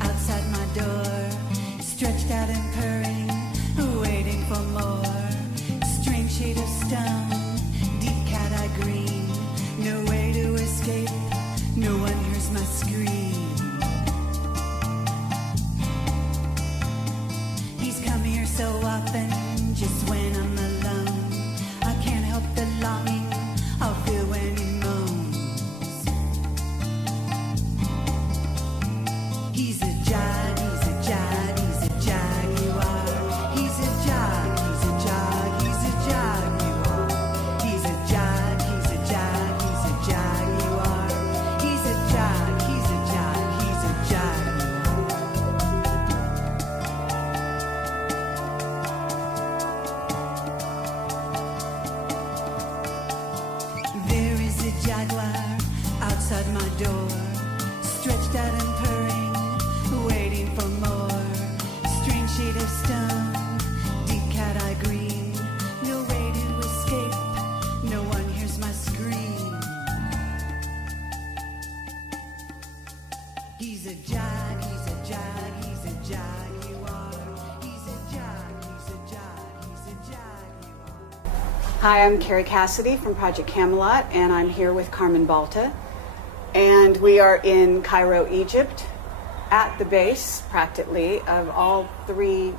Outside my door, stretched out and purring, waiting for more. Strange shade of stone, deep cat-eye green. No way to escape, no one hears my scream. He's come here so often, just when I'm alone. I can't help the longing I'll feel when he moans. He's a jag, he's a jag, he's a jaguar. He's a jag, he's a jag, he's a jaguar. He's a jag, he's a jag, he's a jaguar. He's a jag, he's a jag, he's a jaguar. There is a jaguar outside my door, stretched out and purring, waiting for more. Strange shade of stone, deep cat-eye green. No way to escape, no one hears my scream. He's a jag, he's a jag, he's a jaguar. He's a jag, he's a jag, he's a jaguar. Hi, I'm Carrie Cassidy from Project Camelot, and I'm here with Carmen Boulter. And we are in Cairo, Egypt, at the base, practically, of all three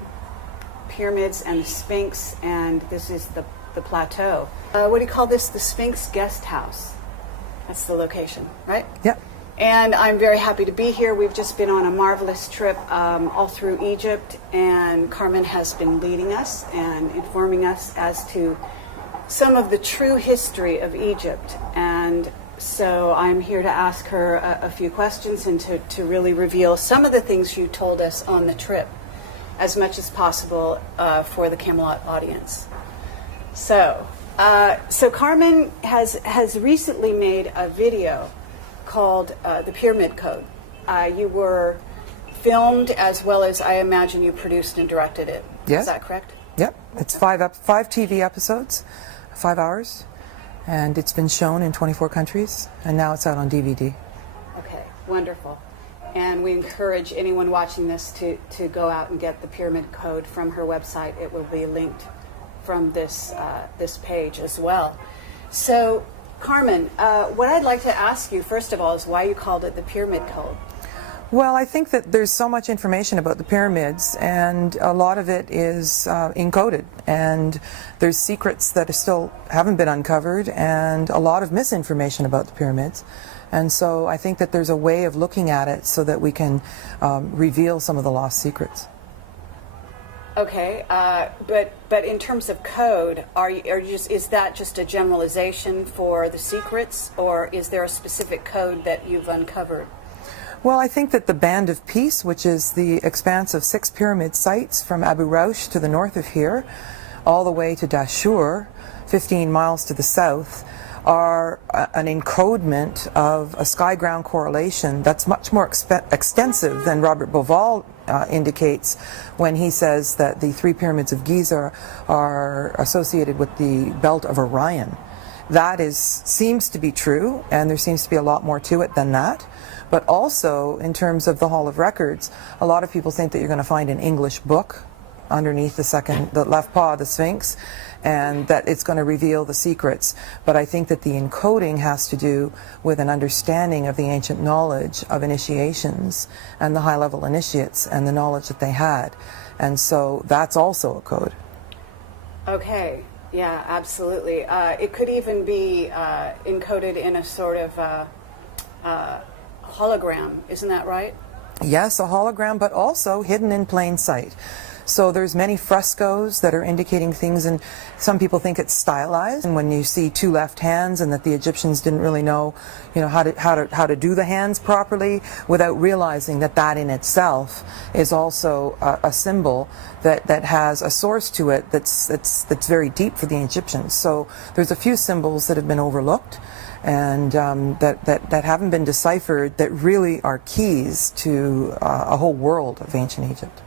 pyramids and the Sphinx, and this is the plateau. What do you call this? The Sphinx Guest House. That's the location, right? Yep. And I'm very happy to be here. We've just been on a marvelous trip all through Egypt, and Carmen has been leading us and informing us as to some of the true history of Egypt. And so I'm here to ask her a few questions and to really reveal some of the things you told us on the trip as much as possible for the Camelot audience. So Carmen has recently made a video called The Pyramid Code. You were filmed as well as, I imagine, you produced and directed it. Yes. Is that correct? Yep. It's five TV episodes, 5 hours. And it's been shown in 24 countries, and now it's out on DVD. Okay, wonderful. And we encourage anyone watching this to go out and get the Pyramid Code from her website. It will be linked from this page as well. So, Carmen, what I'd like to ask you, first of all, is why you called it the Pyramid Code. Well, I think that there's so much information about the pyramids, and a lot of it is encoded, and there's secrets that still haven't been uncovered, and a lot of misinformation about the pyramids. And so I think that there's a way of looking at it so that we can reveal some of the lost secrets. Okay, but in terms of code, is that just a generalization for the secrets, or is there a specific code that you've uncovered? Well, I think that the Band of Peace, which is the expanse of 6 pyramid sites from Abu Raush to the north of here, all the way to Dashur, 15 miles to the south, are an encodement of a sky-ground correlation that's much more extensive than Robert Bauval indicates when he says that the 3 pyramids of Giza are associated with the belt of Orion. That seems to be true, and there seems to be a lot more to it than that. But also, in terms of the Hall of Records, a lot of people think that you're going to find an English book underneath the left paw of the Sphinx, and that it's going to reveal the secrets. But I think that the encoding has to do with an understanding of the ancient knowledge of initiations and the high-level initiates and the knowledge that they had. And so that's also a code. Okay. Yeah, absolutely. It could even be encoded in a sort of hologram, isn't that right? Yes, a hologram, but also hidden in plain sight. So there's many frescoes that are indicating things, and some people think it's stylized. And when you see two left hands, and that the Egyptians didn't really know, how to do the hands properly, without realizing that that in itself is also a symbol that has a source to it that's very deep for the Egyptians. So there's a few symbols that have been overlooked, and that haven't been deciphered, that really are keys to a whole world of ancient Egypt.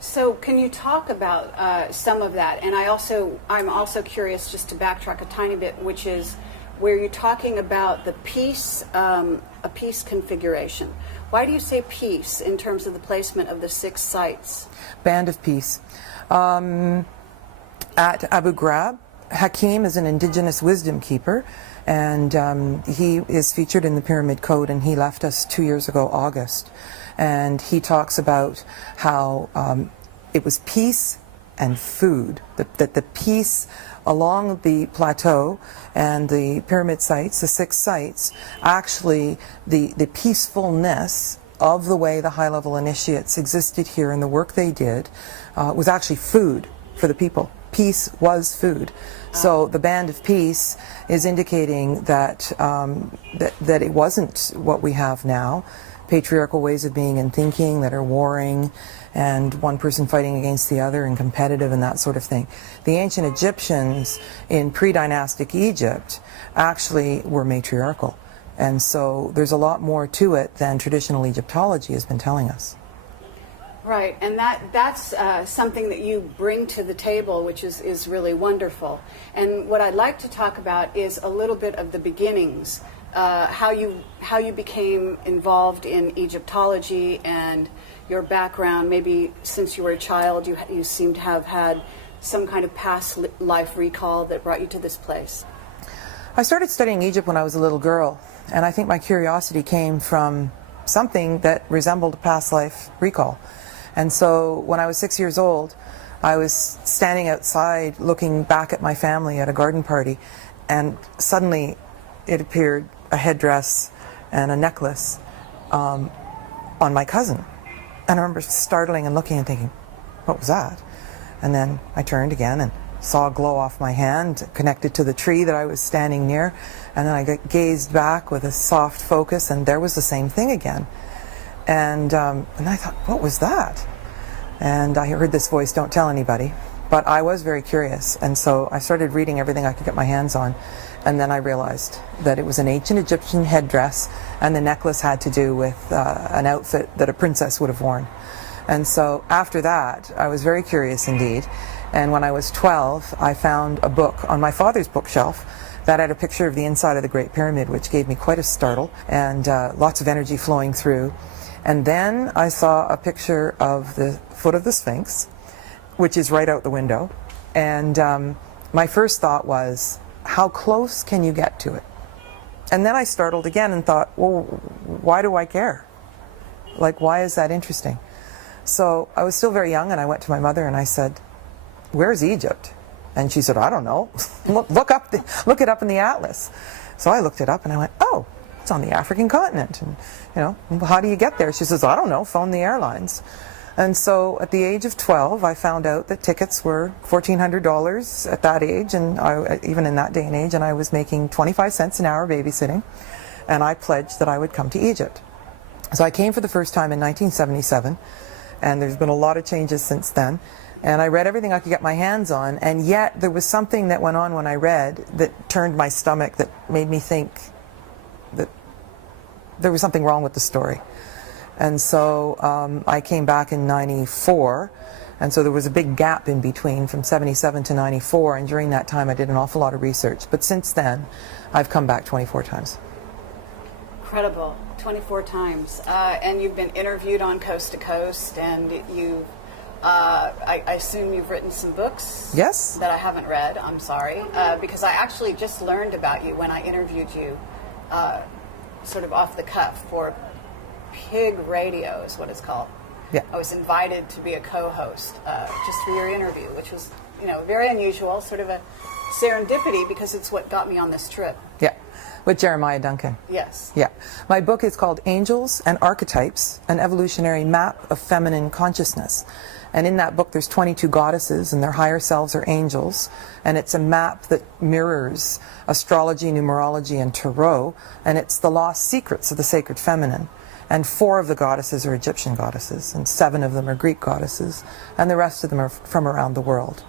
So can you talk about some of that? And I'm also curious, just to backtrack a tiny bit, which is where you're talking about the piece, a piece configuration. Why do you say piece in terms of the placement of the 6 sites? Band of Peace. At Abu Ghraib, Hakim is an indigenous wisdom keeper, and he is featured in the Pyramid Code, and he left us 2 years ago, August. And he talks about how it was peace and food, that the peace along the plateau and the pyramid sites, the 6 sites, actually the peacefulness of the way the high-level initiates existed here and the work they did was actually food for the people. Peace was food. So the Band of Peace is indicating that that it wasn't what we have now. Patriarchal ways of being and thinking that are warring, and one person fighting against the other, and competitive, and that sort of thing. The ancient Egyptians in pre-dynastic Egypt actually were matriarchal, and so there's a lot more to it than traditional Egyptology has been telling us. Right, and that's something that you bring to the table, which is really wonderful. And what I'd like to talk about is a little bit of the beginnings, how you became involved in Egyptology and your background. Maybe since you were a child, you seem to have had some kind of past life recall that brought you to this place. I started studying Egypt when I was a little girl, and I think my curiosity came from something that resembled a past life recall. And so when I was 6 years old, I was standing outside looking back at my family at a garden party, and suddenly it appeared a headdress and a necklace on my cousin. And I remember startling and looking and thinking, what was that? And then I turned again and saw a glow off my hand connected to the tree that I was standing near. And then I gazed back with a soft focus, and there was the same thing again. And I thought, what was that? And I heard this voice, don't tell anybody. But I was very curious, and so I started reading everything I could get my hands on. And then I realized that it was an ancient Egyptian headdress, and the necklace had to do with an outfit that a princess would have worn. And so after that, I was very curious indeed. And when I was 12, I found a book on my father's bookshelf that had a picture of the inside of the Great Pyramid, which gave me quite a startle, and lots of energy flowing through. And then I saw a picture of the foot of the Sphinx, which is right out the window. And my first thought was, how close can you get to it? And then I startled again and thought, well, why do I care? Like, why is that interesting? So I was still very young, and I went to my mother and I said, where's Egypt? And she said, I don't know. look it up in the atlas. So I looked it up and I went, oh, it's on the African continent. And, how do you get there? She says, I don't know, phone the airlines. And so at the age of 12, I found out that tickets were $1,400 at that age, and even in that day and age, and I was making 25 cents an hour babysitting, and I pledged that I would come to Egypt. So I came for the first time in 1977, and there's been a lot of changes since then. And I read everything I could get my hands on, and yet there was something that went on when I read that turned my stomach, that made me think that there was something wrong with the story. And so I came back in 94, and so there was a big gap in between from 77 to 94, and during that time I did an awful lot of research. But since then, I've come back 24 times. Incredible, 24 times. And you've been interviewed on Coast to Coast, and I assume you've written some books? Yes. That I haven't read, I'm sorry, because I actually just learned about you when I interviewed you sort of off the cuff for Pig Radio is what it's called. Yeah. I was invited to be a co-host just for your interview, which was, very unusual, sort of a serendipity because it's what got me on this trip. Yeah, with Jeremiah Duncan. Yes. Yeah. My book is called Angels and Archetypes, an evolutionary map of feminine consciousness. And in that book there's 22 goddesses and their higher selves are angels. And it's a map that mirrors astrology, numerology, and tarot. And it's the lost secrets of the sacred feminine. And 4 of the goddesses are Egyptian goddesses, and 7 of them are Greek goddesses. And the rest of them are from around the world.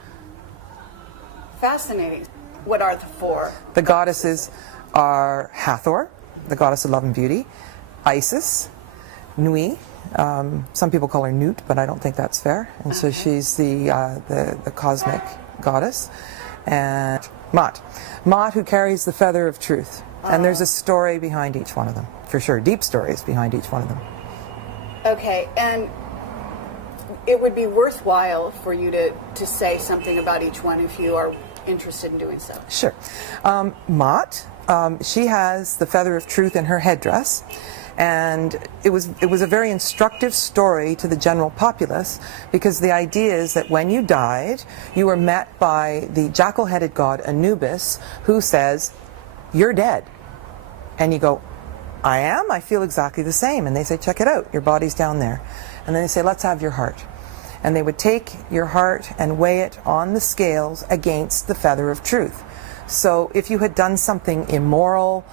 Fascinating. What are the 4? The goddesses are Hathor, the goddess of love and beauty, Isis, Nui, some people call her Newt, but I don't think that's fair, and so she's the cosmic goddess, and Ma'at, who carries the feather of truth, and there's a story behind each one of them, for sure, deep stories behind each one of them. Okay, and it would be worthwhile for you to say something about each one if you are interested in doing so. Sure. Ma'at, she has the feather of truth in her headdress, and it was a very instructive story to the general populace, because the idea is that when you died, you were met by the jackal-headed god Anubis, who says, "You're dead." And you go, "I am? I feel exactly the same." And they say, "Check it out, your body's down there." And then they say, "Let's have your heart." And they would take your heart and weigh it on the scales against the feather of truth. So if you had done something immoral,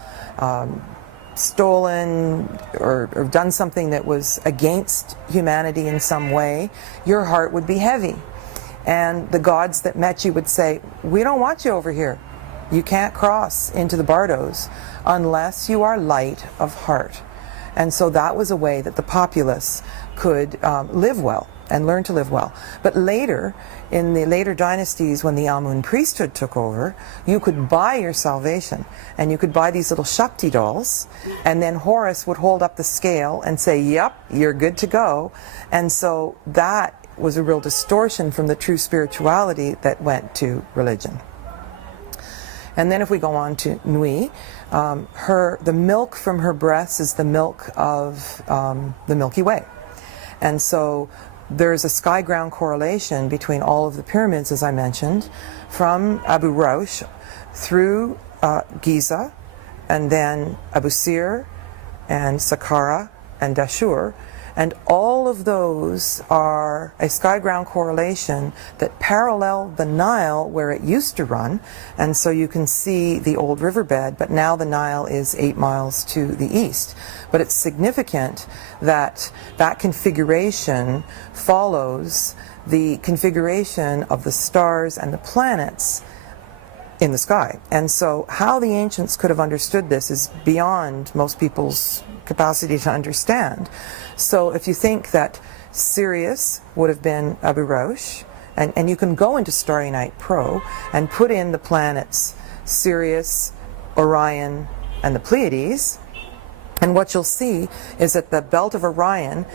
stolen, or done something that was against humanity in some way, your heart would be heavy. And the gods that met you would say, "We don't want you over here. You can't cross into the bardos unless you are light of heart." And so that was a way that the populace could live well and learn to live well. But later, in the later dynasties, when the Amun priesthood took over, you could buy your salvation, and you could buy these little Shakti dolls, and then Horus would hold up the scale and say, "Yep, you're good to go." And so that was a real distortion from the true spirituality that went to religion. And then if we go on to Nui, the milk from her breasts is the milk of the Milky Way. And so there's a sky-ground correlation between all of the pyramids, as I mentioned, from Abu Rosh through Giza, and then Abu Sir, and Saqqara, and Dashur. And all of those are a sky-ground correlation that parallel the Nile where it used to run. And so you can see the old riverbed, but now the Nile is 8 miles to the east. But it's significant that that configuration follows the configuration of the stars and the planets in the sky. And so how the ancients could have understood this is beyond most people's capacity to understand. So if you think that Sirius would have been Abu Rosh, and you can go into Starry Night Pro and put in the planets Sirius, Orion, and the Pleiades, and what you'll see is that the belt of Orion,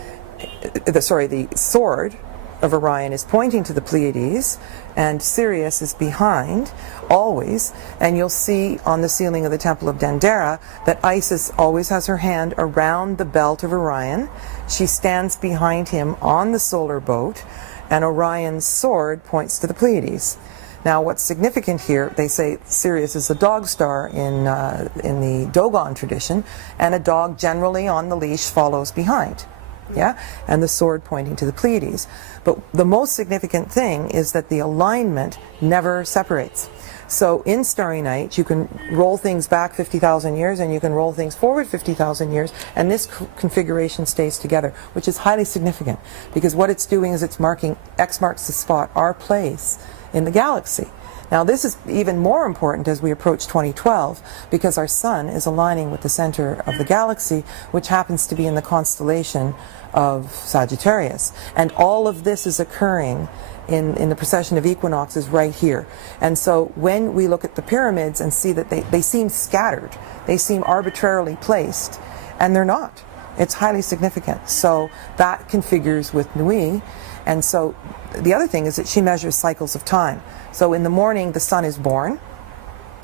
the sword of Orion is pointing to the Pleiades, and Sirius is behind always, and you'll see on the ceiling of the Temple of Dendera that Isis always has her hand around the belt of Orion. She stands behind him on the solar boat, and Orion's sword points to the Pleiades. Now what's significant here, they say Sirius is a dog star in the Dogon tradition, and a dog generally on the leash follows behind. Yeah, and the sword pointing to the Pleiades. But the most significant thing is that the alignment never separates. So in Starry Night, you can roll things back 50,000 years, and you can roll things forward 50,000 years, and this configuration stays together, which is highly significant, because what it's doing is it's marking, X marks the spot, our place in the galaxy. Now this is even more important as we approach 2012, because our sun is aligning with the center of the galaxy, which happens to be in the constellation of Sagittarius. And all of this is occurring in the precession of equinoxes right here. And so when we look at the pyramids and see that they seem scattered, they seem arbitrarily placed, and they're not. It's highly significant. So that configures with Nui. And so the other thing is that she measures cycles of time. So in the morning the sun is born,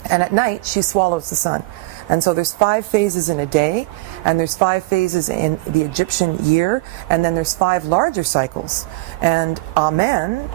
and at night she swallows the sun. And so there's 5 phases in a day, and there's 5 phases in the Egyptian year, and then there's 5 larger cycles. And Amun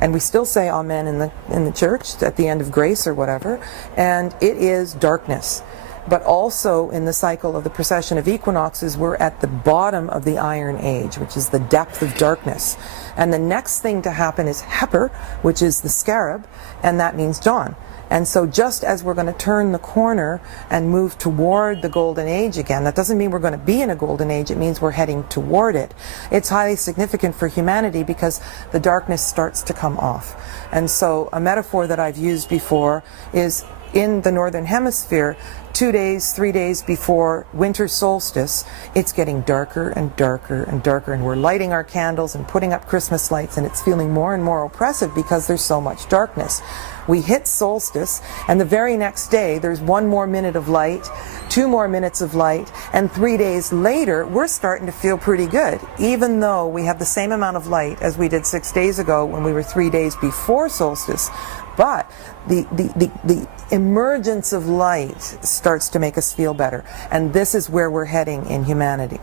and we still say amen in the church at the end of grace or whatever, and it is darkness. But also in the cycle of the precession of equinoxes, we're at the bottom of the Iron Age, which is the depth of darkness. And the next thing to happen is Heper, which is the scarab, and that means dawn. And so just as we're going to turn the corner and move toward the golden age again, that doesn't mean we're going to be in a golden age, it means we're heading toward it. It's highly significant for humanity because the darkness starts to come off. And so a metaphor that I've used before is in the northern hemisphere, 2 days, 3 days before winter solstice, it's getting darker and darker and darker, and we're lighting our candles and putting up Christmas lights, and it's feeling more and more oppressive because there's so much darkness. We hit solstice, and the very next day there's 1 more minute of light, 2 more minutes of light, and 3 days later we're starting to feel pretty good, even though we have the same amount of light as we did 6 days ago when we were 3 days before solstice. But the emergence of light starts to make us feel better, and this is where we're heading in humanity.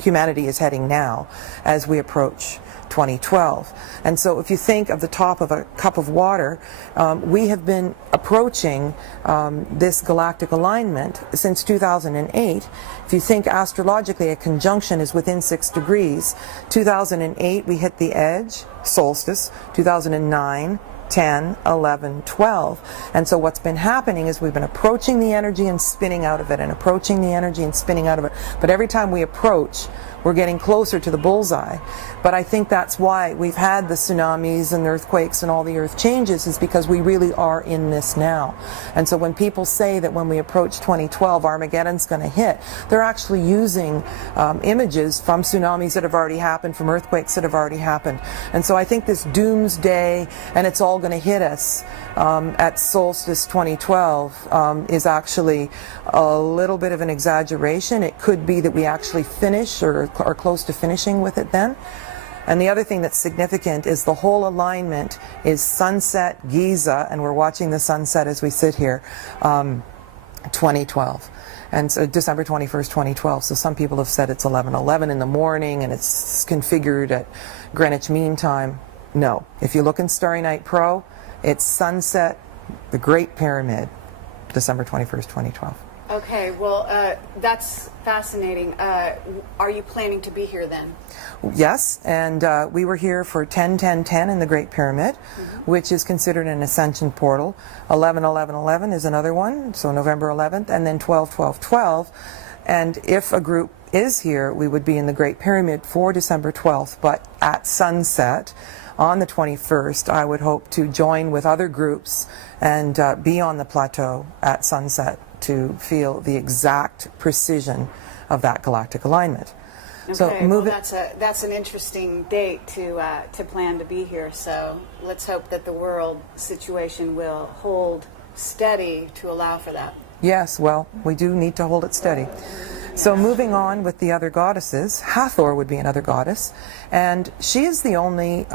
Humanity is heading now as we approach 2012. And so if you think of the top of a cup of water, we have been approaching this galactic alignment since 2008. If you think astrologically, a conjunction is within 6 degrees. 2008 we hit the edge, solstice. 2009, 10, 11, 12. And so what's been happening is we've been approaching the energy and spinning out of it, and approaching the energy and spinning out of it. But every time we approach, we're getting closer to the bullseye. But I think that's why we've had the tsunamis and earthquakes and all the earth changes, is because we really are in this now. And so when people say that when we approach 2012 Armageddon's going to hit, they're actually using images from tsunamis that have already happened, from earthquakes that have already happened. And so I think this doomsday, and it's all going to hit us at solstice 2012 is actually a little bit of an exaggeration. It could be that we actually finish or are close to finishing with it then. And the other thing that's significant is the whole alignment is sunset Giza, and we're watching the sunset as we sit here, 2012. And so December 21st, 2012. So some people have said it's 11:11 in the morning and it's configured at Greenwich Mean Time. No. If you look in Starry Night Pro, it's sunset, the Great Pyramid, December 21st, 2012. Okay, well, that's fascinating. Are you planning to be here then? Yes, and we were here for 10-10-10 in the Great Pyramid, which is considered an ascension portal. 11-11-11 is another one, so November 11th, and then 12-12-12. And if a group is here, we would be in the Great Pyramid for December 12th, but at sunset on the 21st, I would hope to join with other groups and be on the plateau at sunset to feel the exact precision of that galactic alignment. Okay, so that's an interesting date to plan to be here. So let's hope that the world situation will hold steady to allow for that. Yes, well, we do need to hold it steady. So moving on with the other goddesses, Hathor would be another goddess, and she is the only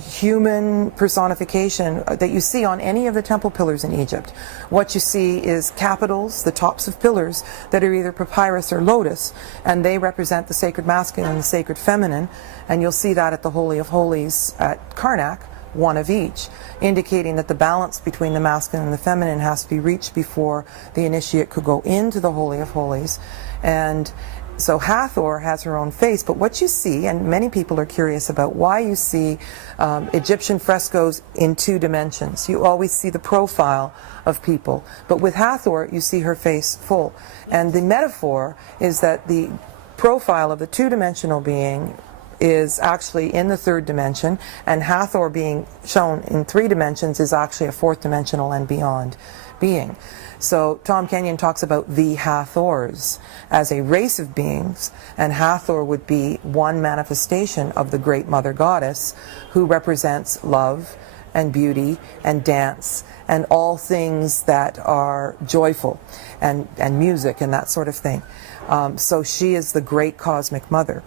human personification that you see on any of the temple pillars in Egypt. What you see is capitals, the tops of pillars, that are either papyrus or lotus, and they represent the sacred masculine and the sacred feminine, and you'll see that at the Holy of Holies at Karnak, one of each, indicating that the balance between the masculine and the feminine has to be reached before the initiate could go into the Holy of Holies. And so Hathor has her own face, but what you see, and many people are curious about why you see Egyptian frescoes in 2 dimensions. You always see the profile of people, but with Hathor you see her face full. And the metaphor is that the profile of the 2-dimensional being is actually in the 3rd dimension, and Hathor being shown in 3 dimensions is actually a 4th dimensional and beyond being. So Tom Kenyon talks about the Hathors as a race of beings, and Hathor would be one manifestation of the great mother goddess who represents love and beauty and dance and all things that are joyful and music and that sort of thing. So she is the great cosmic mother.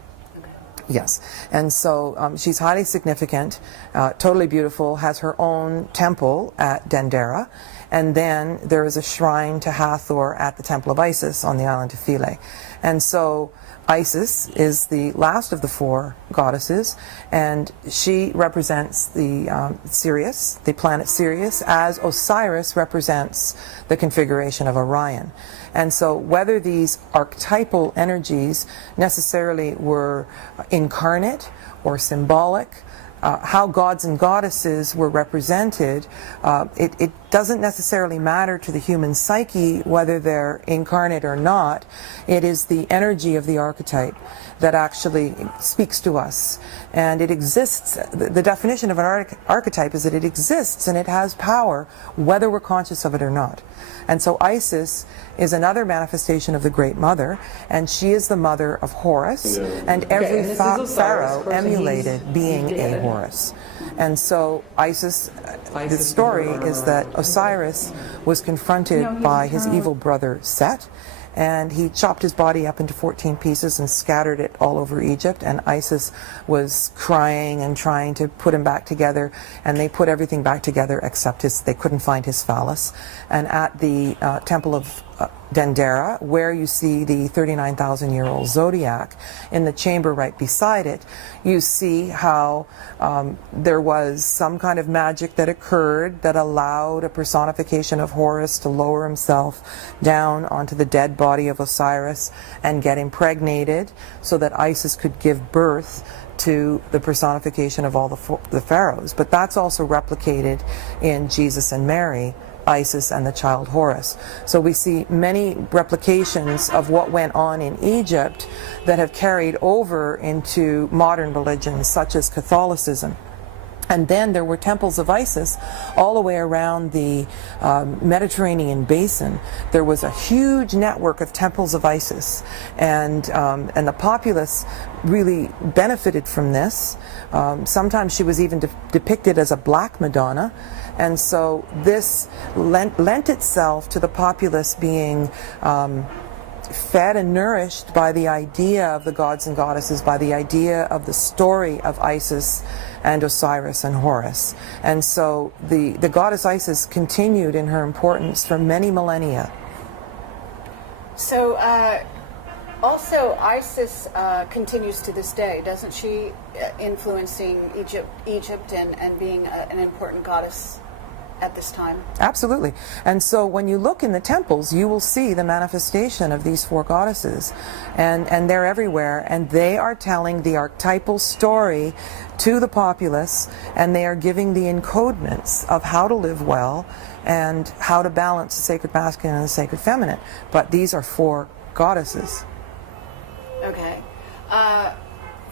Yes, and so she's highly significant, totally beautiful, has her own temple at Dendera, and then there is a shrine to Hathor at the Temple of Isis on the island of Philae. And so Isis is the last of the four goddesses, and she represents the Sirius, the planet Sirius, as Osiris represents the configuration of Orion. And so whether these archetypal energies necessarily were incarnate or symbolic, how gods and goddesses were represented, it doesn't necessarily matter to the human psyche whether they're incarnate or not. It is the energy of the archetype that actually speaks to us. And it exists, the definition of an archetype is that it exists and it has power whether we're conscious of it or not. And so Isis is another manifestation of the Great Mother, and she is the mother of Horus, and every pharaoh emulated being a Horus. And so Isis, the story is that Osiris was confronted by his evil brother Set, and he chopped his body up into 14 pieces and scattered it all over Egypt, and Isis was crying and trying to put him back together, and they put everything back together except they couldn't find his phallus. And at the temple of Dendera, where you see the 39,000-year-old zodiac, in the chamber right beside it, you see how there was some kind of magic that occurred that allowed a personification of Horus to lower himself down onto the dead body of Osiris and get impregnated so that Isis could give birth to the personification of all the pharaohs. But that's also replicated in Jesus and Mary, Isis and the child Horus. So we see many replications of what went on in Egypt that have carried over into modern religions such as Catholicism. And then there were temples of Isis all the way around the Mediterranean basin. There was a huge network of temples of Isis, and the populace really benefited from this. Sometimes she was even depicted as a black Madonna, and so this lent itself to the populace being fed and nourished by the idea of the gods and goddesses, by the idea of the story of Isis and Osiris and Horus. And so the goddess Isis continued in her importance for many millennia. So also Isis continues to this day, doesn't she, influencing Egypt and being an important goddess at this time? Absolutely. And so when you look in the temples, you will see the manifestation of these four goddesses, and they're everywhere, and they are telling the archetypal story to the populace, and they are giving the encodements of how to live well and how to balance the sacred masculine and the sacred feminine. But these are four goddesses. Okay.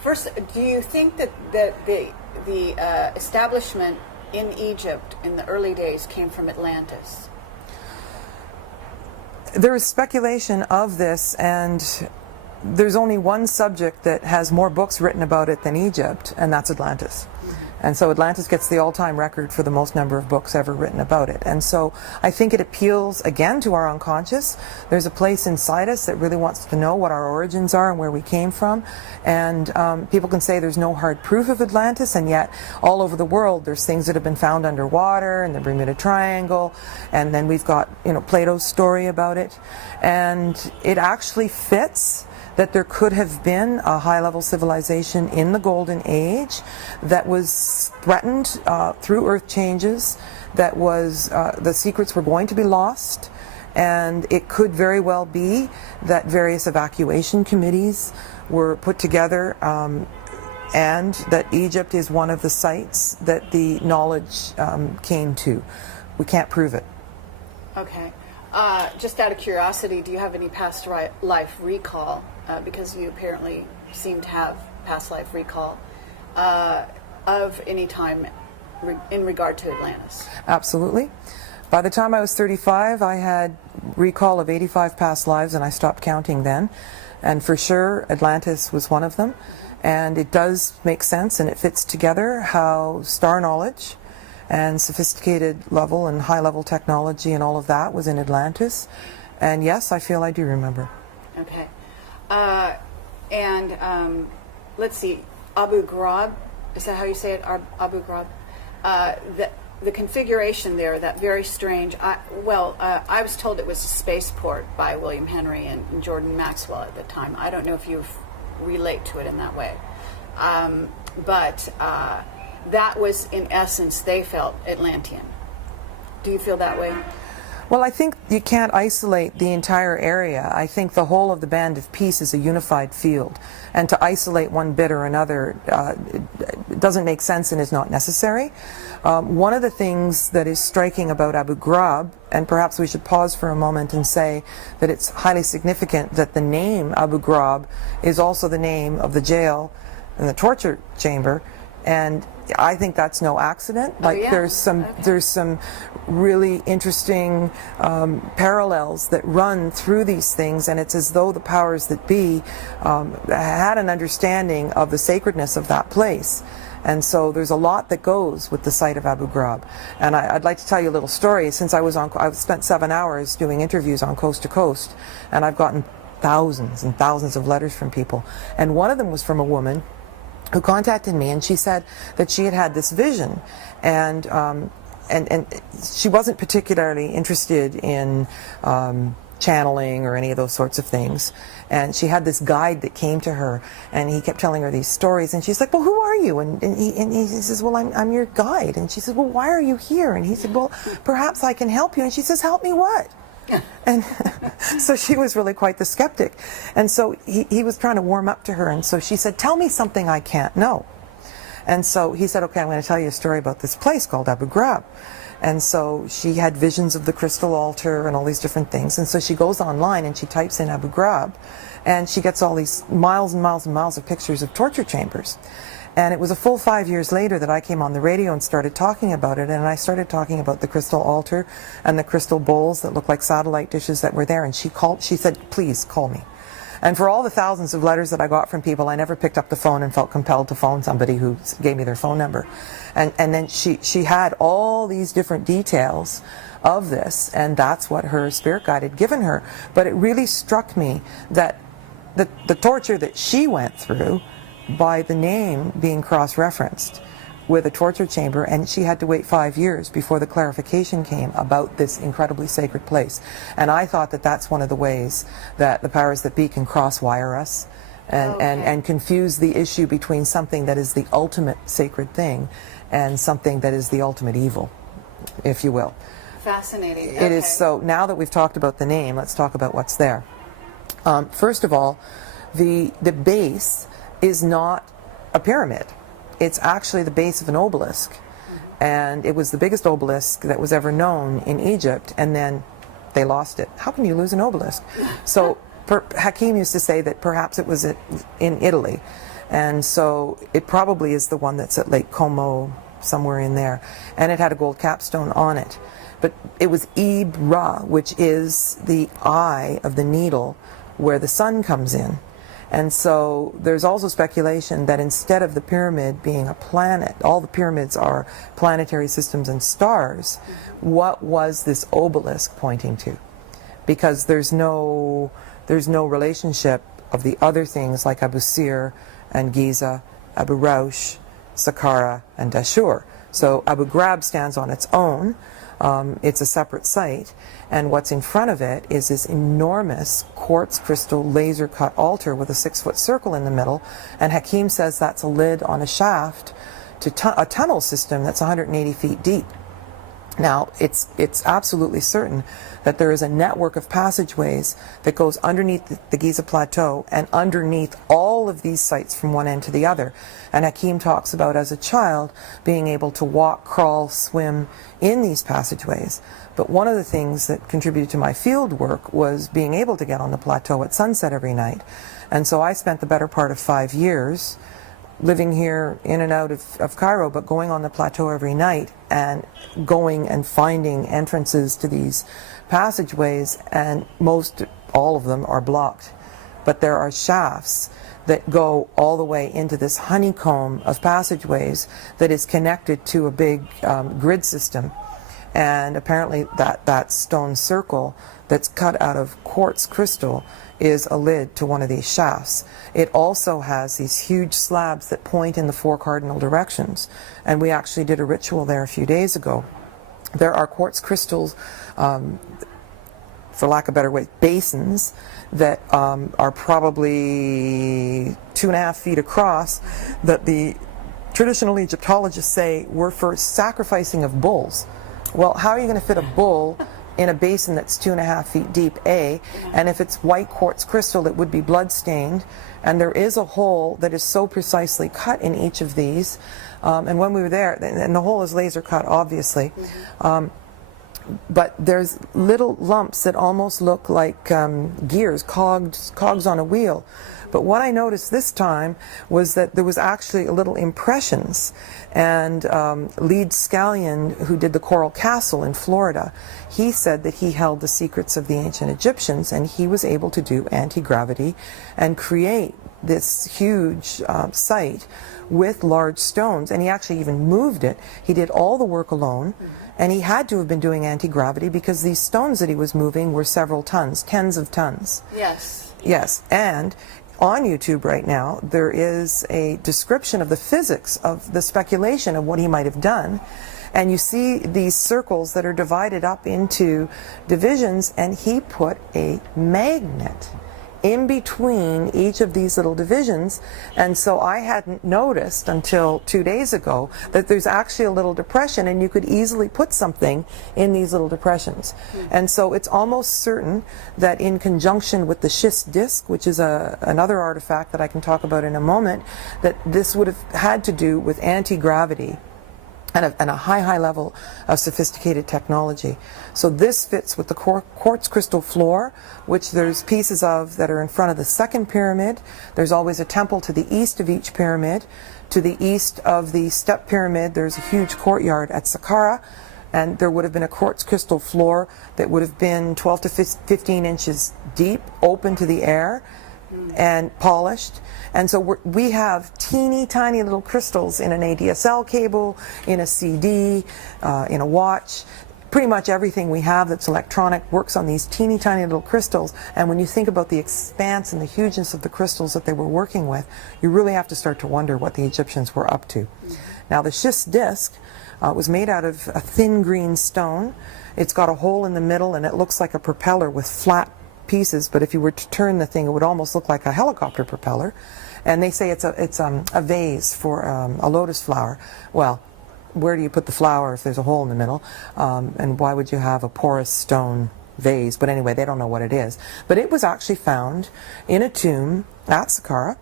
First, do you think that the establishment in Egypt in the early days came from Atlantis? There is speculation of this, and there's only one subject that has more books written about it than Egypt, and that's Atlantis. And so Atlantis gets the all-time record for the most number of books ever written about it. And so I think it appeals again to our unconscious. There's a place inside us that really wants to know what our origins are and where we came from. And people can say there's no hard proof of Atlantis, and yet all over the world there's things that have been found underwater in the Bermuda Triangle, and then we've got, you know, Plato's story about it. And it actually fits that there could have been a high-level civilization in the Golden Age that was threatened through earth changes, that was the secrets were going to be lost, and it could very well be that various evacuation committees were put together, and that Egypt is one of the sites that the knowledge came to. We can't prove it. Okay. Just out of curiosity, do you have any past life recall? Because you apparently seem to have past life recall of any time in regard to Atlantis. Absolutely. By the time I was 35, I had recall of 85 past lives, and I stopped counting then. And for sure, Atlantis was one of them. And it does make sense, and it fits together how star knowledge and sophisticated level and high-level technology and all of that was in Atlantis. And yes, I feel I do remember. Okay. Let's see, Abu Ghraib, is that how you say it? Abu Ghraib? the configuration there, that very strange, I was told it was a spaceport by William Henry and Jordan Maxwell at the time. I don't know if you relate to it in that way. But that was, in essence, they felt Atlantean. Do you feel that way? Well, I think you can't isolate the entire area. I think the whole of the Band of Peace is a unified field. And to isolate one bit or another doesn't make sense and is not necessary. One of the things that is striking about Abu Ghraib, and perhaps we should pause for a moment and say that it's highly significant that the name Abu Ghraib is also the name of the jail and the torture chamber. And I think that's no accident. Like, there's some really interesting parallels that run through these things, and it's as though the powers that be had an understanding of the sacredness of that place. And so there's a lot that goes with the site of Abu Ghraib. And I'd like to tell you a little story. Since I've spent 7 hours doing interviews on Coast to Coast, and I've gotten thousands and thousands of letters from people. And one of them was from a woman who contacted me, and she said that she had had this vision, and she wasn't particularly interested in channeling or any of those sorts of things. And she had this guide that came to her, and he kept telling her these stories, and she's like, well, who are you? And he says, well, I'm your guide. And she says, well, why are you here? And he said, well, perhaps I can help you. And she says, help me what? And so she was really quite the skeptic. And so he was trying to warm up to her, and so she said, tell me something I can't know. And so he said, okay, I'm going to tell you a story about this place called Abu Ghraib. And so she had visions of the crystal altar and all these different things. And so she goes online and she types in Abu Ghraib, and she gets all these miles and miles and miles of pictures of torture chambers. And it was a full 5 years later that I came on the radio and started talking about it, and I started talking about the crystal altar and the crystal bowls that looked like satellite dishes that were there. And she said, please call me. And for all the thousands of letters that I got from people, I never picked up the phone and felt compelled to phone somebody who gave me their phone number. And then she had all these different details of this, and that's what her spirit guide had given her. But it really struck me that the torture that she went through, by the name being cross-referenced with a torture chamber, and she had to wait 5 years before the clarification came about this incredibly sacred place. And I thought that that's one of the ways that the powers that be can cross-wire us and confuse the issue between something that is the ultimate sacred thing and something that is the ultimate evil, if you will. Fascinating. It is. So now that we've talked about the name, let's talk about what's there. First of all, the base is not a pyramid. It's actually the base of an obelisk. And it was the biggest obelisk that was ever known in Egypt, and then they lost it. How can you lose an obelisk? So Hakim used to say that perhaps it was in Italy. And so it probably is the one that's at Lake Como, somewhere in there. And it had a gold capstone on it. But it was Ib-Ra, which is the eye of the needle where the sun comes in. And so there's also speculation that instead of the pyramid being a planet, all the pyramids are planetary systems and stars, what was this obelisk pointing to? Because there's no relationship of the other things like Abu Sir and Giza, Abu Rosh, Saqqara, and Dashur. So Abu Ghraib stands on its own. It's a separate site, and what's in front of it is this enormous quartz crystal laser cut altar with a 6-foot circle in the middle, and Hakim says that's a lid on a shaft to a tunnel system that's 180 feet deep. Now, it's absolutely certain that there is a network of passageways that goes underneath the Giza Plateau and underneath all of these sites from one end to the other. And Hakim talks about, as a child, being able to walk, crawl, swim in these passageways. But one of the things that contributed to my field work was being able to get on the plateau at sunset every night. And so I spent the better part of 5 years living here in and out of Cairo, but going on the plateau every night and going and finding entrances to these passageways, and all of them are blocked. But there are shafts that go all the way into this honeycomb of passageways that is connected to a big grid system. And apparently that stone circle that's cut out of quartz crystal is a lid to one of these shafts. It also has these huge slabs that point in the 4 cardinal directions. And we actually did a ritual there a few days ago. There are quartz crystals, for lack of a better way, basins that are probably 2.5 feet across, that the traditional Egyptologists say were for sacrificing of bulls. Well, how are you going to fit a bull in a basin that's 2.5 feet deep, A? And if it's white quartz crystal, it would be blood-stained. And there is a hole that is so precisely cut in each of these. And when we were there, and the hole is laser cut, obviously, but there's little lumps that almost look like gears, cogs on a wheel. But what I noticed this time was that there was actually a little impressions. And Lead Scallion, who did the Coral Castle in Florida, he said that he held the secrets of the ancient Egyptians, and he was able to do anti-gravity and create this huge site with large stones. And he actually even moved it. He did all the work alone. And he had to have been doing anti-gravity because these stones that he was moving were several tons, tens of tons. Yes. Yes. And on YouTube right now, there is a description of the physics of the speculation of what he might have done. And you see these circles that are divided up into divisions, and he put a magnet in between each of these little divisions. And so I hadn't noticed until 2 days ago that there's actually a little depression, and you could easily put something in these little depressions. And so it's almost certain that in conjunction with the schist disc, which is another artifact that I can talk about in a moment, that this would have had to do with anti-gravity and a high level of sophisticated technology. So this fits with the quartz crystal floor, which there's pieces of that are in front of the second pyramid. There's always a temple to the east of each pyramid. To the east of the step pyramid, there's a huge courtyard at Saqqara, and there would have been a quartz crystal floor that would have been 12 to 15 inches deep, open to the air, and polished. And so we have teeny tiny little crystals in an ADSL cable, in a CD, in a watch. Pretty much everything we have that's electronic works on these teeny tiny little crystals. And when you think about the expanse and the hugeness of the crystals that they were working with, you really have to start to wonder what the Egyptians were up to. Now the schist disc was made out of a thin green stone. It's got a hole in the middle, and it looks like a propeller with flat pieces, but if you were to turn the thing, it would almost look like a helicopter propeller. And they say it's a vase for a lotus flower. Well, where do you put the flower if there's a hole in the middle? And why would you have a porous stone vase? But anyway, they don't know what it is. But it was actually found in a tomb at Saqqara.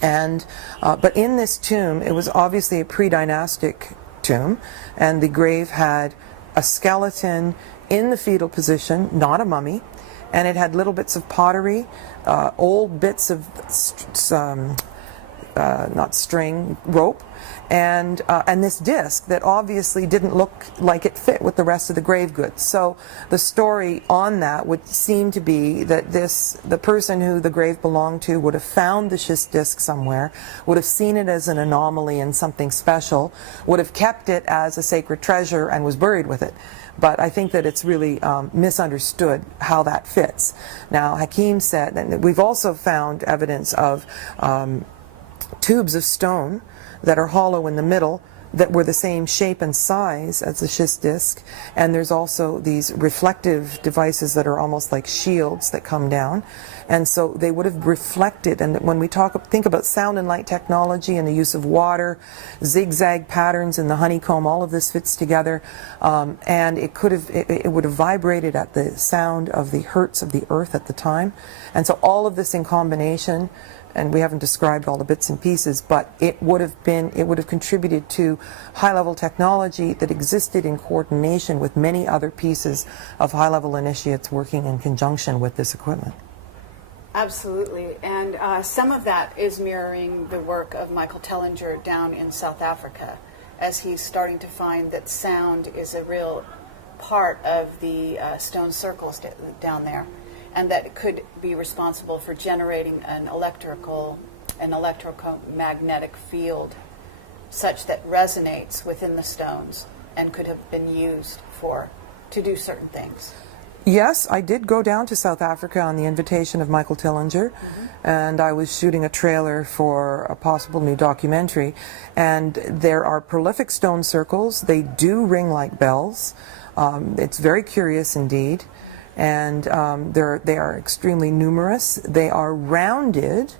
And but in this tomb, it was obviously a pre-dynastic tomb, and the grave had a skeleton in the fetal position, not a mummy. And it had little bits of pottery, old bits of not string, rope, and this disc that obviously didn't look like it fit with the rest of the grave goods. So the story on that would seem to be that the person who the grave belonged to would have found the schist disc somewhere, would have seen it as an anomaly and something special, would have kept it as a sacred treasure, and was buried with it. But I think that it's really misunderstood how that fits. Now, Hakim said, and we've also found evidence of tubes of stone that are hollow in the middle that were the same shape and size as the schist disc, and there's also these reflective devices that are almost like shields that come down, and so they would have reflected. And when we think about sound and light technology and the use of water, zigzag patterns in the honeycomb, all of this fits together, and it would have vibrated at the sound of the hertz of the earth at the time. And so all of this in combination, and we haven't described all the bits and pieces, but it would have contributed to high-level technology that existed in coordination with many other pieces of high-level initiates working in conjunction with this equipment. Absolutely, and some of that is mirroring the work of Michael Tellinger down in South Africa, as he's starting to find that sound is a real part of the stone circles down there, and that it could be responsible for generating an electromagnetic field such that resonates within the stones. and could have been used to do certain things. Yes, I did go down to South Africa on the invitation of Michael Tillinger, and I was shooting a trailer for a possible new documentary. And there are prolific stone circles. They do ring like bells. It's very curious indeed. And they are extremely numerous. They are rounded,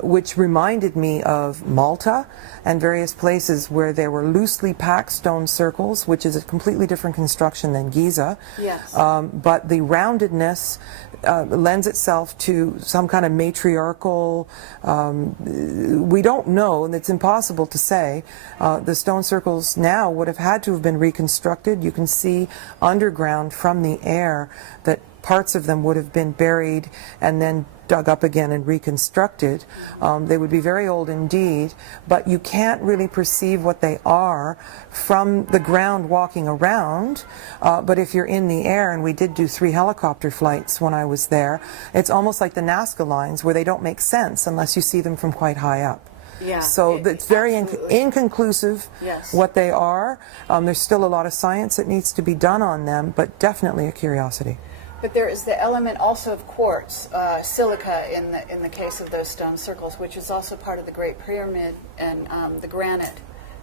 which reminded me of Malta and various places where there were loosely packed stone circles, which is a completely different construction than Giza. Yes. But the roundedness lends itself to some kind of matriarchal, we don't know, and it's impossible to say. The stone circles now would have had to have been reconstructed. You can see underground from the air that parts of them would have been buried and then dug up again and reconstructed. They would be very old indeed, but you can't really perceive what they are from the ground walking around. But if you're in the air, and we did do 3 helicopter flights when I was there, it's almost like the Nazca lines where they don't make sense unless you see them from quite high up. Yeah, so it's very inconclusive what they are. There's still a lot of science that needs to be done on them, but definitely a curiosity. But there is the element also of quartz, silica in the case of those stone circles, which is also part of the Great Pyramid, and the granite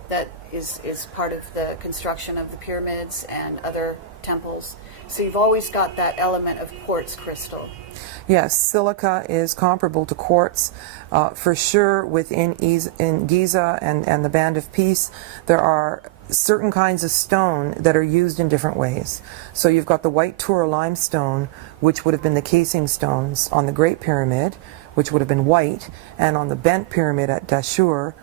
that is part of the construction of the pyramids and other temples. So you've always got that element of quartz crystal. Yes, silica is comparable to quartz. For sure, within Giza and the Band of Peace, there are certain kinds of stone that are used in different ways. So you've got the white Tura limestone, which would have been the casing stones on the Great Pyramid, which would have been white, and on the bent pyramid at Dashur,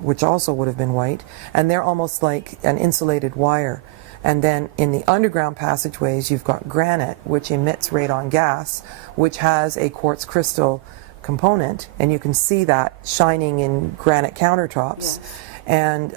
which also would have been white, and they're almost like an insulated wire. And then in the underground passageways, you've got granite, which emits radon gas, which has a quartz crystal component, and you can see that shining in granite countertops. Yes. And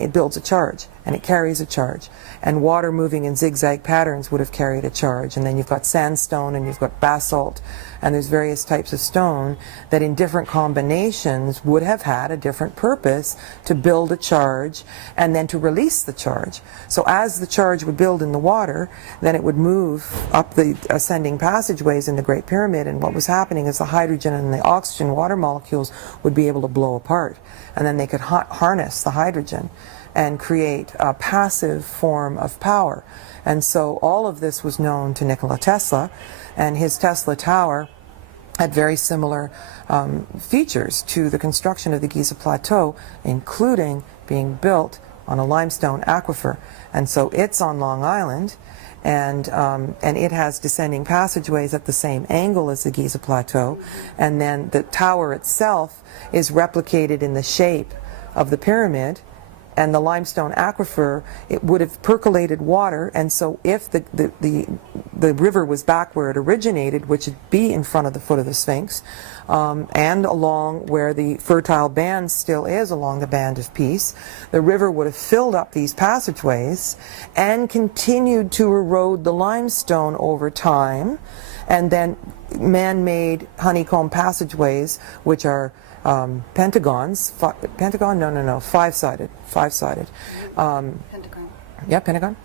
it builds a charge, and it carries a charge. And water moving in zigzag patterns would have carried a charge. And then you've got sandstone, and you've got basalt, and there's various types of stone that in different combinations would have had a different purpose to build a charge and then to release the charge. So as the charge would build in the water, then it would move up the ascending passageways in the Great Pyramid, and what was happening is the hydrogen and the oxygen water molecules would be able to blow apart, and then they could harness the hydrogen and create a passive form of power. And so all of this was known to Nikola Tesla, and his Tesla Tower had very similar features to the construction of the Giza Plateau, including being built on a limestone aquifer. And so it's on Long Island, and it has descending passageways at the same angle as the Giza Plateau, and then the tower itself is replicated in the shape of the pyramid. And the limestone aquifer, it would have percolated water, and so if the river was back where it originated, which would be in front of the foot of the Sphinx, and along where the fertile band still is along the Band of Peace, the river would have filled up these passageways and continued to erode the limestone over time, and then man-made honeycomb passageways, which are pentagons, five-sided. Pentagon. Yeah, pentagon.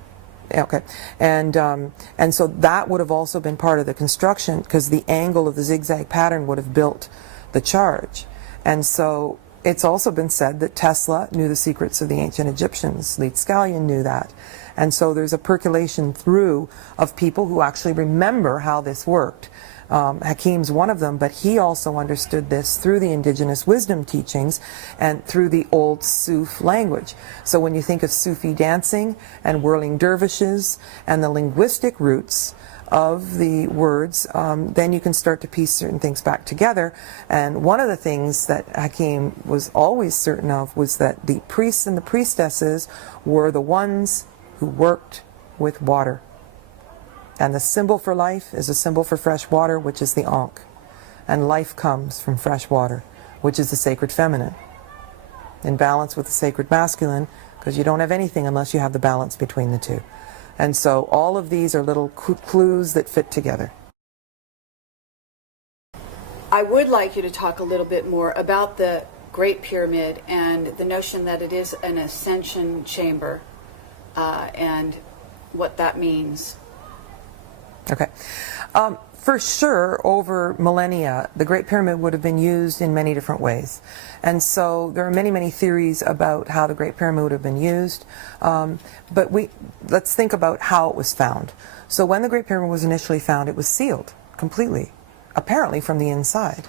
Yeah, okay. And so that would have also been part of the construction, because the angle of the zigzag pattern would have built the charge. And so it's also been said that Tesla knew the secrets of the ancient Egyptians. Leet Scallion knew that. And so there's a percolation through of people who actually remember how this worked. Hakim's one of them, but he also understood this through the indigenous wisdom teachings and through the old Suf language. So when you think of Sufi dancing and whirling dervishes and the linguistic roots of the words, then you can start to piece certain things back together. And one of the things that Hakim was always certain of was that the priests and the priestesses were the ones who worked with water. And the symbol for life is a symbol for fresh water, which is the Ankh. And life comes from fresh water, which is the sacred feminine, in balance with the sacred masculine, because you don't have anything unless you have the balance between the two. And so all of these are little clues that fit together. I would like you to talk a little bit more about the Great Pyramid and the notion that it is an ascension chamber. and what that means. Okay. For sure, over millennia, the Great Pyramid would have been used in many different ways. And so there are many, many theories about how the Great Pyramid would have been used. But let's think about how it was found. So when the Great Pyramid was initially found, it was sealed completely, apparently from the inside.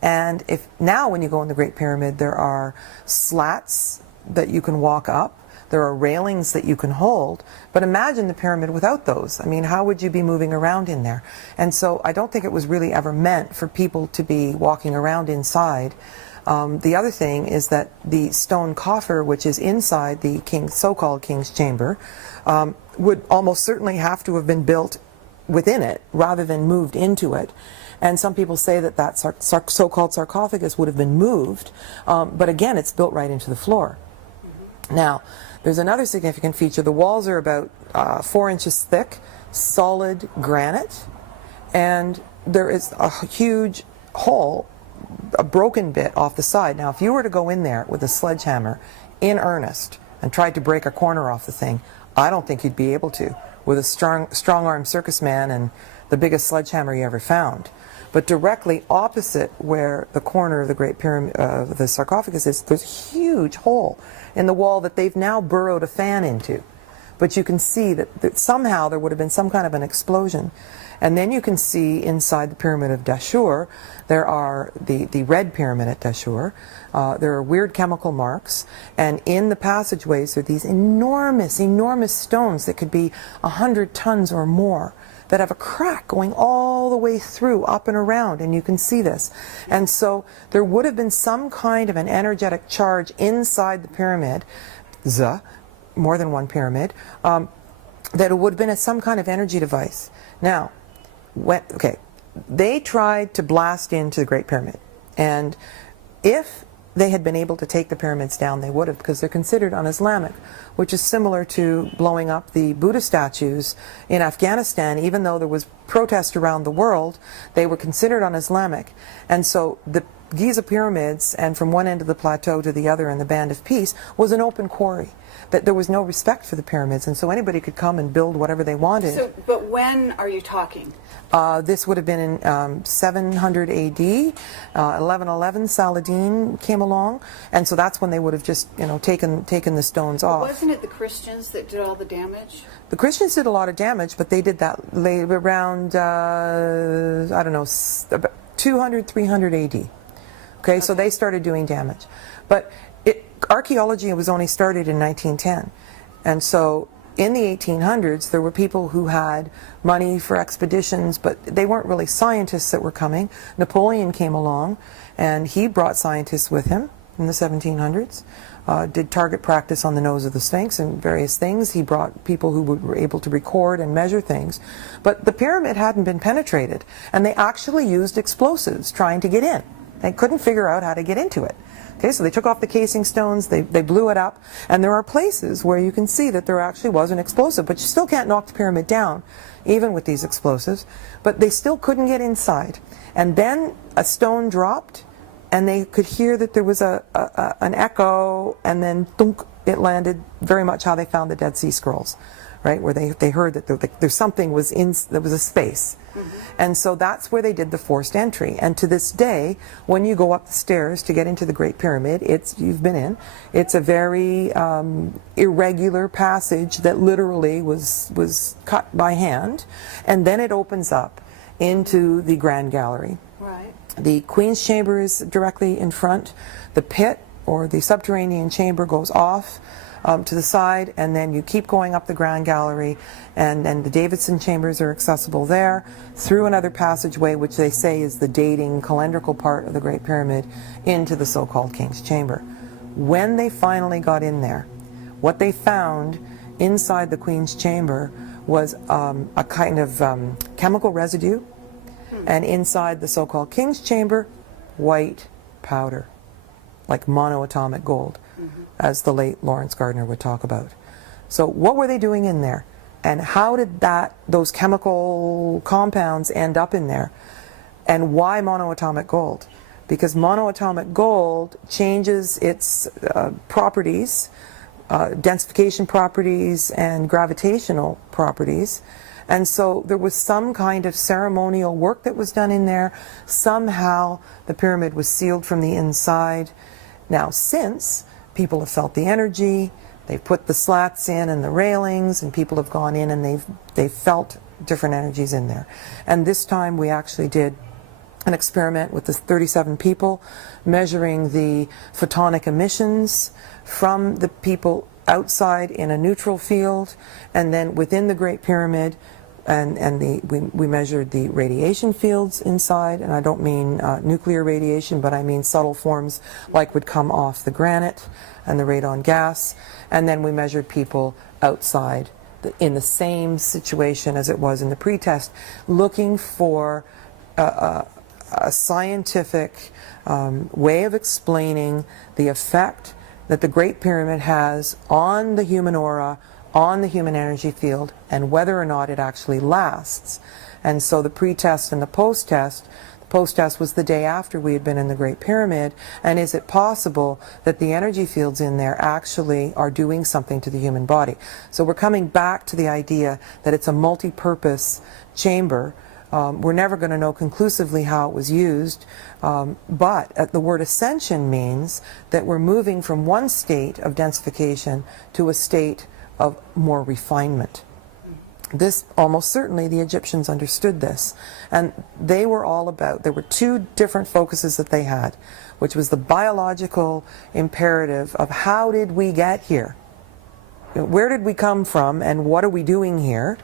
And if now when you go in the Great Pyramid, there are slats that you can walk up. There are railings that you can hold, but imagine the pyramid without those. I mean, how would you be moving around in there? And so I don't think it was really ever meant for people to be walking around inside. The other thing is that the stone coffer, which is inside the so-called King's Chamber, would almost certainly have to have been built within it rather than moved into it. And some people say that that so-called sarcophagus would have been moved, but again, it's built right into the floor. Now, there's another significant feature. The walls are about 4 inches thick, solid granite, and there is a huge hole, a broken bit off the side. Now, if you were to go in there with a sledgehammer in earnest and tried to break a corner off the thing, I don't think you'd be able to with a strong-armed circus man and the biggest sledgehammer you ever found. But directly opposite where the corner of the Great Pyramid, the sarcophagus is, there's a huge hole in the wall that they've now burrowed a fan into. But you can see that somehow there would have been some kind of an explosion. And then you can see inside the Pyramid of Dashur, there are the red pyramid at Dashur, there are weird chemical marks, and in the passageways are these enormous, enormous stones that could be 100 tons or more, that have a crack going all the way through, up and around, and you can see this. And so there would have been some kind of an energetic charge inside the pyramid, more than one pyramid, that it would have been some kind of energy device. Now, they tried to blast into the Great Pyramid, and if they had been able to take the pyramids down, they would have, because they're considered un-Islamic, which is similar to blowing up the Buddha statues in Afghanistan. Even though there was protest around the world, they were considered un-Islamic. And so the Giza pyramids, and from one end of the plateau to the other in the Band of Peace, was an open quarry. That there was no respect for the pyramids, and so anybody could come and build whatever they wanted. So, but when are you talking? This would have been in 700 AD. 1111, Saladin came along, and so that's when they would have just, taken the stones off. Wasn't it the Christians that did all the damage? The Christians did a lot of damage, but they did that around, I don't know, about 200, 300 AD. Okay, so they started doing damage. But archaeology was only started in 1910. And so in the 1800s, there were people who had money for expeditions, but they weren't really scientists that were coming. Napoleon came along, and he brought scientists with him in the 1700s, did target practice on the nose of the Sphinx and various things. He brought people who were able to record and measure things. But the pyramid hadn't been penetrated, and they actually used explosives trying to get in. They couldn't figure out how to get into it. Okay, so they took off the casing stones, they blew it up, and there are places where you can see that there actually was an explosive, but you still can't knock the pyramid down, even with these explosives. But they still couldn't get inside. And then a stone dropped, and they could hear that there was an echo, and then thunk, it landed, very much how they found the Dead Sea Scrolls, right, where they heard that there's something there was a space. Mm-hmm. And so that's where they did the forced entry. And to this day, when you go up the stairs to get into the Great Pyramid, you've been in, it's a very irregular passage that literally was cut by hand, and then it opens up into the Grand Gallery. Right. The Queen's Chamber is directly in front. The pit, or the subterranean chamber, goes off to the side, and then you keep going up the Grand Gallery, and the Davidson chambers are accessible there, through another passageway, which they say is the dating calendrical part of the Great Pyramid, into the so-called King's Chamber. When they finally got in there, what they found inside the Queen's Chamber was a kind of chemical residue, and inside the so-called King's Chamber, white powder, like monoatomic gold, as the late Lawrence Gardner would talk about. So what were they doing in there? And how did those chemical compounds end up in there? And why monoatomic gold? Because monoatomic gold changes its properties densification properties and gravitational properties. And so there was some kind of ceremonial work that was done in there. Somehow the pyramid was sealed from the inside. Now, since people have felt the energy, they've put the slats in and the railings, and people have gone in and they've felt different energies in there. And this time we actually did an experiment with the 37 people, measuring the photonic emissions from the people outside in a neutral field, and then within the Great Pyramid, we measured the radiation fields inside, and I don't mean nuclear radiation, but I mean subtle forms like would come off the granite and the radon gas, and then we measured people outside in the same situation as it was in the pretest, looking for a scientific way of explaining the effect that the Great Pyramid has on the human aura, on the human energy field, and whether or not it actually lasts. And so the pretest and the post-test, the post-test was the day after we had been in the Great Pyramid, and is it possible that the energy fields in there actually are doing something to the human body? So we're coming back to the idea that it's a multi-purpose chamber. We're never going to know conclusively how it was used, but the word ascension means that we're moving from one state of densification to a state of more refinement. This, almost certainly, the Egyptians understood this, and they were all about, there were two different focuses that they had, which was the biological imperative of how did we get here? Where did we come from, and what are we doing here,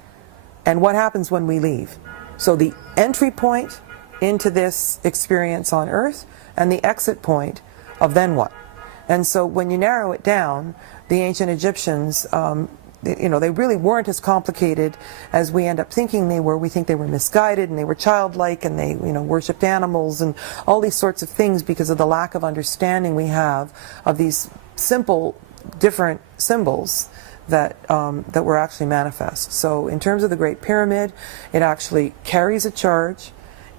and what happens when we leave? So the entry point into this experience on Earth, and the exit point of then what? And so when you narrow it down, the ancient Egyptians, they really weren't as complicated as we end up thinking they were. We think they were misguided, and they were childlike, and they, worshipped animals and all these sorts of things because of the lack of understanding we have of these simple, different symbols that were actually manifest. So in terms of the Great Pyramid, it actually carries a charge,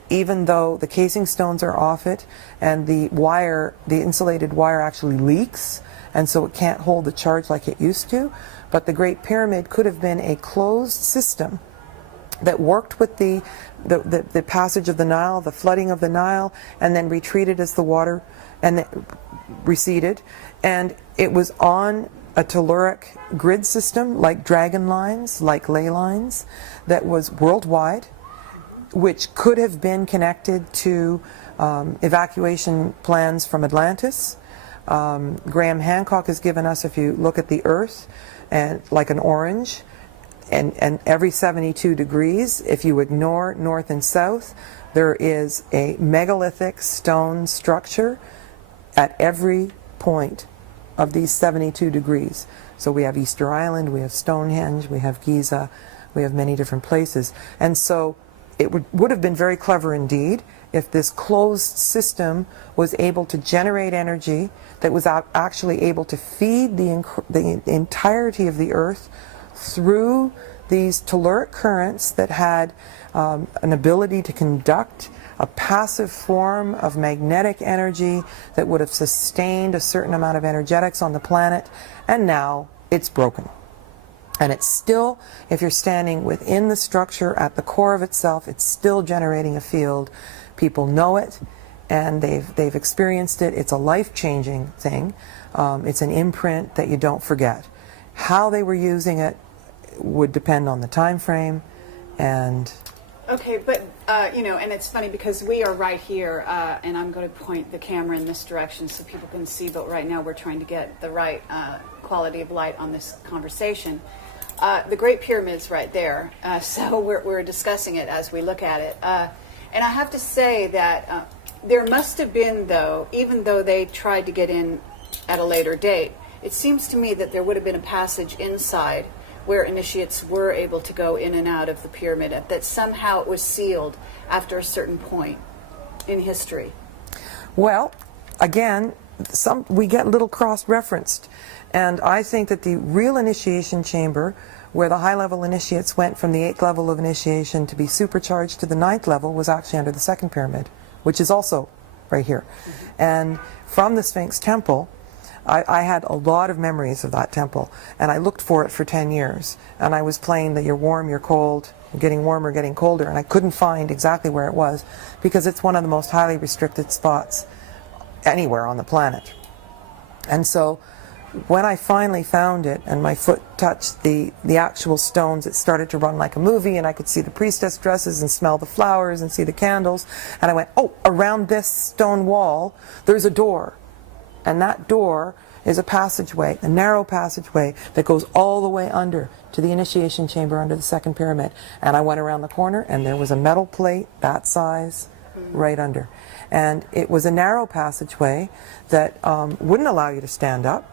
even though the casing stones are off it, and the insulated wire actually leaks, and so it can't hold the charge like it used to. But the Great Pyramid could have been a closed system that worked with the passage of the Nile, the flooding of the Nile, and then retreated as the water and receded. And it was on a telluric grid system, like dragon lines, like ley lines, that was worldwide, which could have been connected to evacuation plans from Atlantis. Graham Hancock has given us, if you look at the Earth, and like an orange, and every 72 degrees, if you ignore north and south, there is a megalithic stone structure at every point of these 72 degrees. So we have Easter Island, we have Stonehenge, we have Giza, we have many different places. And so it would have been very clever indeed if this closed system was able to generate energy that was actually able to feed the entirety of the Earth through these telluric currents that had an ability to conduct a passive form of magnetic energy that would have sustained a certain amount of energetics on the planet, and now it's broken. And it's still, if you're standing within the structure at the core of itself, it's still generating a field. People know it, and they've experienced it. It's a life-changing thing. It's an imprint that you don't forget. How they were using it would depend on the time frame, and... Okay, but, and it's funny because we are right here, and I'm going to point the camera in this direction so people can see, but right now we're trying to get the right quality of light on this conversation. The Great Pyramid's right there, so we're discussing it as we look at it. And I have to say that there must have been, though, even though they tried to get in at a later date, it seems to me that there would have been a passage inside where initiates were able to go in and out of the pyramid, that somehow it was sealed after a certain point in history. Well, again, we get a little cross-referenced, and I think that the real initiation chamber, where the high-level initiates went from the 8th level of initiation to be supercharged to the 9th level, was actually under the 2nd pyramid, which is also right here. Mm-hmm. And from the Sphinx temple, I had a lot of memories of that temple, and I looked for it for 10 years. And I was playing the you're warm, you're cold, getting warmer, getting colder, and I couldn't find exactly where it was because it's one of the most highly restricted spots anywhere on the planet. And so when I finally found it and my foot touched the actual stones, it started to run like a movie, and I could see the priestess dresses and smell the flowers and see the candles. And I went, oh, around this stone wall, there's a door. And that door is a passageway, a narrow passageway that goes all the way under to the initiation chamber under the second pyramid. And I went around the corner, and there was a metal plate that size right under. And it was a narrow passageway that wouldn't allow you to stand up.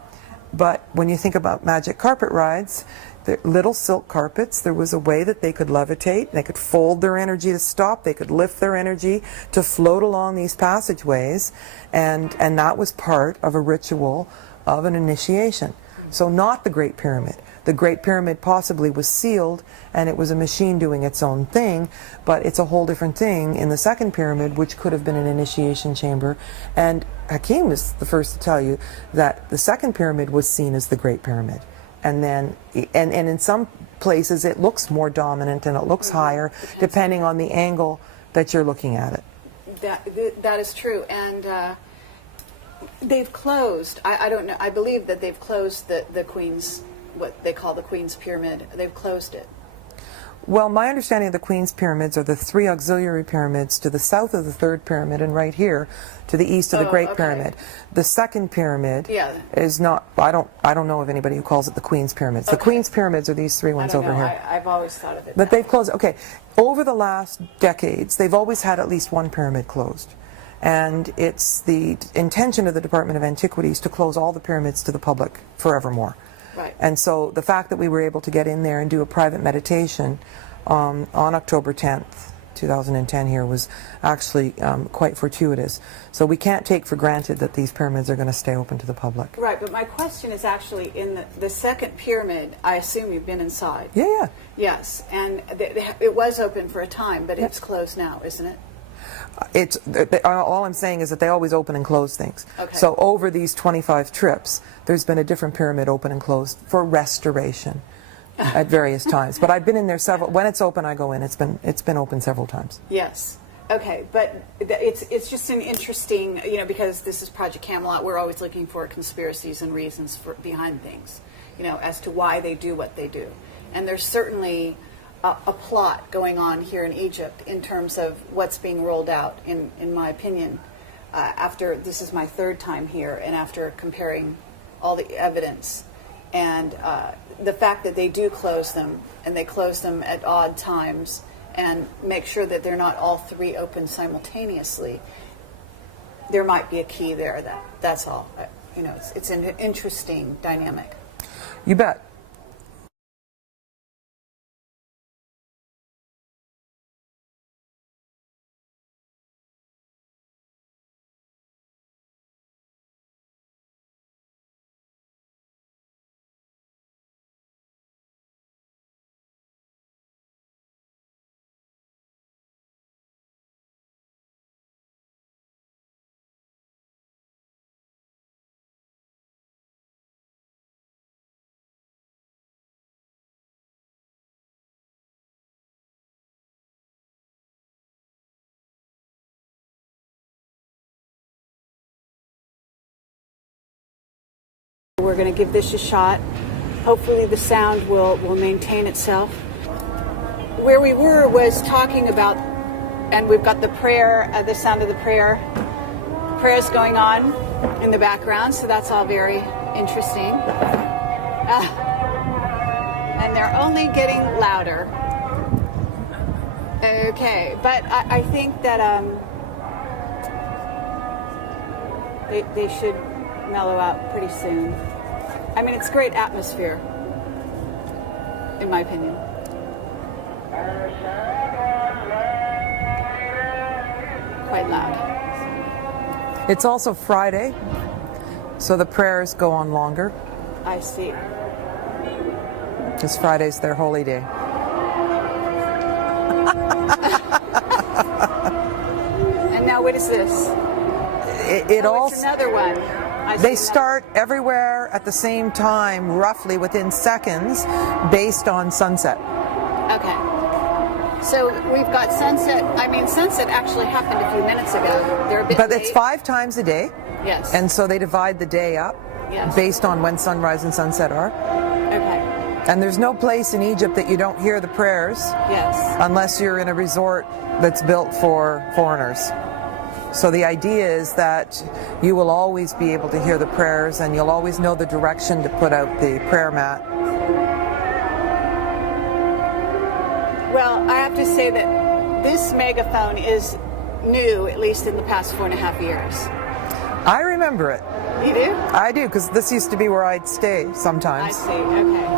But when you think about magic carpet rides, the little silk carpets, there was a way that they could levitate, they could fold their energy to stop, they could lift their energy to float along these passageways, and that was part of a ritual of an initiation. So not the Great Pyramid. The Great Pyramid possibly was sealed and it was a machine doing its own thing, but it's a whole different thing in the second pyramid, which could have been an initiation chamber. And Hakeem is the first to tell you that the second pyramid was seen as the Great Pyramid. And then, and in some places it looks more dominant and it looks higher depending on the angle that you're looking at it. That is true. And they've closed, I don't know, I believe that they've closed the Queen's, what they call the Queen's Pyramid. They've closed it. Well, my understanding of the Queen's Pyramids are the three auxiliary pyramids to the south of the third pyramid and right here to the east of the Great Pyramid. The second pyramid is not, I don't know of anybody who calls it the Queen's Pyramids. The Queen's Pyramids are these three ones over here. I've always thought of it But they've closed, okay. Over the last decades, they've always had at least one pyramid closed. And it's the intention of the Department of Antiquities to close all the pyramids to the public forevermore. Right. And so the fact that we were able to get in there and do a private meditation on October 10th, 2010 here was actually quite fortuitous. So we can't take for granted that these pyramids are going to stay open to the public. Right, but my question is actually in the second pyramid, I assume you've been inside. Yeah. Yes, and it was open for a time, but it's closed now, isn't it? All I'm saying is that they always open and close things. Okay. So over these 25 trips, there's been a different pyramid open and closed for restoration at various times. But I've been in there several. When it's open, I go in. It's been open several times. Yes. Okay, but it's just an interesting, because this is Project Camelot. We're always looking for conspiracies and reasons behind things, as to why they do what they do. And there's certainly a plot going on here in Egypt in terms of what's being rolled out, in my opinion, after this is my third time here, and after comparing all the evidence and the fact that they do close them, and they close them at odd times and make sure that they're not all three open simultaneously, there might be a key there. That's all. It's an interesting dynamic. You bet. We're going to give this a shot. Hopefully the sound will maintain itself. Where we were was talking about, and we've got the prayer, the sound of the prayer. Prayers going on in the background, so that's all very interesting. And they're only getting louder. Okay, but I think that they should mellow out pretty soon. I mean, it's great atmosphere, in my opinion. Quite loud. It's also Friday, so the prayers go on longer. I see. Because Friday's their holy day. And now what is this? It's another one. They start everywhere at the same time, roughly within seconds, based on sunset. Okay. So we've got sunset. I mean, sunset actually happened a few minutes ago. They're a bit But late. it's 5 times a day. Yes. And so they divide the day up based on when sunrise and sunset are. Okay. And there's no place in Egypt that you don't hear the prayers. Yes. Unless you're in a resort that's built for foreigners. So the idea is that you will always be able to hear the prayers, and you'll always know the direction to put out the prayer mat. Well, I have to say that this megaphone is new, at least in the past 4.5 years. I remember it. You do? I do, because this used to be where I'd stay sometimes. I see, okay.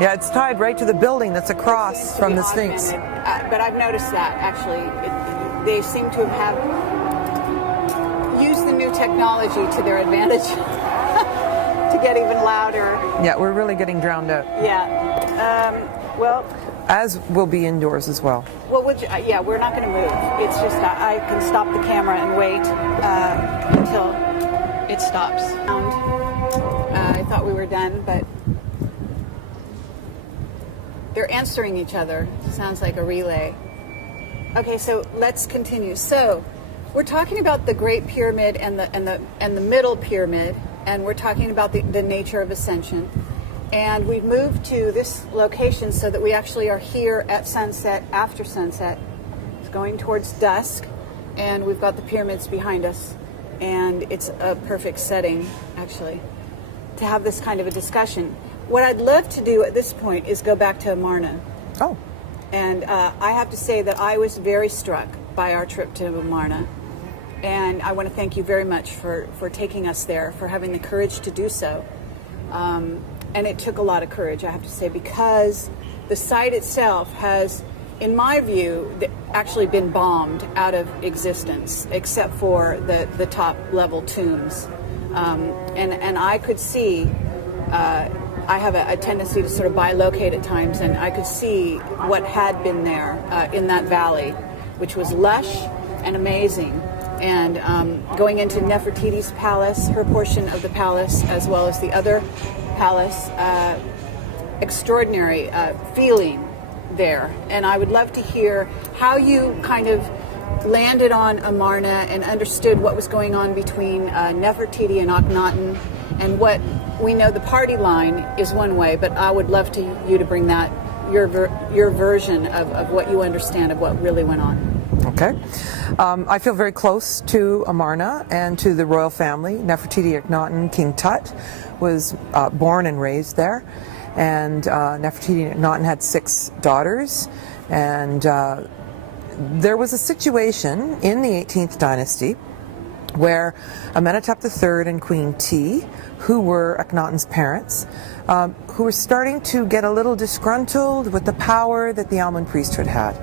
Yeah, it's tied right to the building that's across from the Sphinx. But I've noticed that, actually. They seem to have used the new technology to their advantage to get even louder. Yeah, we're really getting drowned out. Yeah. Well... As will be indoors as well. Well, yeah, we're not going to move. It's just I can stop the camera and wait until it stops. I thought we were done, but they're answering each other. Sounds like a relay. Okay, so let's continue. So we're talking about the Great Pyramid and the Middle Pyramid, and we're talking about the nature of ascension. And we've moved to this location so that we actually are here at sunset, after sunset. It's going towards dusk, and we've got the pyramids behind us. And it's a perfect setting, actually, to have this kind of a discussion. What I'd love to do at this point is go back to Amarna. Oh. And I have to say that I was very struck by our trip to Amarna. And I want to thank you very much for taking us there, for having the courage to do so. And it took a lot of courage, I have to say, because the site itself has, in my view, actually been bombed out of existence, except for the top level tombs. And I could see, I have a tendency to sort of bilocate at times, and I could see what had been there in that valley, which was lush and amazing. And going into Nefertiti's palace, her portion of the palace, as well as the other palace, extraordinary feeling there. And I would love to hear how you kind of landed on Amarna and understood what was going on between Nefertiti and Akhenaten, and what we know the party line is one way, but I would love you to bring that, your version of what you understand of what really went on. Okay. I feel very close to Amarna and to the royal family. Nefertiti-Akhenaten, King Tut, was born and raised there. And Nefertiti-Akhenaten had 6 daughters. And there was a situation in the 18th dynasty where Amenhotep III and Queen T, who were Akhenaten's parents, who were starting to get a little disgruntled with the power that the Amun priesthood had.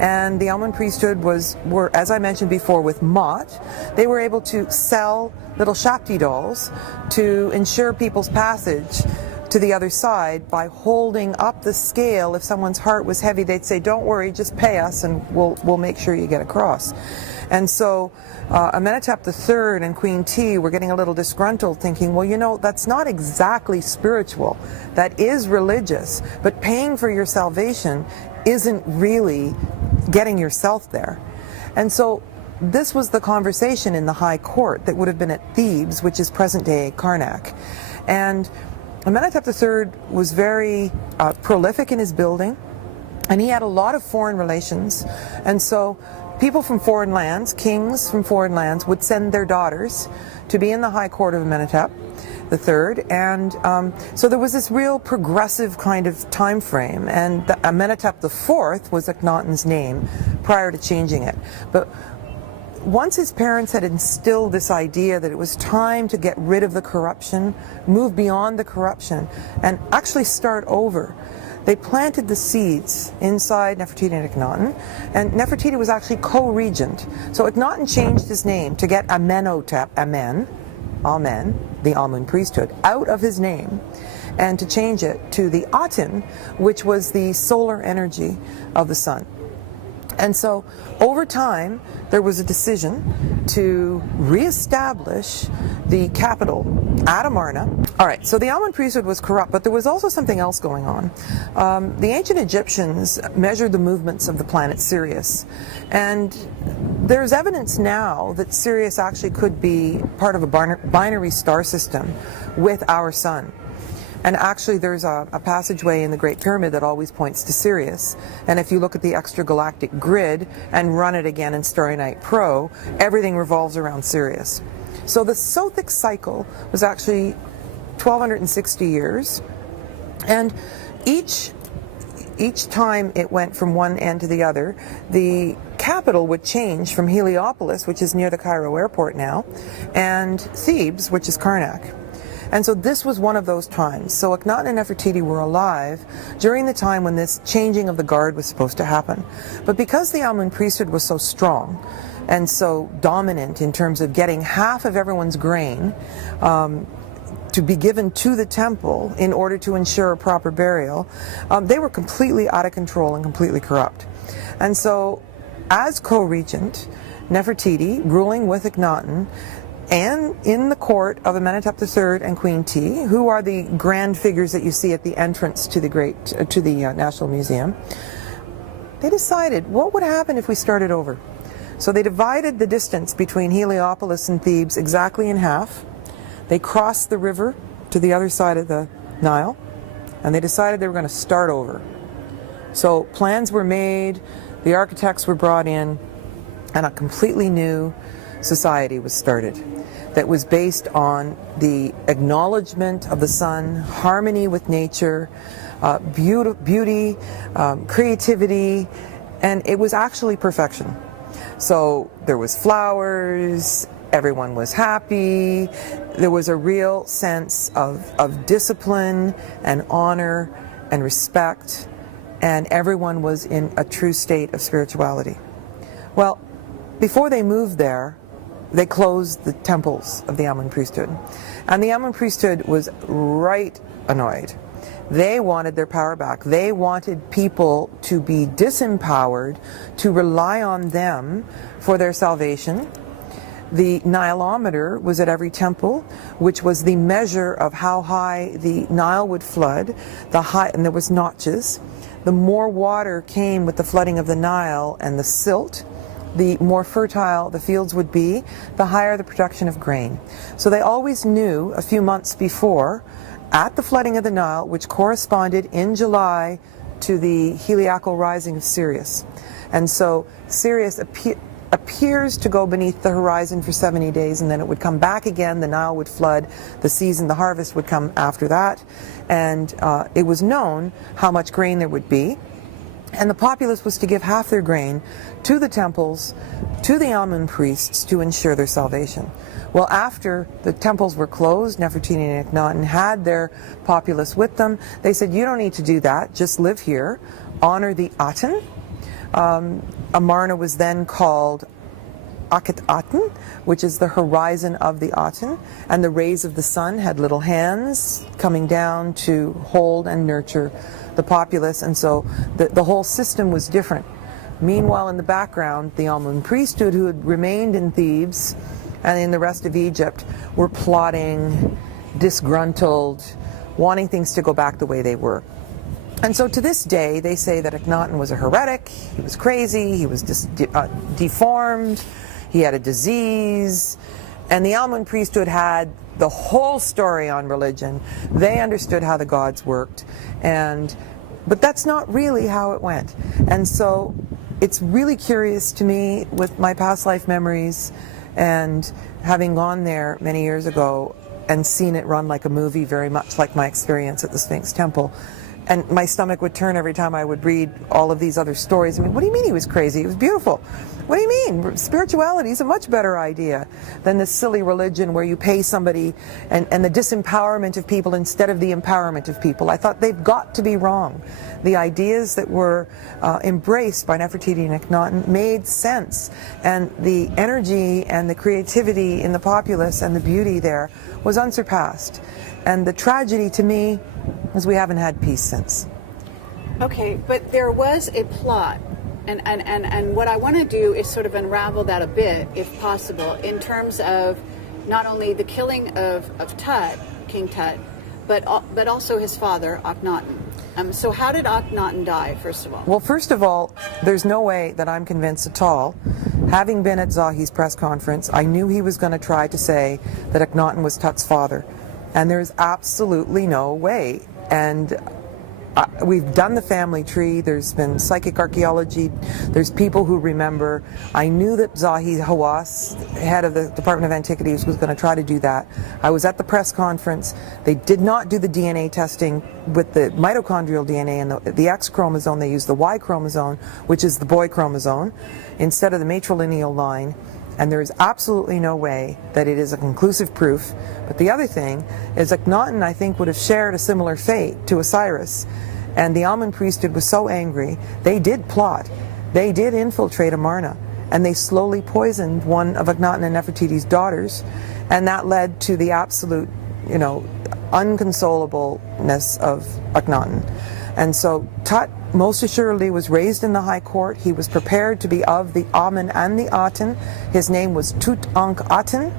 And the Amun priesthood were, as I mentioned before, with Mott, they were able to sell little Shakti dolls to ensure people's passage to the other side by holding up the scale. If someone's heart was heavy, they'd say, "Don't worry, just pay us and we'll make sure you get across." And so Amenhotep III and Queen T were getting a little disgruntled, thinking, well, you know, that's not exactly spiritual. That is religious, but paying for your salvation isn't really getting yourself there. And so this was the conversation in the high court that would have been at Thebes, which is present-day Karnak. And Amenhotep III was very prolific in his building, and he had a lot of foreign relations. And so people from foreign lands, kings from foreign lands, would send their daughters to be in the high court of Amenhotep III, and so there was this real progressive kind of time frame, and Amenhotep IV was Akhenaten's name prior to changing it. But once his parents had instilled this idea that it was time to get rid of the corruption, move beyond the corruption, and actually start over, they planted the seeds inside Nefertiti and Akhenaten, and Nefertiti was actually co-regent. So Akhenaten changed his name to get Amenhotep, Amen, the Amun priesthood, out of his name, and to change it to the Aten, which was the solar energy of the sun. And so over time, there was a decision to reestablish the capital at Amarna. All right, so the Amun priesthood was corrupt, but there was also something else going on. The ancient Egyptians measured the movements of the planet Sirius, and there's evidence now that Sirius actually could be part of a binary star system with our sun. And actually there's a passageway in the Great Pyramid that always points to Sirius. And if you look at the extragalactic grid and run it again in Starry Night Pro, everything revolves around Sirius. So the Sothic cycle was actually 1260 years. And each time it went from one end to the other, the capital would change from Heliopolis, which is near the Cairo airport now, and Thebes, which is Karnak. And so this was one of those times. So Akhenaten and Nefertiti were alive during the time when this changing of the guard was supposed to happen. But because the Amun priesthood was so strong and so dominant in terms of getting half of everyone's grain to be given to the temple in order to ensure a proper burial, they were completely out of control and completely corrupt. And so as co-regent, Nefertiti, ruling with Akhenaten, and in the court of Amenhotep III and Queen T, who are the grand figures that you see at the entrance to the National Museum, they decided what would happen if we started over. So they divided the distance between Heliopolis and Thebes exactly in half. They crossed the river to the other side of the Nile, and they decided they were going to start over. So plans were made, the architects were brought in, and a completely new society was started that was based on the acknowledgement of the sun, harmony with nature, beauty, creativity, and it was actually perfection. So there was flowers, everyone was happy, there was a real sense of discipline and honor and respect, and everyone was in a true state of spirituality. Well, before they moved there, they closed the temples of the Amun priesthood. And the Amun priesthood was right annoyed. They wanted their power back. They wanted people to be disempowered, to rely on them for their salvation. The Nilometer was at every temple, which was the measure of how high the Nile would flood, and there was notches. The more water came with the flooding of the Nile and the silt, the more fertile the fields would be, the higher the production of grain. So they always knew a few months before, at the flooding of the Nile, which corresponded in July to the heliacal rising of Sirius. And so Sirius appears to go beneath the horizon for 70 days, and then it would come back again, the Nile would flood, the harvest would come after that, and it was known how much grain there would be. And the populace was to give half their grain to the temples, to the Amun priests, to ensure their salvation. Well, after the temples were closed, Nefertiti and Akhenaten had their populace with them. They said, you don't need to do that, just live here, honor the Aten. Amarna was then called Akhenaten, which is the horizon of the Aten, and the rays of the sun had little hands coming down to hold and nurture the populace, and so the whole system was different. Meanwhile, in the background, the Amun priesthood, who had remained in Thebes and in the rest of Egypt, were plotting, disgruntled, wanting things to go back the way they were. And so to this day, they say that Akhenaten was a heretic, he was crazy, he was deformed, he had a disease, and the Amun priesthood had the whole story on religion. They understood how the gods worked, but that's not really how it went. And so it's really curious to me, with my past life memories and having gone there many years ago and seen it run like a movie, very much like my experience at the Sphinx Temple. And my stomach would turn every time I would read all of these other stories. I mean, what do you mean he was crazy? It was beautiful. What do you mean? Spirituality is a much better idea than this silly religion where you pay somebody and the disempowerment of people instead of the empowerment of people. I thought they've got to be wrong. The ideas that were embraced by Nefertiti and Akhenaten made sense. And the energy and the creativity in the populace and the beauty there was unsurpassed. And the tragedy to me is we haven't had peace since. Okay, but there was a plot And what I want to do is sort of unravel that a bit, if possible, in terms of not only the killing of Tut, King Tut, but also his father, Akhenaten. So how did Akhenaten die, first of all? Well, first of all, there's no way that I'm convinced at all. Having been at Zahi's press conference, I knew he was going to try to say that Akhenaten was Tut's father. And there's absolutely no way. And we've done the family tree, there's been psychic archaeology, there's people who remember. I knew that Zahi Hawass, head of the Department of Antiquities, was going to try to do that. I was at the press conference. They did not do the DNA testing with the mitochondrial DNA and the X chromosome. They used the Y chromosome, which is the boy chromosome, instead of the matrilineal line. And there is absolutely no way that it is a conclusive proof. But the other thing is Akhenaten, I think, would have shared a similar fate to Osiris. And the Amun priesthood was so angry, they did plot. They did infiltrate Amarna. And they slowly poisoned one of Akhenaten and Nefertiti's daughters. And that led to the absolute, unconsolableness of Akhenaten. And so Tut most assuredly was raised in the high court. He was prepared to be of the Amun and the Aten. His name was Tutankhaten.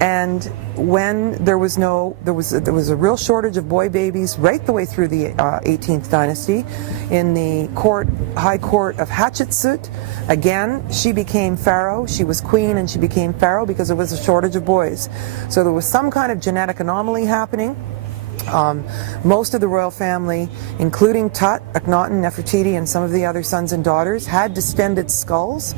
And when there was a real shortage of boy babies right the way through the 18th dynasty, in the high court of Hatshepsut, again, she became pharaoh. She was queen and she became pharaoh because there was a shortage of boys. So there was some kind of genetic anomaly happening. Most of the royal family, including Tut, Akhenaten, Nefertiti, and some of the other sons and daughters, had distended skulls.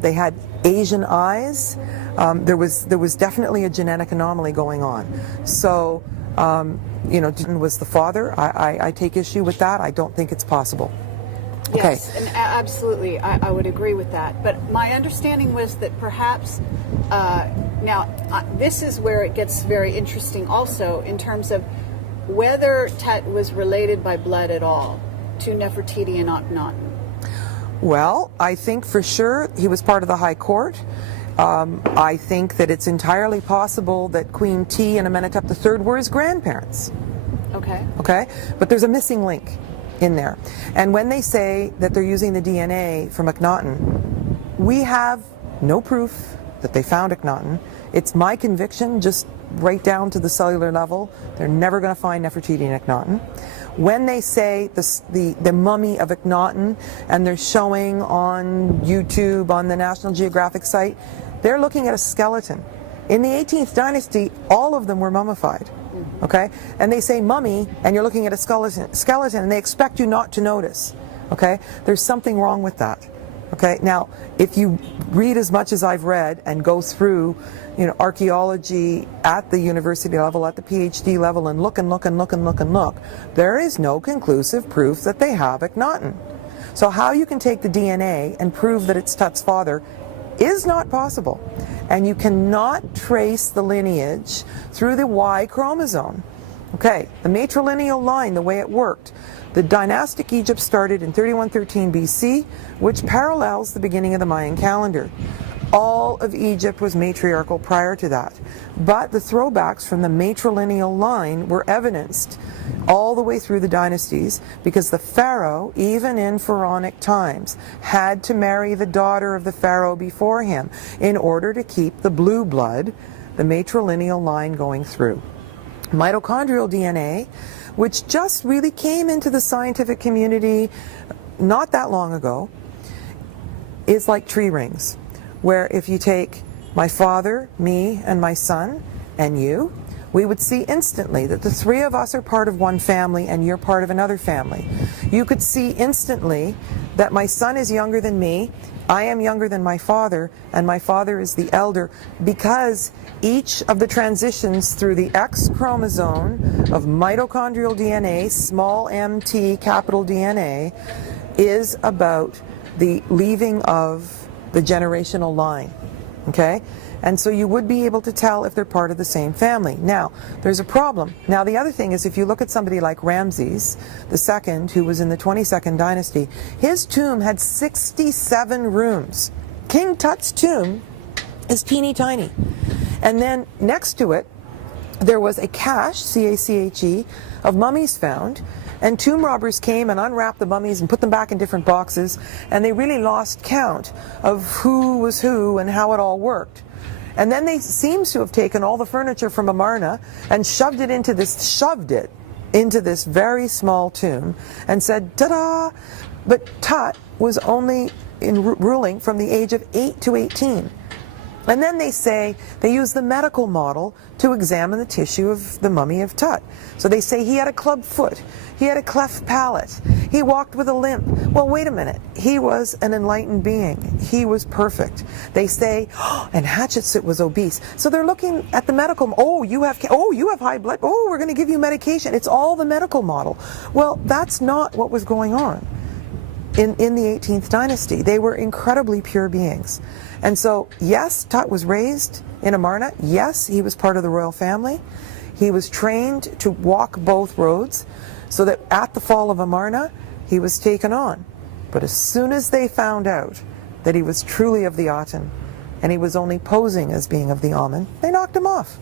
They had Asian eyes. There was definitely a genetic anomaly going on. So, was the father. I take issue with that. I don't think it's possible. Yes, okay. And absolutely, I would agree with that. But my understanding was that perhaps, this is where it gets very interesting also in terms of whether Tut was related by blood at all to Nefertiti and Akhenaten. Well, I think for sure he was part of the High Court. I think that it's entirely possible that Queen T and Amenhotep III were his grandparents. Okay. Okay? But there's a missing link in there. And when they say that they're using the DNA from Akhenaten, we have no proof that they found Akhenaten. It's my conviction, just right down to the cellular level, they're never going to find Nefertiti and Akhenaten. When they say the mummy of Akhenaten, and they're showing on YouTube, on the National Geographic site, they're looking at a skeleton. In the 18th dynasty, all of them were mummified. Okay? And they say mummy, and you're looking at a skeleton, and they expect you not to notice. Okay? There's something wrong with that. Okay? Now, if you read as much as I've read and go through, archaeology at the university level, at the PhD level, and look, there is no conclusive proof that they have Akhenaten. So how you can take the DNA and prove that it's Tut's father is not possible. And you cannot trace the lineage through the Y chromosome. Okay, the matrilineal line, the way it worked. The dynastic Egypt started in 3113 BC, which parallels the beginning of the Mayan calendar. All of Egypt was matriarchal prior to that. But the throwbacks from the matrilineal line were evidenced all the way through the dynasties, because the pharaoh, even in pharaonic times, had to marry the daughter of the pharaoh before him in order to keep the blue blood, the matrilineal line, going through. Mitochondrial DNA, which just really came into the scientific community not that long ago, is like tree rings, where if you take my father, me, and my son, and you, we would see instantly that the three of us are part of one family and you're part of another family. You could see instantly that my son is younger than me, I am younger than my father, and my father is the elder, because each of the transitions through the X chromosome of mitochondrial DNA, small mt, capital DNA, is about the leaving of the generational line. Okay? And so you would be able to tell if they're part of the same family. Now, there's a problem. Now, the other thing is, if you look at somebody like Ramses II, who was in the 22nd dynasty, his tomb had 67 rooms. King Tut's tomb is teeny tiny. And then next to it, there was a cache, C-A-C-H-E, of mummies found. and tomb robbers came and unwrapped the mummies and put them back in different boxes, and they really lost count of who was who and how it all worked. And then they seems to have taken all the furniture from Amarna and shoved it into this very small tomb and said, ta-da! But Tut was only ruling from the age of 8 to 18. And then they say they use the medical model to examine the tissue of the mummy of Tut. So they say he had a club foot, he had a cleft palate, he walked with a limp. Well, wait a minute, he was an enlightened being. He was perfect. They say, oh, and Hatshepsut was obese. So they're looking at the medical, oh, you have high blood, oh, we're going to give you medication. It's all the medical model. Well, that's not what was going on in the 18th dynasty. They were incredibly pure beings. And so, yes, Tut was raised in Amarna. Yes, he was part of the royal family. He was trained to walk both roads, so that at the fall of Amarna, he was taken on. But as soon as they found out that he was truly of the Aten, and he was only posing as being of the Amen, they knocked him off.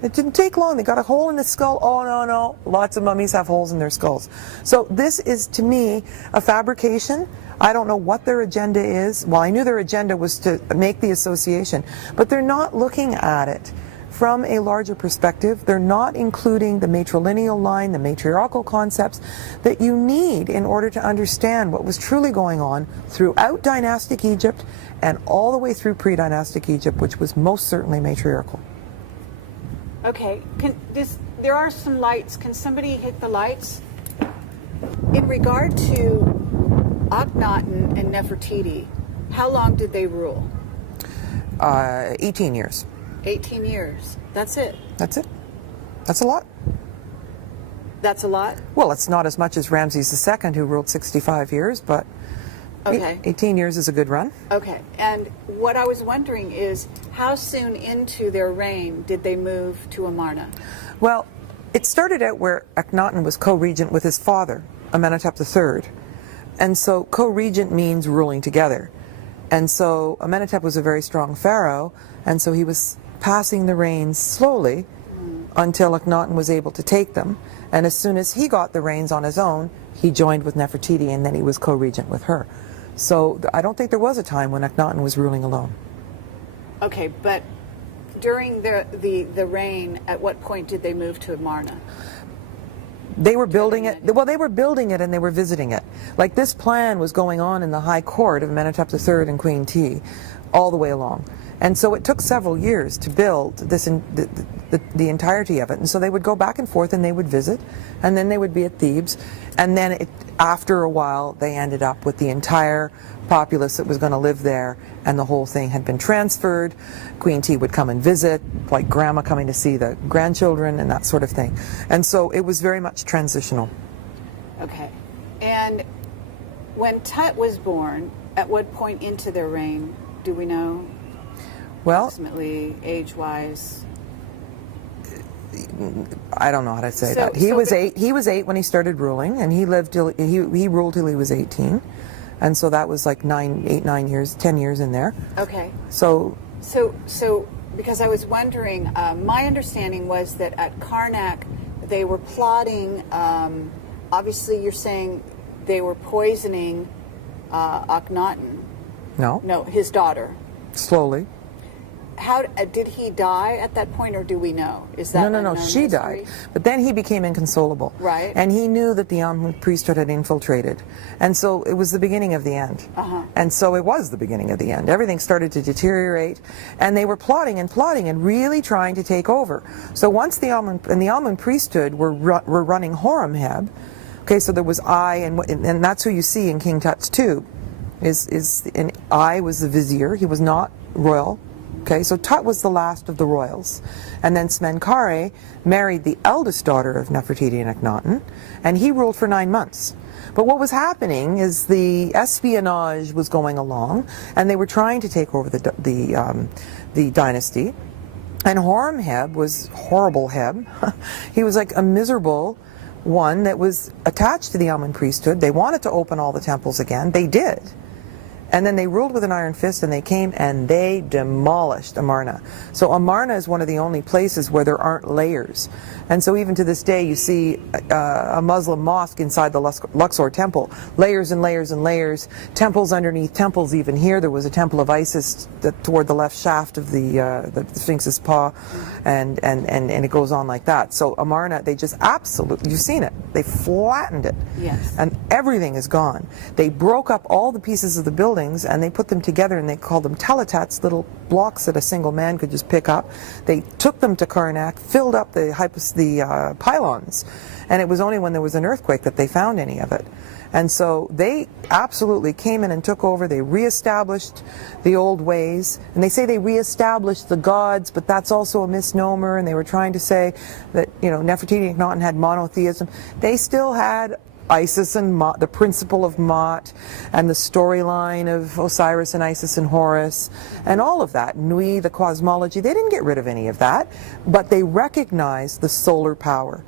It didn't take long. They got a hole in his skull. Oh, no. Lots of mummies have holes in their skulls. So this is, to me, a fabrication. I don't know what their agenda is. Well, I knew their agenda was to make the association. But they're not looking at it from a larger perspective. They're not including the matrilineal line, the matriarchal concepts that you need in order to understand what was truly going on throughout dynastic Egypt and all the way through pre-dynastic Egypt, which was most certainly matriarchal. Okay, there are some lights. Can somebody hit the lights? In regard to Akhenaten and Nefertiti, how long did they rule? 18 years. 18 years. That's it? That's it. That's a lot. That's a lot? Well, it's not as much as Ramses II, who ruled 65 years, but okay. 18 years is a good run. Okay, and what I was wondering is, how soon into their reign did they move to Amarna? Well, it started out where Akhenaten was co-regent with his father, Amenhotep III. And so co-regent means ruling together. And so Amenhotep was a very strong pharaoh, and so he was passing the reins slowly until Akhenaten was able to take them. And as soon as he got the reins on his own, he joined with Nefertiti, and then he was co-regent with her. So I don't think there was a time when Akhenaten was ruling alone. Okay, but during the reign, at what point did they move to Amarna? They were building it. Well, they were building it and they were visiting it. Like, this plan was going on in the high court of Amenhotep III and Queen T all the way along. And so it took several years to build this the entirety of it. And so they would go back and forth and they would visit, and then they would be at Thebes. And then after a while, they ended up with the entire populace that was going to live there, and the whole thing had been transferred. Queen T would come and visit, like grandma coming to see the grandchildren and that sort of thing. And so it was very much transitional. Okay. And when Tut was born, at what point into their reign do we know? Well, approximately age-wise. I don't know how to say that. He was 8. He was 8 when he started ruling, and he lived till he ruled till he was 18, and so that was like 10 years in there. Okay. So because I was wondering, my understanding was that at Karnak they were plotting. Obviously, you're saying they were poisoning Akhenaten. No, his daughter. Slowly. How did he die at that point, or do we know? Is that no? She died, but then he became inconsolable. Right. And he knew that the Amun priesthood had infiltrated, and so it was the beginning of the end. And so it was the beginning of the end. Everything started to deteriorate, and they were plotting and really trying to take over. So once the Amun priesthood were running Horemheb, okay, so there was and that's who you see in King Tut's tomb. And I was the vizier. He was not royal. Okay, so Tut was the last of the royals. And then Smenkhare married the eldest daughter of Nefertiti and Akhenaten, and he ruled for 9 months. But what was happening is the espionage was going along, and they were trying to take over the dynasty. And Horemheb was horrible Heb. He was like a miserable one that was attached to the Amun priesthood. They wanted to open all the temples again. They did. And then they ruled with an iron fist, and they came and they demolished Amarna. So Amarna is one of the only places where there aren't layers. And so even to this day, you see a Muslim mosque inside the Luxor temple. Layers and layers and layers. Temples underneath temples even here. There was a temple of Isis toward the left shaft of the Sphinx's paw. And it goes on like that. So Amarna, they just absolutely, you've seen it. They flattened it. Yes. And everything is gone. They broke up all the pieces of the buildings and they put them together, and they called them teletats, little blocks that a single man could just pick up. They took them to Karnak, filled up the pylons, and it was only when there was an earthquake that they found any of it. And so they absolutely came in and took over. They reestablished the old ways, and they say they reestablished the gods, but that's also a misnomer. And they were trying to say that, you know, Nefertiti and Akhenaten had monotheism. They still had Isis and Mot, the principle of Mot, and the storyline of Osiris and Isis and Horus, and all of that. Nui, the cosmology, they didn't get rid of any of that, but they recognized the solar power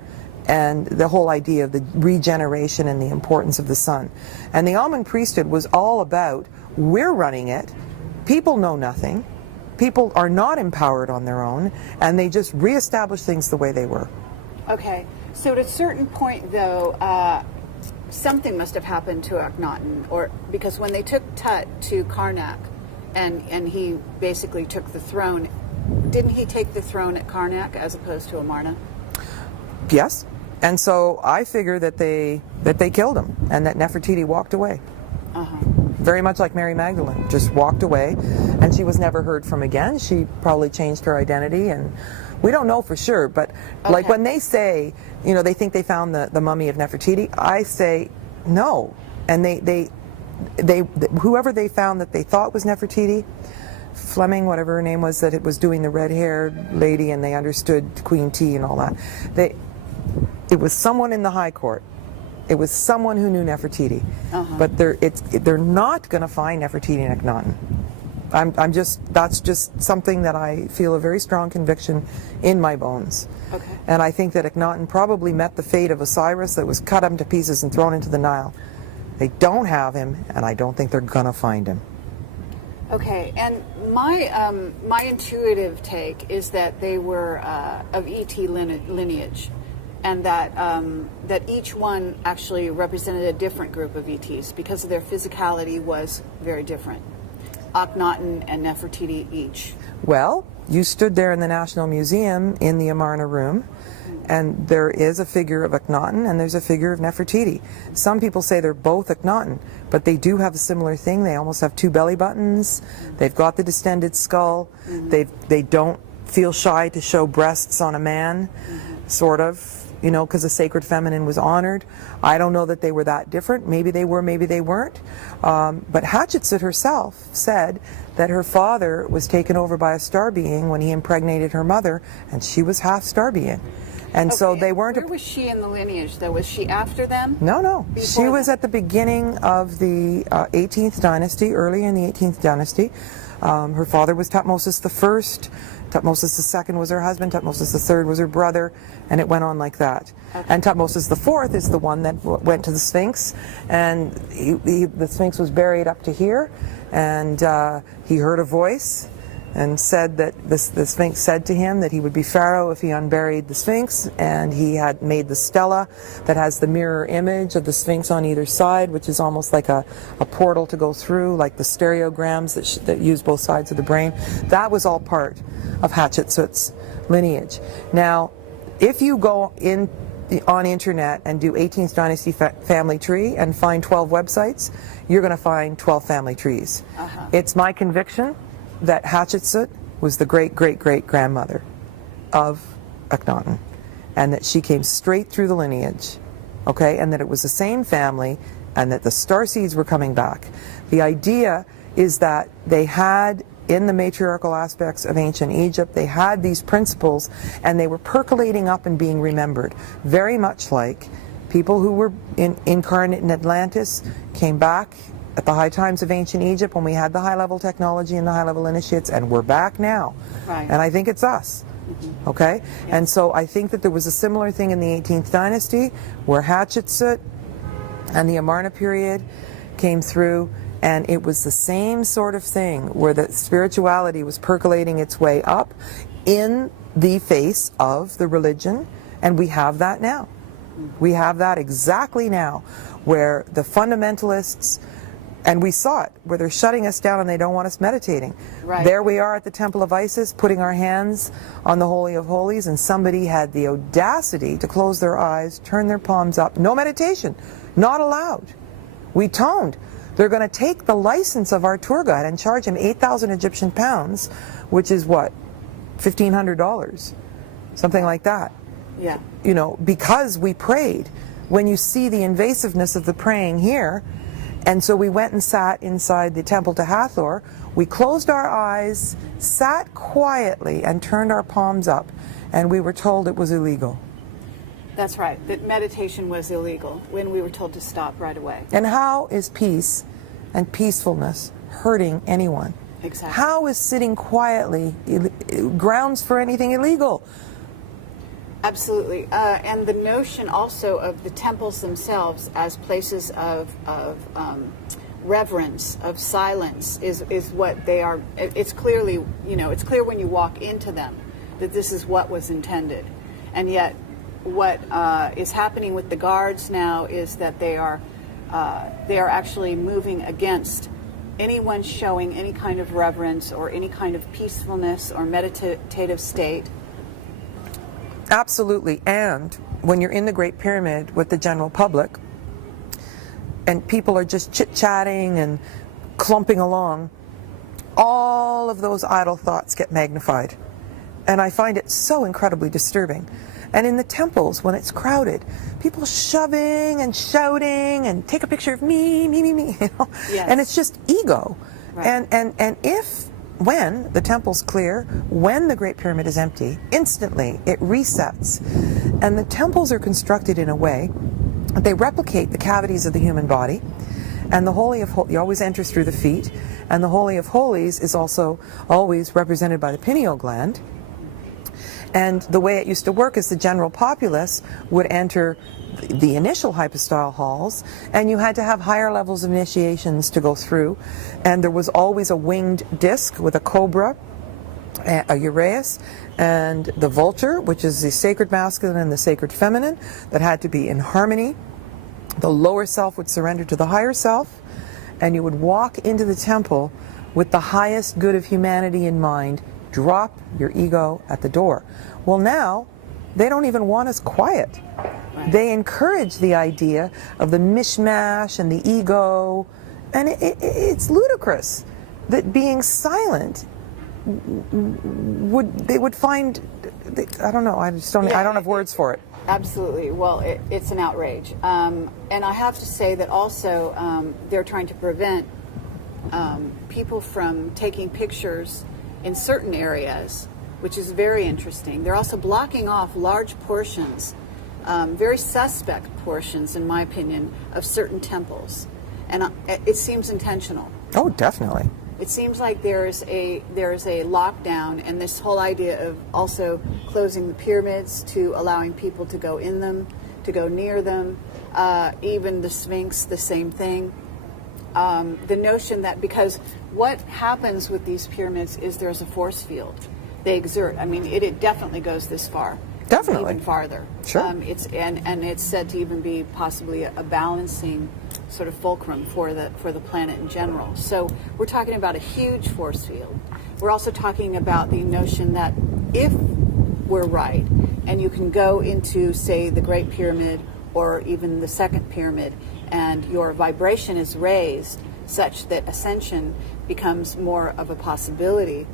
and the whole idea of the regeneration and the importance of the sun. And the Amun priesthood was all about, we're running it, people know nothing, people are not empowered on their own, and they just reestablish things the way they were. Okay, so at a certain point, though, something must have happened to Akhenaten, or because when they took Tut to Karnak, and he basically took the throne, didn't he take the throne at Karnak as opposed to Amarna? Yes, and so I figure that they killed him, and that Nefertiti walked away. Very much like Mary Magdalene, just walked away, and she was never heard from again. She probably changed her identity, and we don't know for sure, but like when they say, you know, they think they found the mummy of Nefertiti, I say no. And they whoever they found that they thought was Nefertiti, Fleming, whatever her name was, that it was doing the red-haired lady, and they understood Queen T and all that. It was someone in the High Court. It was someone who knew Nefertiti, but they're not going to find Nefertiti and Akhenaten. That's just something that I feel a very strong conviction in my bones. Okay. And I think that Akhenaten probably met the fate of Osiris, that was cut him to pieces and thrown into the Nile. They don't have him, and I don't think they're gonna find him. Okay, and my intuitive take is that they were of ET lineage, and that that each one actually represented a different group of ETs because their physicality was very different. Akhenaten and Nefertiti each. Well, you stood there in the National Museum in the Amarna room, and there is a figure of Akhenaten and there's a figure of Nefertiti. Some people say they're both Akhenaten, but they do have a similar thing. They almost have two belly buttons. They've got the distended skull. They don't feel shy to show breasts on a man, sort of, you know, because the sacred feminine was honored. I don't know that they were that different. Maybe they were, maybe they weren't. But Hatshepsut herself said that her father was taken over by a star being when he impregnated her mother, and she was half star being. And so they weren't... Where was she in the lineage, though? Was she after them? No, no. Before She was at the beginning of the 18th dynasty, early in the 18th dynasty. Her father was Thutmose I. Thutmose II was her husband, Thutmose III was her brother, and it went on like that. Okay. And Thutmose IV is the one that went to the Sphinx, and the Sphinx was buried up to here, and he heard a voice and said that the Sphinx said to him that he would be Pharaoh if he unburied the Sphinx, and he had made the stela that has the mirror image of the Sphinx on either side, which is almost like a portal to go through, like the stereograms that use both sides of the brain. That was all part of Hatshepsut's lineage. Now, if you go on internet and do 18th dynasty family tree and find 12 websites, you're going to find 12 family trees. It's my conviction that Hatshepsut was the great-great-great-grandmother of Akhenaten, and that she came straight through the lineage, okay, and that it was the same family, and that the starseeds were coming back. The idea is that they had, in the matriarchal aspects of ancient Egypt, they had these principles, and they were percolating up and being remembered, very much like people who were incarnate in Atlantis came back at the high times of ancient Egypt when we had the high-level technology and the high-level initiates, and we're back now. Right. And I think it's us. Okay? Yeah. And so I think that there was a similar thing in the 18th dynasty where Hatshepsut and the Amarna period came through, And it was the same sort of thing where the spirituality was percolating its way up in the face of the religion, and we have that now. We have that exactly now, where the fundamentalists, and we saw it, where they're shutting us down and they don't want us meditating. Right. There we are at the Temple of Isis, putting our hands on the Holy of Holies, and somebody had the audacity to close their eyes, turn their palms up. No meditation, not allowed. We toned. They're going to take the license of our tour guide and charge him 8,000 Egyptian pounds, which is what, $1,500, something like that. Yeah. You know, because we prayed. When you see the invasiveness of the praying here, and so we went and sat inside the temple to Hathor, we closed our eyes, sat quietly, and turned our palms up, and we were told it was illegal. That's right, that meditation was illegal when we were told to stop right away. And how is peace and peacefulness hurting anyone? Exactly. How is sitting quietly grounds for anything illegal? Absolutely. And the notion also of the temples themselves as places of reverence, of silence, is what they are. It's clearly, you know, it's clear when you walk into them that this is what was intended. And yet what is happening with the guards now is that they are actually moving against anyone showing any kind of reverence or any kind of peacefulness or meditative state. Absolutely. And when you're in the Great Pyramid with the general public and people are just chit-chatting and clumping along, all of those idle thoughts get magnified. And I find it so incredibly disturbing. And in the temples, when it's crowded, people shoving and shouting and take a picture of me, you know? Yes. And it's just ego. Right. And when the temple's clear, when the Great Pyramid is empty, instantly it resets. And the temples are constructed in a way that they replicate the cavities of the human body. And the Holy of Holies, you always enter through the feet. And the Holy of Holies is also always represented by the pineal gland. And the way it used to work is the general populace would enter the initial hypostyle halls, and you had to have higher levels of initiations to go through. And there was always a winged disc with a cobra, a uraeus, and the vulture, which is the sacred masculine and the sacred feminine, that had to be in harmony. The lower self would surrender to the higher self, and you would walk into the temple with the highest good of humanity in mind. Drop your ego at the door. Well, now they don't even want us quiet. Right. They encourage the idea of the mishmash and the ego, and it's ludicrous that being silent they would find. I don't know. I don't have words for it. Absolutely. Well, it's an outrage, and I have to say that also they're trying to prevent people from taking pictures in certain areas, which is very interesting. They're also blocking off large portions, very suspect portions, in my opinion, of certain temples, and it seems intentional. Oh, definitely. It seems like there's a lockdown, and this whole idea of also closing the pyramids to allowing people to go in them, to go near them, even the Sphinx, the same thing. The notion that because what happens with these pyramids is there's a force field. They exert. I mean, it definitely goes this far. Definitely. Even farther. Sure. It's said to even be possibly a balancing sort of fulcrum for the planet in general. So we're talking about a huge force field. We're also talking about the notion that if we're right, and you can go into, say, the Great Pyramid or even the Second Pyramid, and your vibration is raised such that ascension becomes more of a possibility.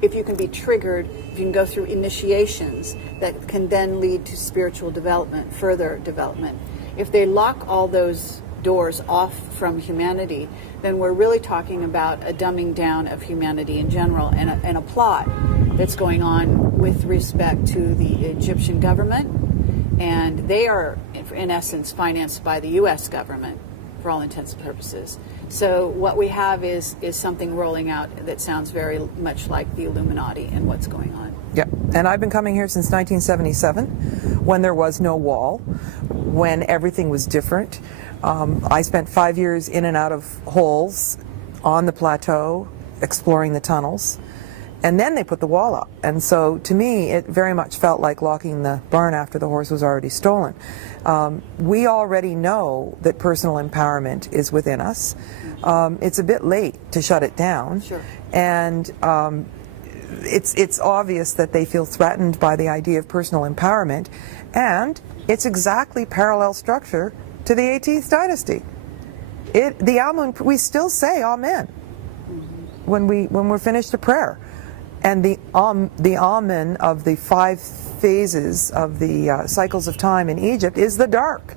If you can be triggered, if you can go through initiations that can then lead to spiritual development, further development. If they lock all those doors off from humanity, then we're really talking about a dumbing down of humanity in general, and a plot that's going on with respect to the Egyptian government. And they are, in essence, financed by the U.S. government for all intents and purposes. So what we have is something rolling out that sounds very much like the Illuminati and what's going on. Yeah, and I've been coming here since 1977, when there was no wall. when everything was different. I spent 5 years in and out of holes on the plateau, exploring the tunnels, and then they put the wall up. And so to me, it very much felt like locking the barn after the horse was already stolen. We already know that personal empowerment is within us. It's a bit late to shut it down. Sure. And it's obvious that they feel threatened by the idea of personal empowerment, and it's exactly parallel structure to the 18th dynasty. The Amun, we still say Amen when we're finished a prayer, and the Amen of the 5 phases of the cycles of time in Egypt is the dark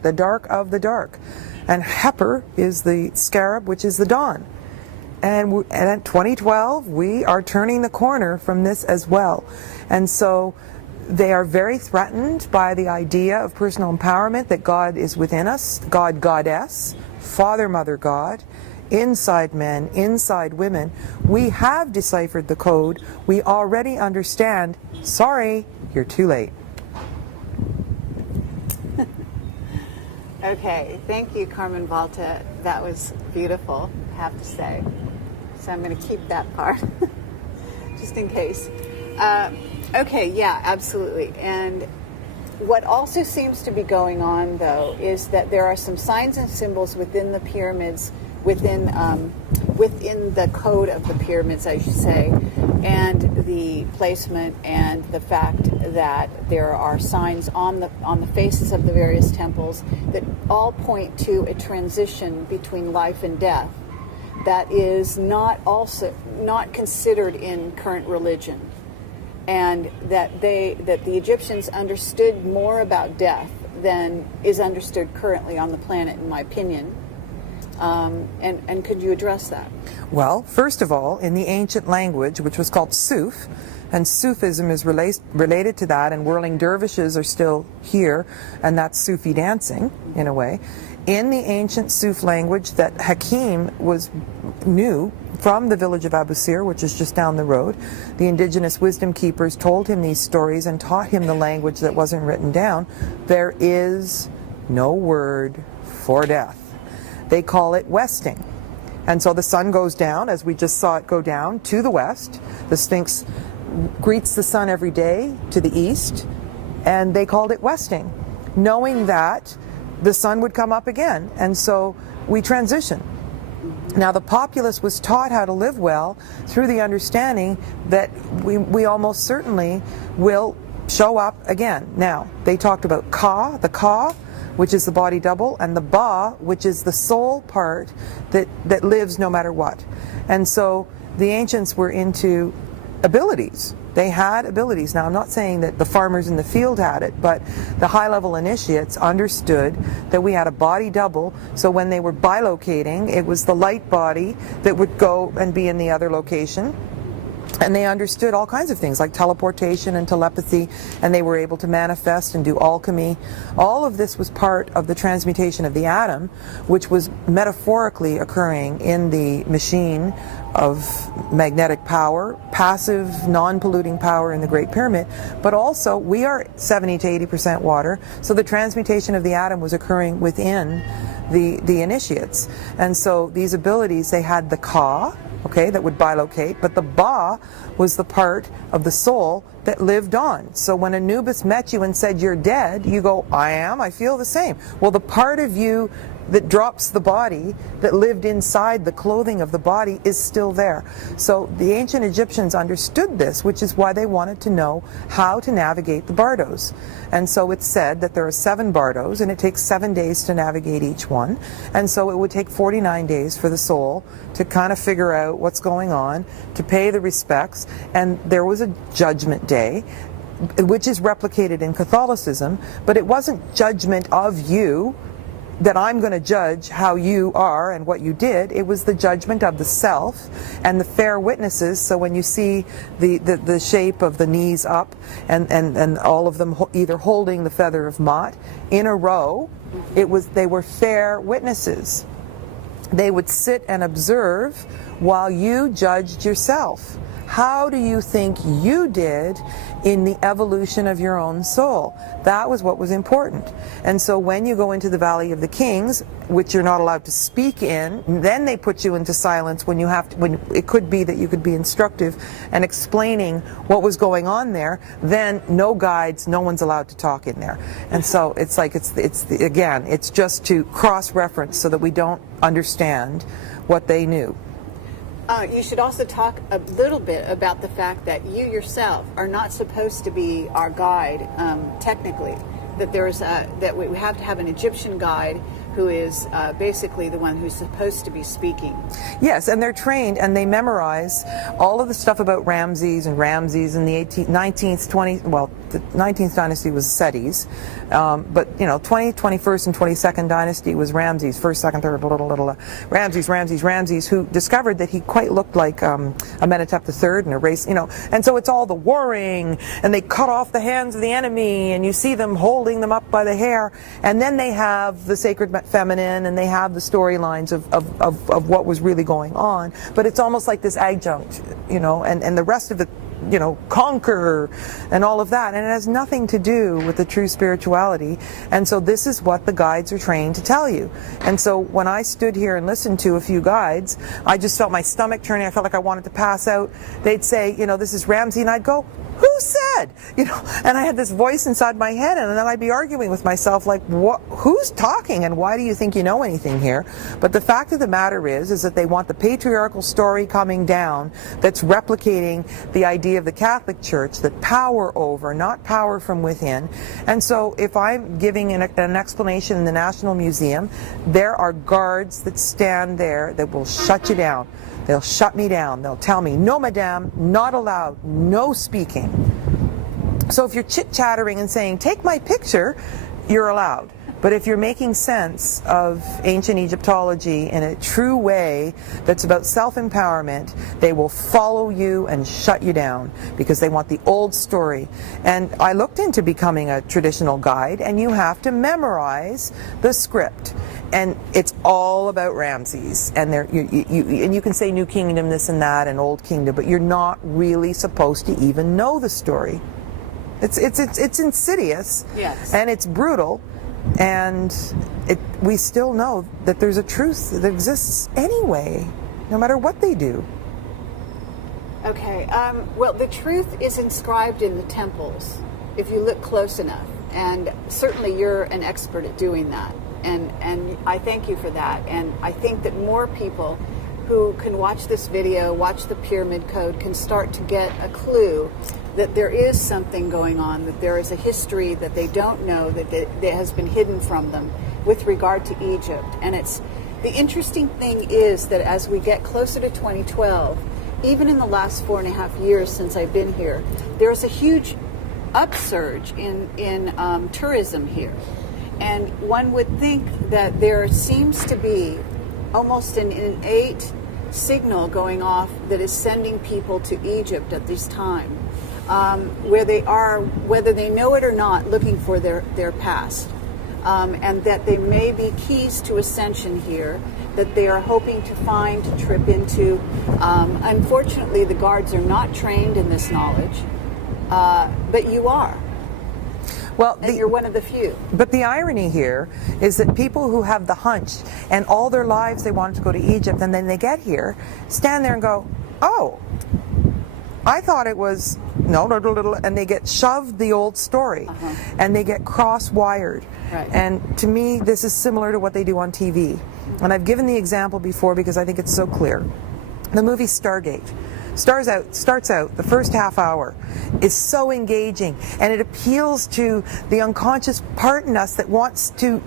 of the dark, and Heper is the scarab, which is the dawn. And in 2012, we are turning the corner from this as well. And so they are very threatened by the idea of personal empowerment, that God is within us, God, Goddess, Father, Mother, God, inside men, inside women. We have deciphered the code. We already understand. Sorry, you're too late. Okay, thank you, Carmen Boulter. That was beautiful, I have to say. So I'm going to keep that part, just in case. Okay, yeah, absolutely. And what also seems to be going on, though, is that there are some signs and symbols within the pyramids, within the code of the pyramids, I should say, and the placement and the fact that there are signs on the faces of the various temples that all point to a transition between life and death that is not considered in current religion, and that the Egyptians understood more about death than is understood currently on the planet, in my opinion. And could you address that? Well, first of all, in the ancient language, which was called Suf, and Sufism is related to that, and whirling dervishes are still here, and that's Sufi dancing, in a way. In the ancient Suf language that Hakim knew from the village of Abu Sir, which is just down the road, the indigenous wisdom keepers told him these stories and taught him the language that wasn't written down. There is no word for death. They call it westing. And so the sun goes down, as we just saw it go down, to the west. The Sphinx greets the sun every day to the east, and they called it westing, knowing that the sun would come up again. And so we transition. Now the populace was taught how to live well through the understanding that we almost certainly will show up again. Now, they talked about Ka, the Ka, which is the body double, and the Ba, which is the soul part that lives no matter what. And so the ancients were into abilities. They had abilities. Now, I'm not saying that the farmers in the field had it, but the high-level initiates understood that we had a body double, so when they were bilocating, it was the light body that would go and be in the other location. And they understood all kinds of things like teleportation and telepathy, and they were able to manifest and do alchemy. All of this was part of the transmutation of the atom, which was metaphorically occurring in the machine of magnetic power, passive, non-polluting power in the Great Pyramid. But also, we are 70 to 80% water, so the transmutation of the atom was occurring within the initiates. And so these abilities, they had the Ka, okay, that would bilocate, but the Ba was the part of the soul that lived on. So when Anubis met you and said you're dead, you go, I am, I feel the same. Well, the part of you that drops the body, that lived inside the clothing of the body, is still there. So the ancient Egyptians understood this, which is why they wanted to know how to navigate the bardos. And so it's said that there are 7 bardos, and it takes 7 days to navigate each one. And so it would take 49 days for the soul to kind of figure out what's going on, to pay the respects. And there was a judgment day, which is replicated in Catholicism, but it wasn't judgment of you, that I'm going to judge how you are and what you did. It was the judgment of the self and the fair witnesses. So when you see the shape of the knees up and all of them either holding the feather of Ma'at in a row, they were fair witnesses. They would sit and observe while you judged yourself. how do you think you did in the evolution of your own soul? That was what was important. And so when you go into the Valley of the Kings, which you're not allowed to speak in, then they put you into silence when you have to, when it could be that you could be instructive and explaining what was going on there. Then no guides, no one's allowed to talk in there. And so it's like again, it's just to cross-reference so that we don't understand what they knew. You should also talk a little bit about the fact that you yourself are not supposed to be our guide, technically. That that we have to have an Egyptian guide who is basically the one who's supposed to be speaking. Yes, and they're trained and they memorize all of the stuff about Ramses and the 19th, 20th, well, the 19th dynasty was Seti's, but you know, 20th, 21st, and 22nd dynasty was Ramses, first, second, third, Ramses, who discovered that he quite looked like Amenhotep III and a race, you know, and so it's all the warring, and they cut off the hands of the enemy, and you see them holding them up by the hair, and then they have the sacred feminine, and they have the storylines of what was really going on, but it's almost like this adjunct, you know, and the rest of the, you know, conquer and all of that, and it has nothing to do with the true spirituality. And so this is what the guides are trained to tell you. And so when I stood here and listened to a few guides, I just felt my stomach turning. I felt like I wanted to pass out. They'd say, you know, this is Ramsey, and I'd go, who said? You know, and I had this voice inside my head, and then I'd be arguing with myself like, what, who's talking, and why do you think you know anything here? But the fact of the matter is that they want the patriarchal story coming down that's replicating the idea of the Catholic Church, that power over, not power from within. And so if I'm giving an explanation in the National Museum, there are guards that stand there that will shut you down. They'll shut me down. They'll tell me, no, madame, not allowed, no speaking. So if you're chit-chattering and saying, take my picture, you're allowed. But if you're making sense of ancient Egyptology in a true way that's about self-empowerment, they will follow you and shut you down because they want the old story. And I looked into becoming a traditional guide, and you have to memorize the script. And it's all about Ramses. And you can say New Kingdom, this and that, and Old Kingdom, but you're not really supposed to even know the story. It's insidious, yes, and it's brutal. And we still know that there's a truth that exists anyway, no matter what they do. Okay, well, the truth is inscribed in the temples, if you look close enough. And certainly you're an expert at doing that. And I thank you for that. And I think that more people who can watch this video, watch the Pyramid Code, can start to get a clue that there is something going on, that there is a history that they don't know, that has been hidden from them with regard to Egypt. And the interesting thing is that as we get closer to 2012, even in the last 4.5 years since I've been here, there's a huge upsurge in tourism here. And one would think that there seems to be almost an innate signal going off that is sending people to Egypt at this time. Where they are, whether they know it or not, looking for their past. And that they may be keys to ascension here that they are hoping to find, to trip into. Unfortunately, the guards are not trained in this knowledge, but you are. Well, you're one of the few. But the irony here is that people who have the hunch and all their lives they wanted to go to Egypt, and then they get here, stand there and go, oh, I thought it was and they get shoved the old story, and they get cross-wired. Right. And to me, this is similar to what they do on TV. And I've given the example before because I think it's so clear. The movie Stargate starts out, the first half hour is so engaging, and it appeals to the unconscious part in us that wants to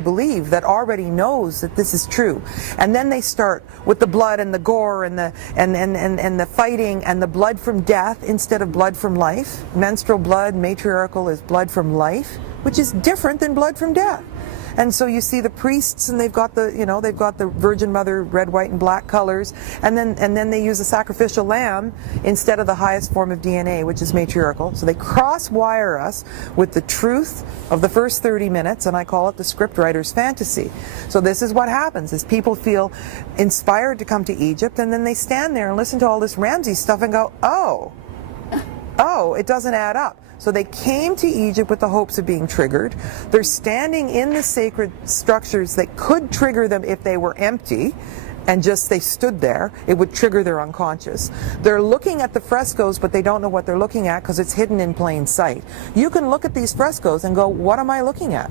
believe, that already knows that this is true. And then they start with the blood and the gore and the fighting and the blood from death instead of blood from life. Menstrual blood, matriarchal, is blood from life, which is different than blood from death. And so you see the priests, and they've got the, they've got the Virgin Mother red, white, and black colors, and then they use a sacrificial lamb instead of the highest form of DNA, which is matriarchal. So they cross-wire us with the truth of the first 30 minutes, and I call it the scriptwriter's fantasy. So this is what happens, is people feel inspired to come to Egypt, and then they stand there and listen to all this Ramses stuff and go, oh, it doesn't add up. So they came to Egypt with the hopes of being triggered. They're standing in the sacred structures that could trigger them if they were empty, and just they stood there. It would trigger their unconscious. They're looking at the frescoes, but they don't know what they're looking at because it's hidden in plain sight. You can look at these frescoes and go, what am I looking at?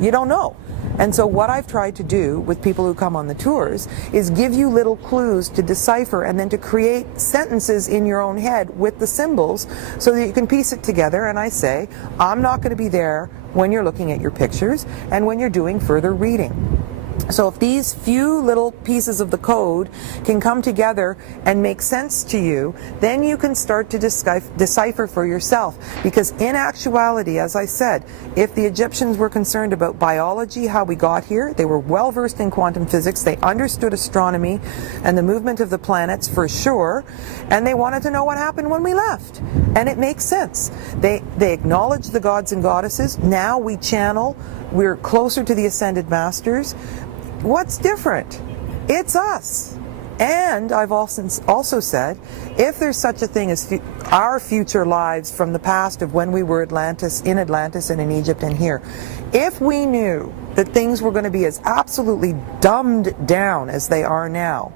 You don't know. And so what I've tried to do with people who come on the tours is give you little clues to decipher, and then to create sentences in your own head with the symbols so that you can piece it together. And I say, I'm not going to be there when you're looking at your pictures and when you're doing further reading. So if these few little pieces of the code can come together and make sense to you, then you can start to decipher for yourself. Because in actuality, as I said, if the Egyptians were concerned about biology, how we got here, they were well versed in quantum physics, they understood astronomy and the movement of the planets for sure, and they wanted to know what happened when we left. And it makes sense. They acknowledge the gods and goddesses. Now we channel, we're closer to the ascended masters. What's different? It's us. And I've also said, if there's such a thing as our future lives from the past of when we were in Atlantis and in Egypt and here, if we knew that things were going to be as absolutely dumbed down as they are now,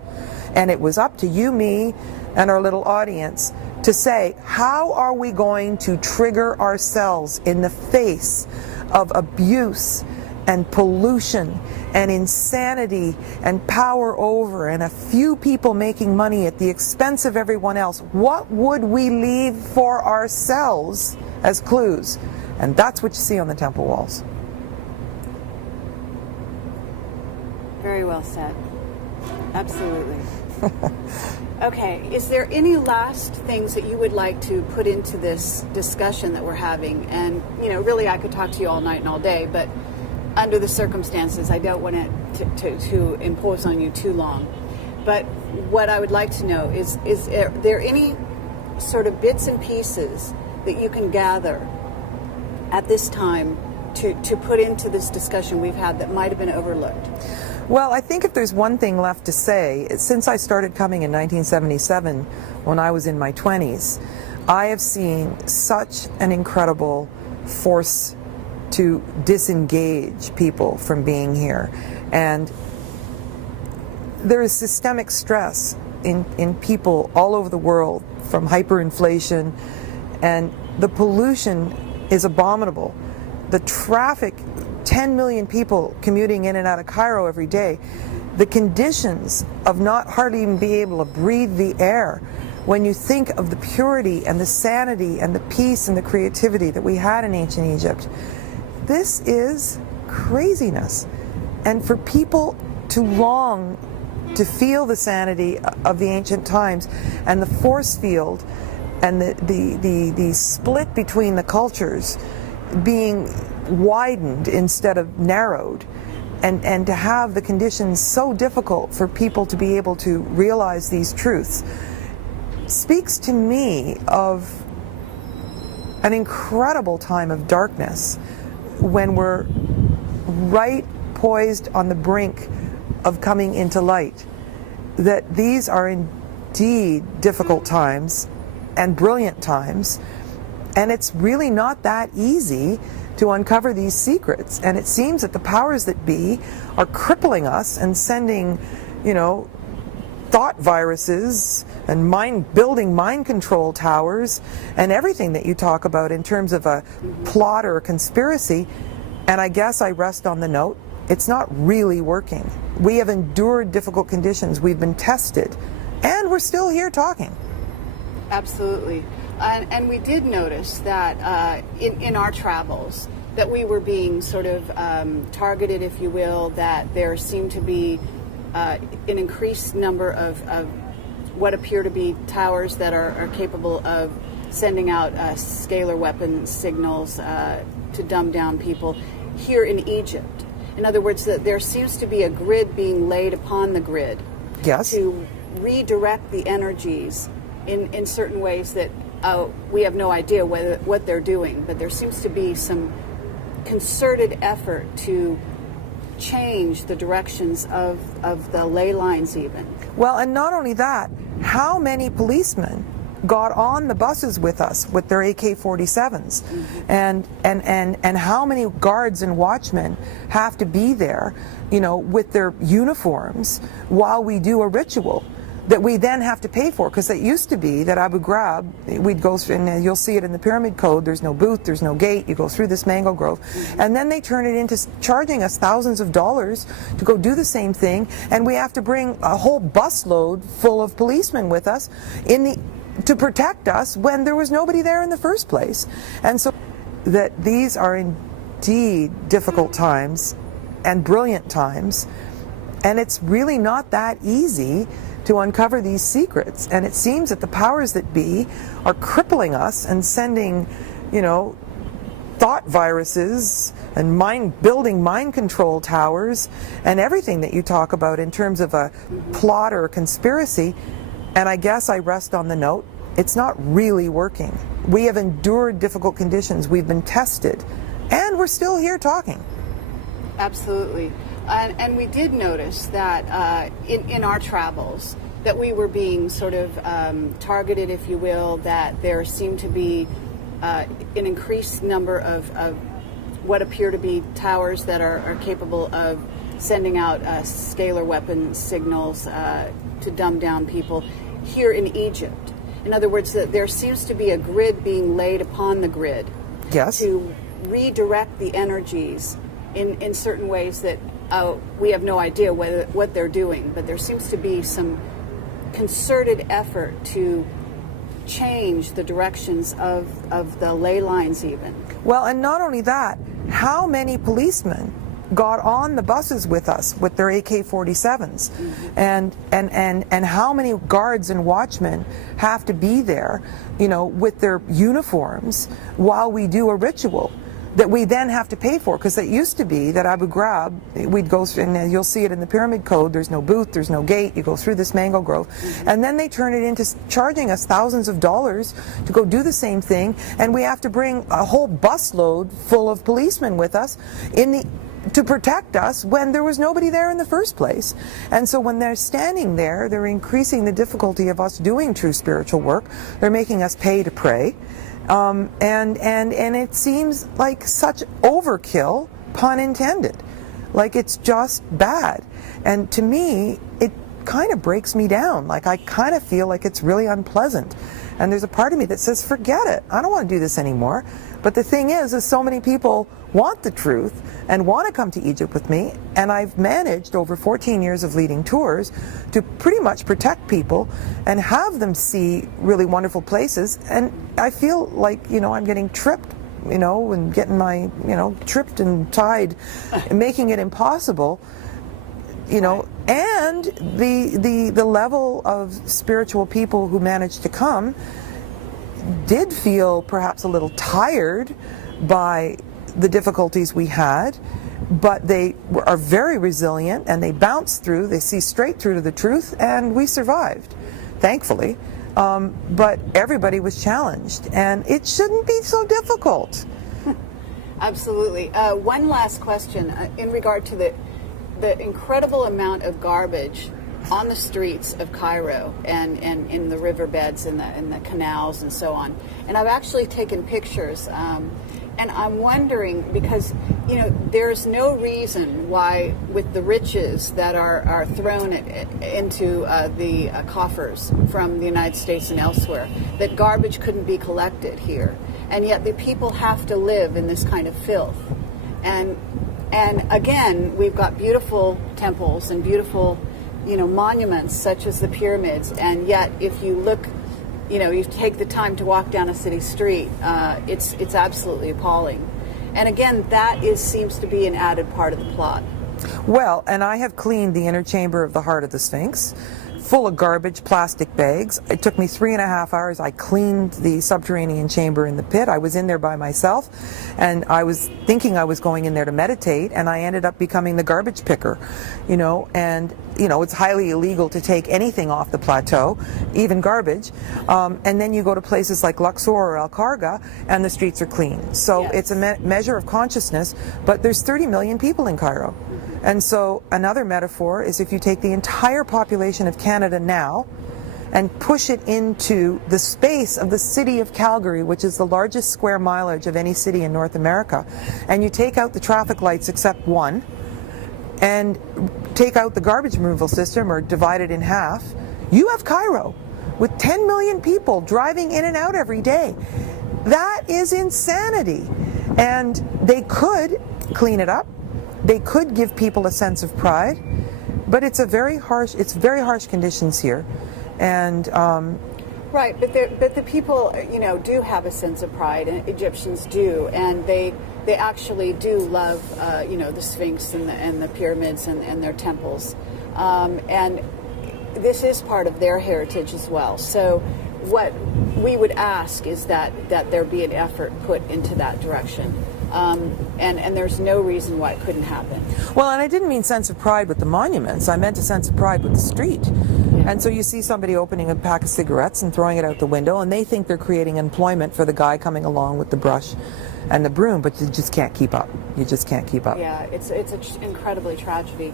and it was up to you, me, and our little audience to say, how are we going to trigger ourselves in the face of abuse and pollution and insanity and power over and a few people making money at the expense of everyone else? What would we leave for ourselves as clues? And that's what you see on the temple walls. Very well said. Absolutely. Okay, is there any last things that you would like to put into this discussion that we're having? And, really I could talk to you all night and all day, but under the circumstances, I don't want to impose on you too long. But what I would like to know is there any sort of bits and pieces that you can gather at this time to put into this discussion we've had that might have been overlooked? Well, I think if there's one thing left to say, since I started coming in 1977, when I was in my 20s, I have seen such an incredible force to disengage people from being here. And there is systemic stress in people all over the world from hyperinflation, and the pollution is abominable. The traffic, 10 million people commuting in and out of Cairo every day, the conditions of not hardly even being able to breathe the air. When you think of the purity and the sanity and the peace and the creativity that we had in ancient Egypt, this is craziness. And for people to long to feel the sanity of the ancient times and the force field and the split between the cultures being widened instead of narrowed, and to have the conditions so difficult for people to be able to realize these truths, speaks to me of an incredible time of darkness when we're right poised on the brink of coming into light. That these are indeed difficult times and brilliant times, and it's really not that easy to uncover these secrets. And it seems that the powers that be are crippling us and sending, thought viruses and building mind control towers and everything that you talk about in terms of a plot or a conspiracy. And I guess I rest on the note, it's not really working. We have endured difficult conditions, we've been tested, and we're still here talking. Absolutely. And we did notice that in our travels that we were being sort of targeted, if you will, that there seemed to be an increased number of what appear to be towers that are capable of sending out scalar weapon signals to dumb down people here in Egypt. In other words, that there seems to be a grid being laid upon the grid. Yes. To redirect the energies in certain ways that we have no idea what they're doing, but there seems to be some concerted effort to change the directions of the ley lines even. Well, and not only that, how many policemen got on the buses with us with their AK-47s, and how many guards and watchmen have to be there, you know, with their uniforms while we do a ritual that we then have to pay for, because it used to be that Abu Ghraib, we'd go through, and you'll see it in the pyramid code, there's no booth, there's no gate, you go through this mango grove, and then they turn it into charging us thousands of dollars to go do the same thing, and we have to bring a whole busload full of policemen with us to protect us when there was nobody there in the first place. And so that these are indeed difficult times and brilliant times, and it's really not that easy to uncover these secrets. And it seems that the powers that be are crippling us and sending, you know, thought viruses and building mind control towers and everything that you talk about in terms of a plot or a conspiracy. And I guess I rest on the note, it's not really working. We have endured difficult conditions, we've been tested, and we're still here talking. Absolutely. And we did notice that in our travels that we were being sort of targeted, if you will, that there seemed to be an increased number of what appear to be towers that are capable of sending out scalar weapon signals to dumb down people here in Egypt. In other words, that there seems to be a grid being laid upon the grid. Yes. To redirect the energies in certain ways that we have no idea what they're doing, but there seems to be some concerted effort to change the directions of the ley lines even. Well, and not only that, how many policemen got on the buses with us with their AK-47s, and how many guards and watchmen have to be there, you know, with their uniforms while we do a ritual that we then have to pay for, because it used to be that Abu Ghraib, we'd go through, and you'll see it in the pyramid code, there's no booth, there's no gate, you go through this mango grove, and then they turn it into charging us thousands of dollars to go do the same thing, and we have to bring a whole busload full of policemen with us to protect us when there was nobody there in the first place. And so when they're standing there, they're increasing the difficulty of us doing true spiritual work. They're making us pay to pray. And it seems like such overkill, pun intended. Like, it's just bad. And to me, it kind of breaks me down. Like, I kind of feel like it's really unpleasant. And there's a part of me that says, forget it. I don't want to do this anymore. But the thing is so many people want the truth and want to come to Egypt with me, and I've managed over 14 years of leading tours to pretty much protect people and have them see really wonderful places, and I feel like, you know, I'm getting tripped, you know, and getting my, you know, tripped and tied, making it impossible, you know, and the level of spiritual people who managed to come did feel perhaps a little tired by the difficulties we had, but they are very resilient and they bounce through, they see straight through to the truth, and we survived, thankfully. But everybody was challenged, and it shouldn't be so difficult. Absolutely. One last question in regard to the incredible amount of garbage on the streets of Cairo and in the riverbeds and the canals and so on. And I've actually taken pictures. And I'm wondering, because, you know, there's no reason why, with the riches that are thrown into the coffers from the United States and elsewhere, that garbage couldn't be collected here. And yet the people have to live in this kind of filth. And again, we've got beautiful temples and beautiful, you know, monuments such as the pyramids, and yet if you look, you know, you take the time to walk down a city street, it's absolutely appalling. And again, that seems to be an added part of the plot. Well, and I have cleaned the inner chamber of the heart of the Sphinx full of garbage, plastic bags. It took me 3.5 hours. I cleaned the subterranean chamber in the pit. I was in there by myself, and I was thinking I was going in there to meditate, and I ended up becoming the garbage picker, and it's highly illegal to take anything off the plateau, even garbage. And then you go to places like Luxor or El Kharga, and the streets are clean. So yes. It's a measure of consciousness, but there's 30 million people in Cairo. And so another metaphor is if you take the entire population of Canada now and push it into the space of the city of Calgary, which is the largest square mileage of any city in North America, and you take out the traffic lights except one, and take out the garbage removal system or divide it in half, you have Cairo with 10 million people driving in and out every day. That is insanity. And they could clean it up. They could give people a sense of pride, but it's very harsh conditions here. And right, but the people, do have a sense of pride, and Egyptians do, and they actually do love, the Sphinx and the pyramids and their temples, and this is part of their heritage as well. So what we would ask is that there be an effort put into that direction. And there's no reason why it couldn't happen. Well, and I didn't mean sense of pride with the monuments. I meant a sense of pride with the street. Yeah. And so you see somebody opening a pack of cigarettes and throwing it out the window, and they think they're creating employment for the guy coming along with the brush and the broom, but you just can't keep up. You just can't keep up. Yeah, it's an incredibly tragedy.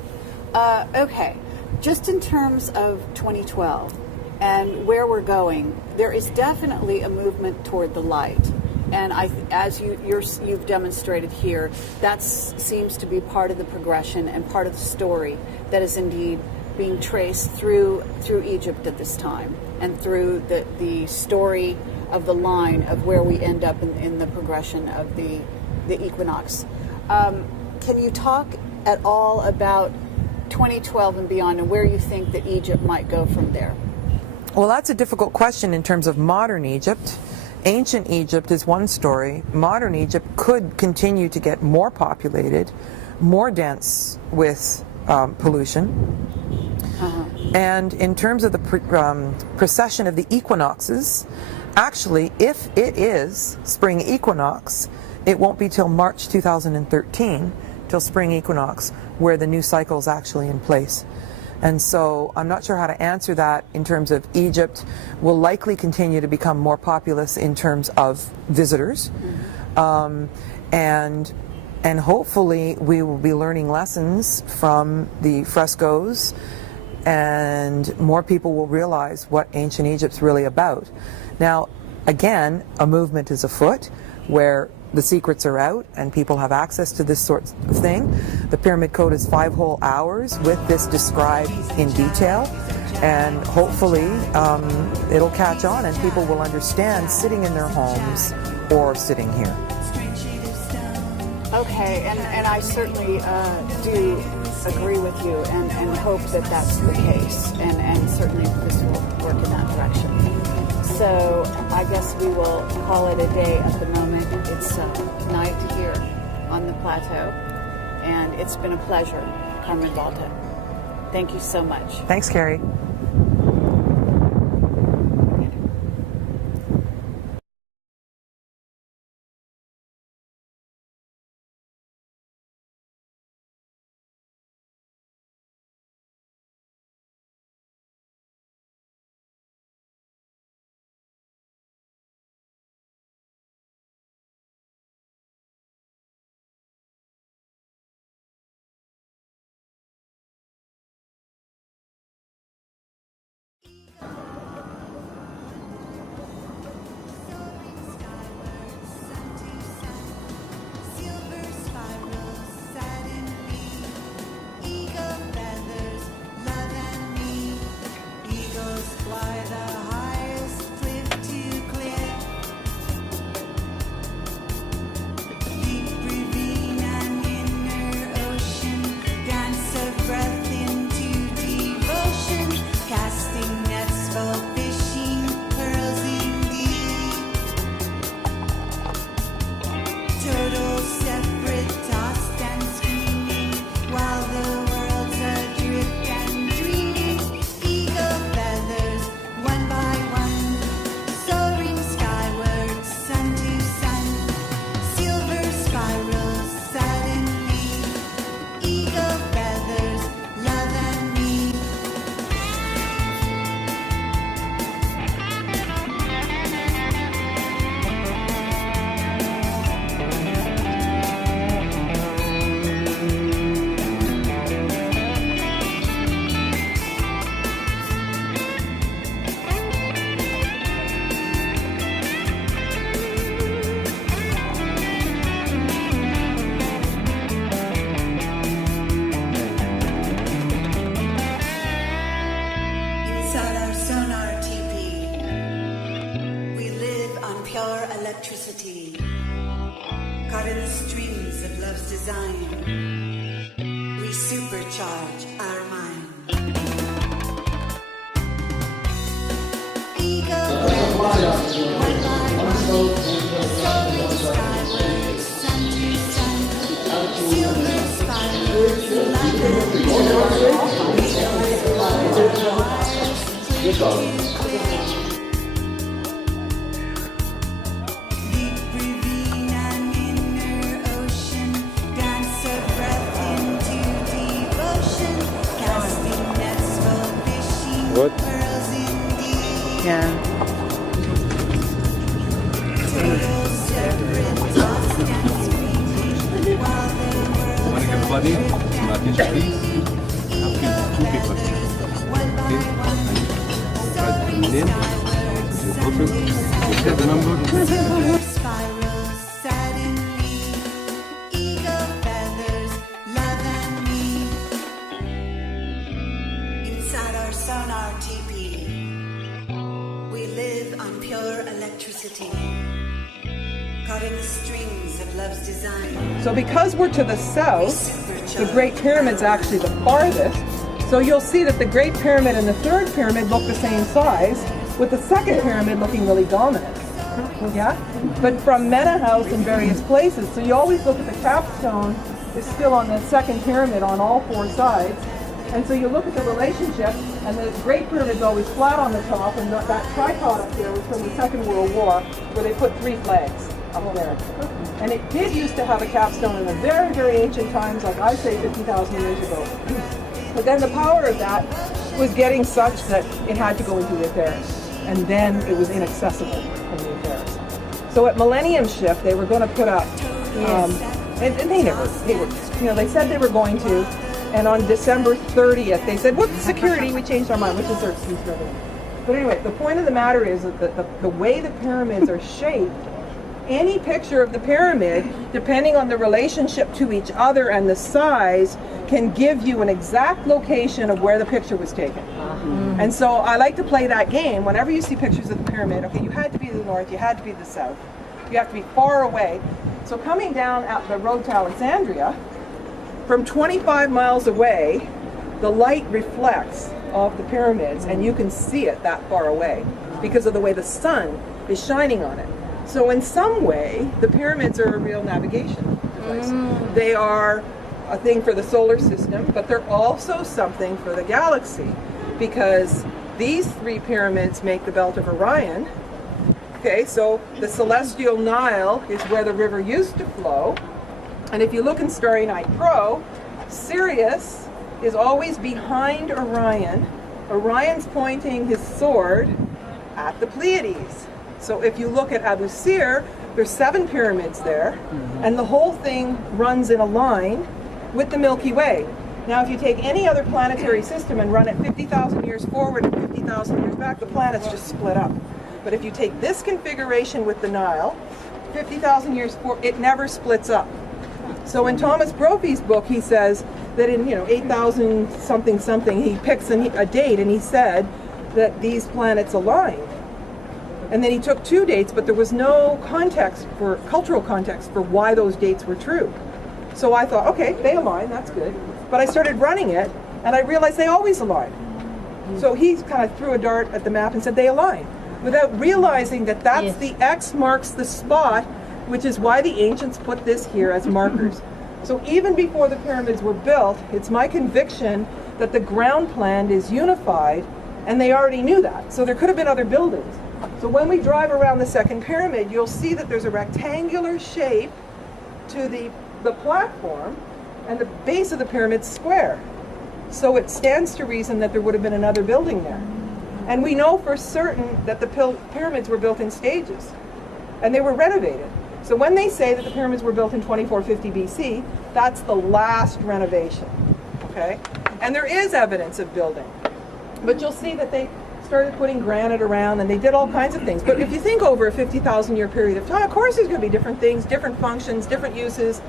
Okay, just in terms of 2012 and where we're going, there is definitely a movement toward the light. And as you've demonstrated here, that seems to be part of the progression and part of the story that is indeed being traced through Egypt at this time, and through the story of the line of where we end up in the progression of the equinox. Can you talk at all about 2012 and beyond, and where you think that Egypt might go from there? Well, that's a difficult question in terms of modern Egypt. Ancient Egypt is one story. Modern Egypt could continue to get more populated, more dense with pollution. And in terms of the precession of the equinoxes, actually, if it is spring equinox, it won't be till March 2013, till spring equinox, where the new cycle is actually in place. And so I'm not sure how to answer that in terms of Egypt will likely continue to become more populous in terms of visitors. And hopefully we will be learning lessons from the frescoes, and more people will realize what ancient Egypt's really about. Now, again, a movement is afoot where the secrets are out and people have access to this sort of thing. The Pyramid Code is 5 whole hours with this described in detail, and hopefully it'll catch on and people will understand sitting in their homes or sitting here. Okay, and I certainly do agree with you and hope that that's the case, and certainly this will work in that direction. So I guess we will call it a day at the moment. It's night here on the plateau, and it's been a pleasure, Carmen Boulter. Thank you so much. Thanks, Carrie. pure electricity, caught in the strings of love's design. We supercharge our mind. Ego feathers, one by one, soaring skyward, sun to sun, silver spirals, light and deep breathing and inner ocean, dance of breath into devotion, casting nets for fishing, pearls in deep. Yeah. Total separate, tossed and screaming, while the world Morning, everybody. Martin Shari. one by one, soaring Name? skyward, Your sun photo? to Your cell number? silver spirals suddenly, eagle feathers, love and me. Inside our sonar teepee, we live on pure electricity, caught in the strings of love's design. So because we're to the south, the Great Pyramid's actually the farthest. So you'll see that the Great Pyramid and the Third Pyramid look the same size, with the Second Pyramid looking really dominant. Yeah? But from Mena House in various places, so you always look at the capstone is still on the Second Pyramid on all four sides. And so you look at the relationship, and the Great Pyramid's always flat on the top, and that tripod up there was from the Second World War, where they put three flags up there. And it did used to have a capstone in the very, very ancient times, like I say 50,000 years ago. But then the power of that was getting such that it had to go into repairs. And then it was inaccessible from the repairs. So at Millennium Shift, they were going to put up, and they said they were going to, and on December 30th, they said, whoops, security, we changed our mind, which is their excuse for everything. But anyway, the point of the matter is that the way the pyramids are shaped, any picture of the pyramid, depending on the relationship to each other and the size, can give you an exact location of where the picture was taken. And so I like to play that game. Whenever you see pictures of the pyramid, okay, you had to be the north, you had to be the south, you have to be far away. So coming down at the road to Alexandria, from 25 miles away, the light reflects off the pyramids, and you can see it that far away because of the way the sun is shining on it. So in some way, the pyramids are a real navigation device. They are a thing for the solar system, but they're also something for the galaxy, because these three pyramids make the belt of Orion. Okay, so the celestial Nile is where the river used to flow. And if you look in Starry Night Pro, Sirius is always behind Orion. Orion's pointing his sword at the Pleiades. So if you look at Abu Sir, there's 7 pyramids there, and the whole thing runs in a line with the Milky Way. Now if you take any other planetary system and run it 50,000 years forward and 50,000 years back, the planets just split up. But if you take this configuration with the Nile, 50,000 years forward, it never splits up. So in Thomas Brophy's book, he says that in 8,000 something something, he picks a date, and he said that these planets aligned. And then he took 2 dates, but there was no cultural context for why those dates were true. So I thought, okay, they align, that's good. But I started running it, and I realized they always align. So he kind of threw a dart at the map and said they align, without realizing that that's the X marks the spot, which is why the ancients put this here as markers. So even before the pyramids were built, it's my conviction that the ground plan is unified, and they already knew that. So there could have been other buildings. So when we drive around the second pyramid, you'll see that there's a rectangular shape to the platform, and the base of the pyramid's square. So it stands to reason that there would have been another building there. And we know for certain that the pyramids were built in stages, and they were renovated. So when they say that the pyramids were built in 2450 BC, that's the last renovation, okay? And there is evidence of building. But you'll see that they started putting granite around, and they did all kinds of things. But if you think over a 50,000 year period of time, of course there's going to be different things, different functions, different uses,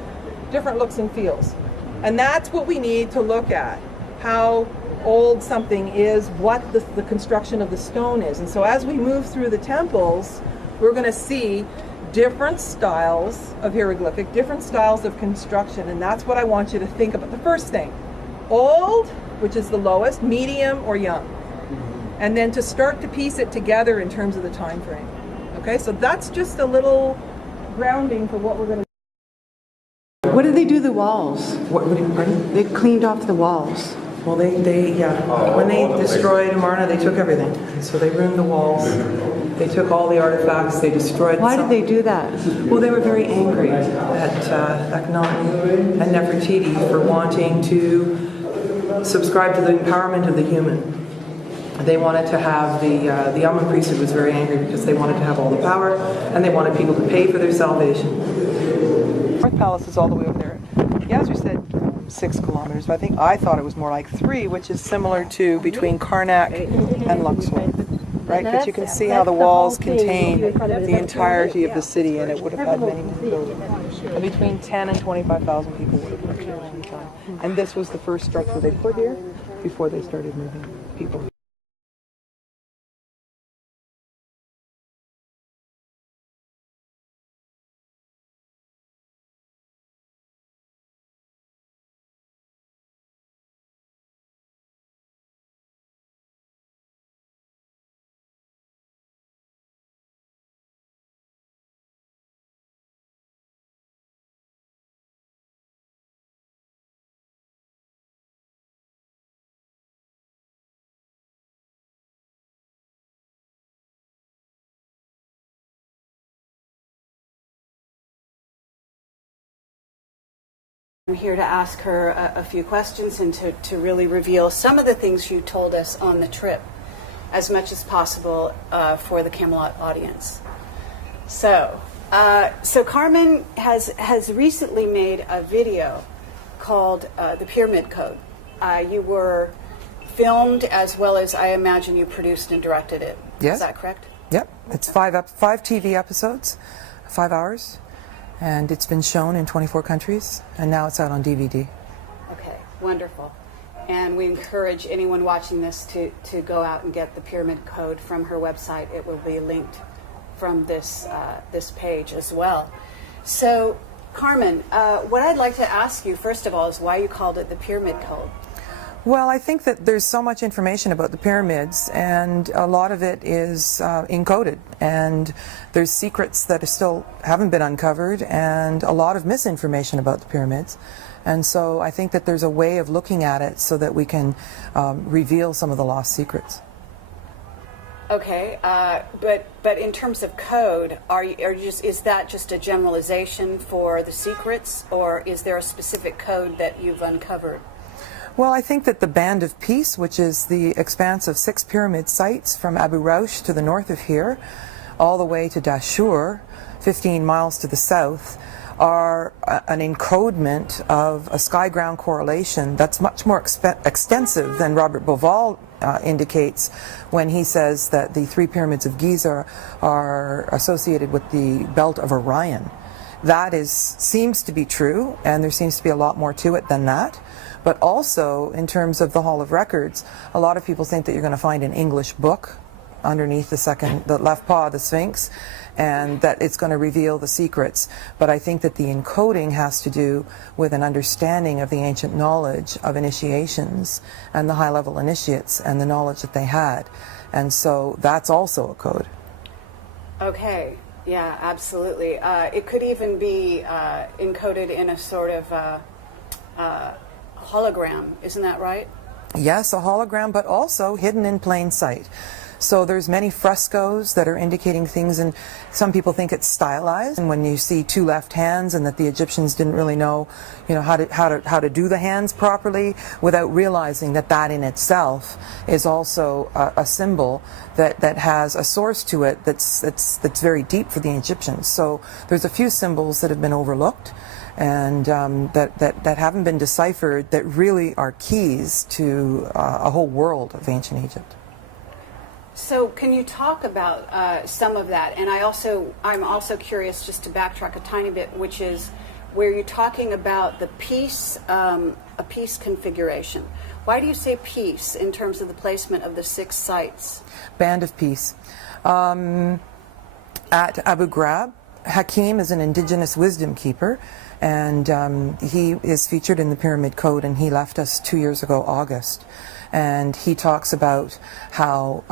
different looks and feels. And that's what we need to look at, how old something is, what the construction of the stone is. And so as we move through the temples, we're going to see different styles of hieroglyphic, different styles of construction, and that's what I want you to think about. The first thing, old, which is the lowest, medium, or young. And then to start to piece it together in terms of the time frame. Okay, so that's just a little grounding for what we're going to do. What did they do to the walls? Pardon? They cleaned off the walls. Well, when they destroyed Amarna, they took everything. So they ruined the walls. They took all the artifacts. They destroyed. Why did they do that? Well, they were very angry at Akhenaten and Nefertiti for wanting to subscribe to the empowerment of the human. They wanted to have the Amun priesthood was very angry because they wanted to have all the power and they wanted people to pay for their salvation. North Palace is all the way over there. Yazri said 6 kilometers, but I thought it was more like 3, which is similar to between Karnak and Luxor, right? But you can see how the walls contain the entirety of the city, and it would have had many buildings. And between 10 and 25,000 people would have lived here at one time. And this was the first structure they put here before they started moving people. I'm here to ask her a few questions and to really reveal some of the things you told us on the trip as much as possible for the Camelot audience. So Carmen has recently made a video called The Pyramid Code. You were filmed as well as I imagine you produced and directed it. Yes. Is that correct? Yep. It's 5 TV episodes, 5 hours. And it's been shown in 24 countries, and now it's out on DVD. Okay, wonderful. And we encourage anyone watching this to go out and get the Pyramid Code from her website. It will be linked from this page as well. So, Carmen, what I'd like to ask you, first of all, is why you called it the Pyramid Code. Well, I think that there's so much information about the pyramids, and a lot of it is encoded, and there's secrets that still haven't been uncovered, and a lot of misinformation about the pyramids. And so I think that there's a way of looking at it so that we can reveal some of the lost secrets. Okay, but in terms of code, is that just a generalization for the secrets, or is there a specific code that you've uncovered? Well, I think that the Band of Peace, which is the expanse of 6 pyramid sites from Abu Rosh to the north of here, all the way to Dashur, 15 miles to the south, are an encodement of a sky-ground correlation that's much more extensive than Robert Bauval indicates when he says that the 3 pyramids of Giza are associated with the belt of Orion. That seems to be true, and there seems to be a lot more to it than that. But also, in terms of the Hall of Records, a lot of people think that you're going to find an English book underneath the left paw of the Sphinx, and that it's going to reveal the secrets. But I think that the encoding has to do with an understanding of the ancient knowledge of initiations and the high-level initiates and the knowledge that they had. And so that's also a code. Okay. Yeah, absolutely. It could even be encoded in a sort of hologram, isn't that right? Yes, a hologram, but also hidden in plain sight. So there's many frescoes that are indicating things, and some people think it's stylized. And when you see 2 left hands, and that the Egyptians didn't really know, how to do the hands properly, without realizing that that in itself is also a symbol that has a source to it that's very deep for the Egyptians. So there's a few symbols that have been overlooked, and that haven't been deciphered, that really are keys to a whole world of ancient Egypt. So can you talk about some of that? And I'm also curious, just to backtrack a tiny bit, which is where you're talking about the piece, a piece configuration. Why do you say piece in terms of the placement of the 6 sites? Band of Peace. at Abu Ghraib. Hakim is an indigenous wisdom keeper, and he is featured in the Pyramid Code, and he left us 2 years ago, August. And he talks about how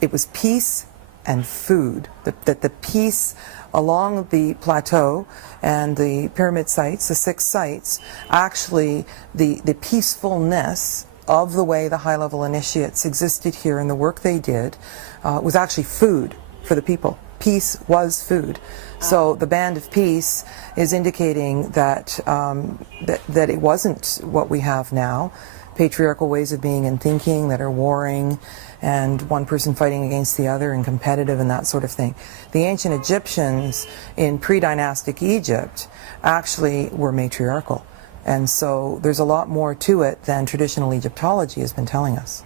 it was peace and food, that the peace along the plateau and the pyramid sites, the 6 sites, actually the peacefulness of the way the high-level initiates existed here and the work they did was actually food for the people. Peace was food. So the Band of Peace is indicating that, that it wasn't what we have now, patriarchal ways of being and thinking that are warring and one person fighting against the other and competitive and that sort of thing. The ancient Egyptians in pre-dynastic Egypt actually were matriarchal. And so there's a lot more to it than traditional Egyptology has been telling us.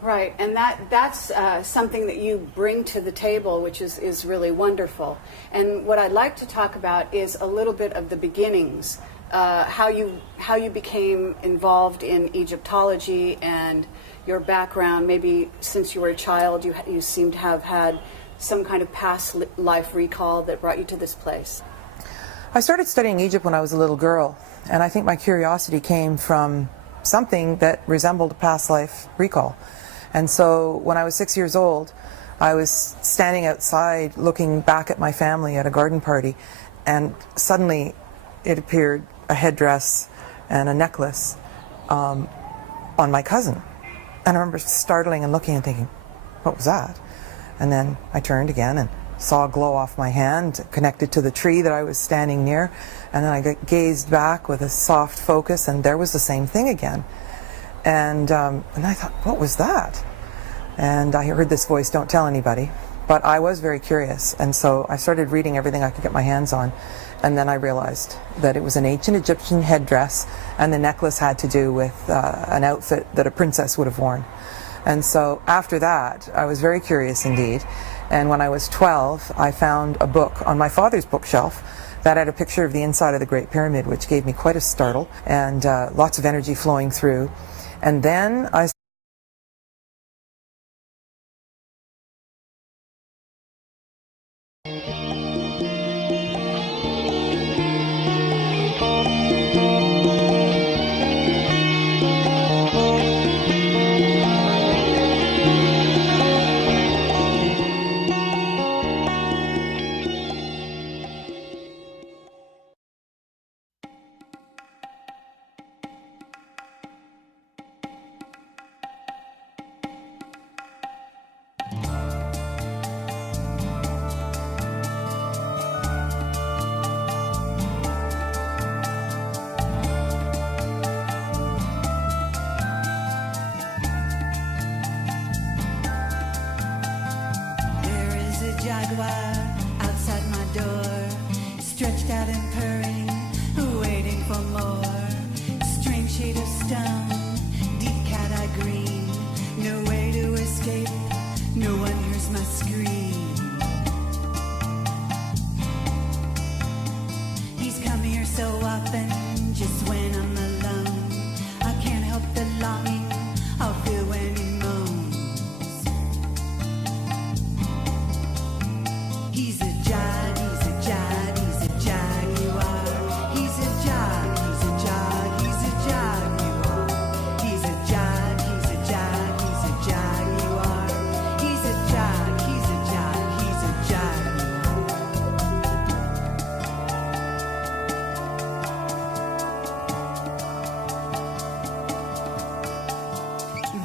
Right, and that's something that you bring to the table, which is really wonderful. And what I'd like to talk about is a little bit of the beginnings, how you became involved in Egyptology and your background. Maybe since you were a child, you seem to have had some kind of past life recall that brought you to this place. I started studying Egypt when I was a little girl, and I think my curiosity came from something that resembled a past life recall. And so when I was 6 years old, I was standing outside looking back at my family at a garden party, and suddenly it appeared a headdress and a necklace on my cousin. And I remember startling and looking and thinking, what was that? And then I turned again and saw a glow off my hand connected to the tree that I was standing near, and then I gazed back with a soft focus, and there was the same thing again. And I thought, what was that? And I heard this voice, don't tell anybody. But I was very curious, and so I started reading everything I could get my hands on, and then I realized that it was an ancient Egyptian headdress, and the necklace had to do with an outfit that a princess would have worn. And so after that, I was very curious indeed, and when I was 12, I found a book on my father's bookshelf that had a picture of the inside of the Great Pyramid, which gave me quite a startle, and lots of energy flowing through. And then I outside my door, stretched out and purring, waiting for more. Strange shade of stone, deep cat-eye green, no way to escape, no one hears my scream. He's come here so often, just when I'm alone, I can't help the longing I'll feel when he moans. He's a jag, he's a jag, he's a jaguar. He's a jag, he's a jag, he's a jaguar. He's a jag, he's a jag, he's a jaguar. He's a jag, he's a jag, he's a jaguar.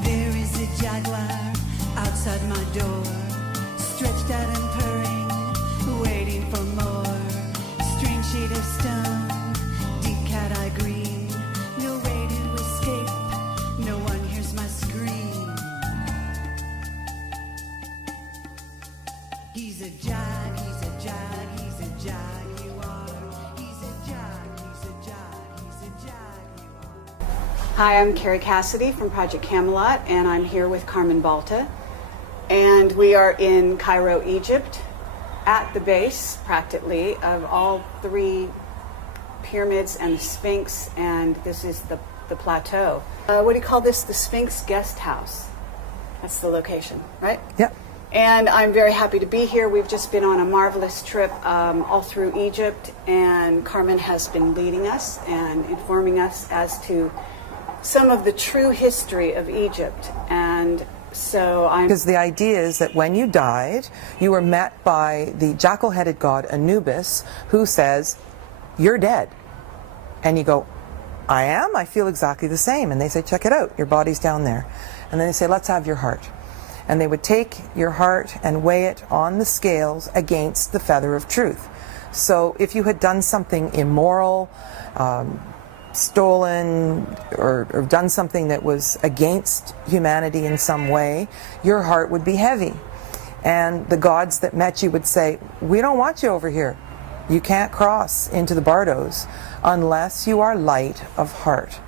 There is a jaguar outside my door, stretched out and purring, waiting for more. Strange shade of stone, deep cat-eye green, no way to escape, no one hears my scream. He's a jag, he's a jag, he's a jaguar. He's a jag, he's a jag, he's a jaguar. Hi, I'm Carrie Cassidy from Project Camelot, and I'm here with Carmen Boulter. And we are in Cairo, Egypt, at the base, practically, of all 3 pyramids and the Sphinx, and this is the plateau. What do you call this? The Sphinx Guest House. That's the location, right? Yep. And I'm very happy to be here. We've just been on a marvelous trip all through Egypt, and Carmen has been leading us and informing us as to some of the true history of Egypt. And so Because the idea is that when you died, you were met by the jackal-headed god Anubis, who says, "You're dead." And you go, "I am? I feel exactly the same." And they say, "Check it out, your body's down there." And then they say, "Let's have your heart." And they would take your heart and weigh it on the scales against the feather of truth. So if you had done something immoral, stolen, or done something that was against humanity in some way, your heart would be heavy. And the gods that met you would say, "We don't want you over here. You can't cross into the bardos unless you are light of heart."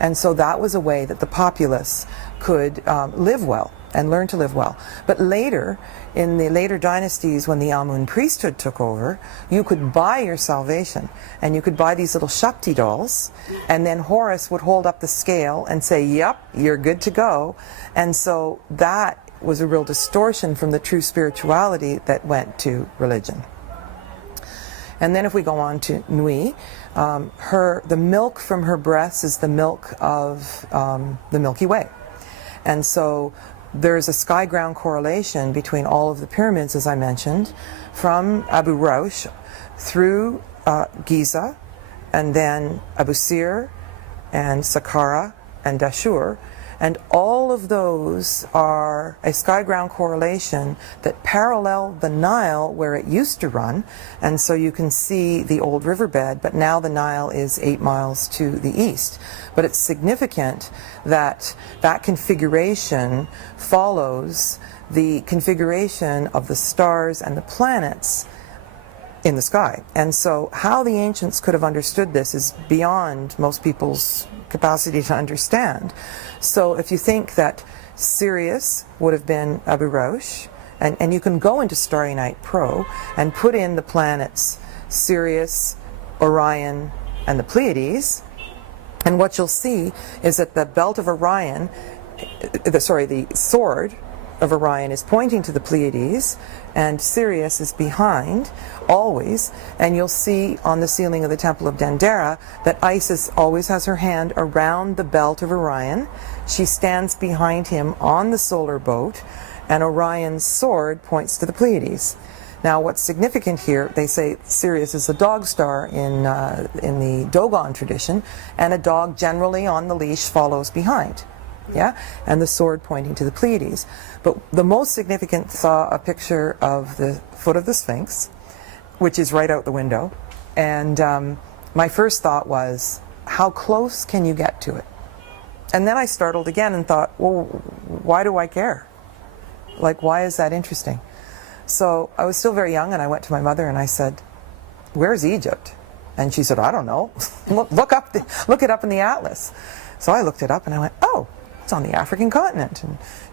And so that was a way that the populace could live well and learn to live well. But later, in the later dynasties, when the Amun priesthood took over, you could buy your salvation, and you could buy these little Shakti dolls, and then Horus would hold up the scale and say, "Yep, you're good to go." And so that was a real distortion from the true spirituality that went to religion. And then if we go on to Nui, the milk from her breasts is the milk of the Milky Way. And so there's a sky-ground correlation between all of the pyramids, as I mentioned, from Abu Rosh through Giza, and then Abu Sir, and Saqqara, and Dashur. And all of those are a sky-ground correlation that parallel the Nile where it used to run. And so you can see the old riverbed, but now the Nile is 8 miles to the east. But it's significant that that configuration follows the configuration of the stars and the planets in the sky. And so how the ancients could have understood this is beyond most people's capacity to understand. So if you think that Sirius would have been Abu Rosh, and you can go into Starry Night Pro and put in the planets Sirius, Orion, and the Pleiades, and what you'll see is that the belt of Orion, the sword of Orion is pointing to the Pleiades, and Sirius is behind, always. And you'll see on the ceiling of the Temple of Dendera that Isis always has her hand around the belt of Orion. She stands behind him on the solar boat, and Orion's sword points to the Pleiades. Now, what's significant here, they say Sirius is the dog star in the Dogon tradition, and a dog generally on the leash follows behind. Yeah, and the sword pointing to the Pleiades. But the most significant saw a picture of the foot of the Sphinx, which is right out the window. And my first thought was, how close can you get to it? And then I startled again and thought, well, why do I care? Like, why is that interesting? So I was still very young, and I went to my mother and I said, "Where's Egypt?" And she said, "I don't know. look it up in the atlas." So I looked it up and I went, "Oh, it's on the African continent."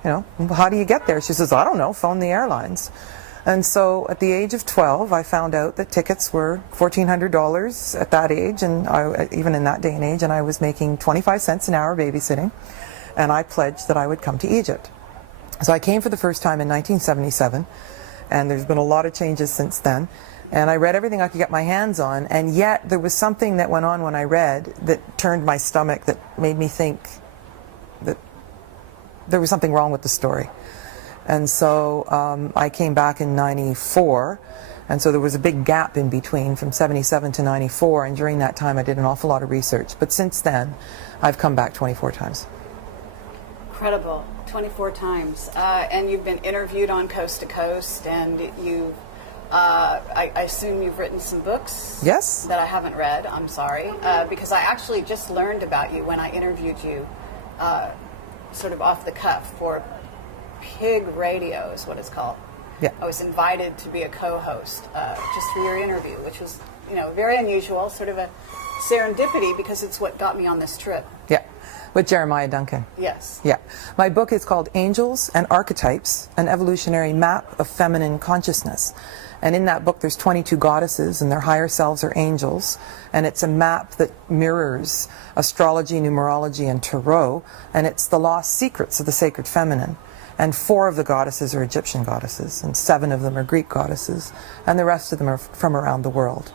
And, how do you get there? She says, "I don't know, phone the airlines." And so at the age of 12, I found out that tickets were $1,400 at that age, and even in that day and age, and I was making 25 cents an hour babysitting, and I pledged that I would come to Egypt. So I came for the first time in 1977, and there's been a lot of changes since then. And I read everything I could get my hands on, and yet there was something that went on when I read that turned my stomach, that made me think that there was something wrong with the story. And so I came back in 94, and so there was a big gap in between from 77 to 94, and during that time I did an awful lot of research. But since then, I've come back 24 times. incredible, 24 times. And you've been interviewed on Coast to Coast, and you, I assume you've written some books? Yes. That I haven't read, I'm sorry, because I actually just learned about you when I interviewed you sort of off the cuff for Pig Radio is what it's called. Yeah. I was invited to be a co-host just for your interview, which was, you know, very unusual, sort of a serendipity, because it's what got me on this trip. Yeah, with Jeremiah Duncan. Yes. Yeah. My book is called Angels and Archetypes, an Evolutionary Map of Feminine Consciousness. And in that book there's 22 goddesses, and their higher selves are angels. And it's a map that mirrors astrology, numerology, and tarot. And it's the lost secrets of the sacred feminine. And 4 of the goddesses are Egyptian goddesses, and 7 of them are Greek goddesses, and the rest of them are from around the world.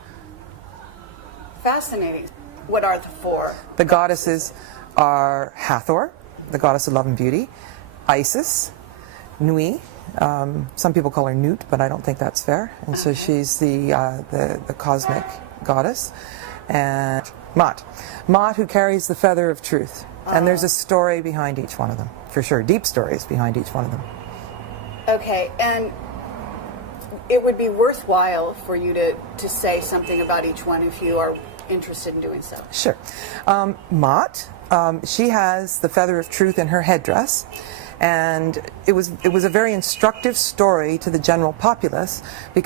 Fascinating. What are the 4? The goddesses are Hathor, the goddess of love and beauty, Isis, Nui, some people call her Nut, but I don't think that's fair, and so she's the cosmic goddess, and Ma'at, who carries the feather of truth. And there's a story behind each one of them, for sure, deep stories behind each one of them. Okay, and it would be worthwhile for you to say something about each one if you are interested in doing so. Sure. Ma'at, she has the feather of truth in her headdress, and it was a very instructive story to the general populace because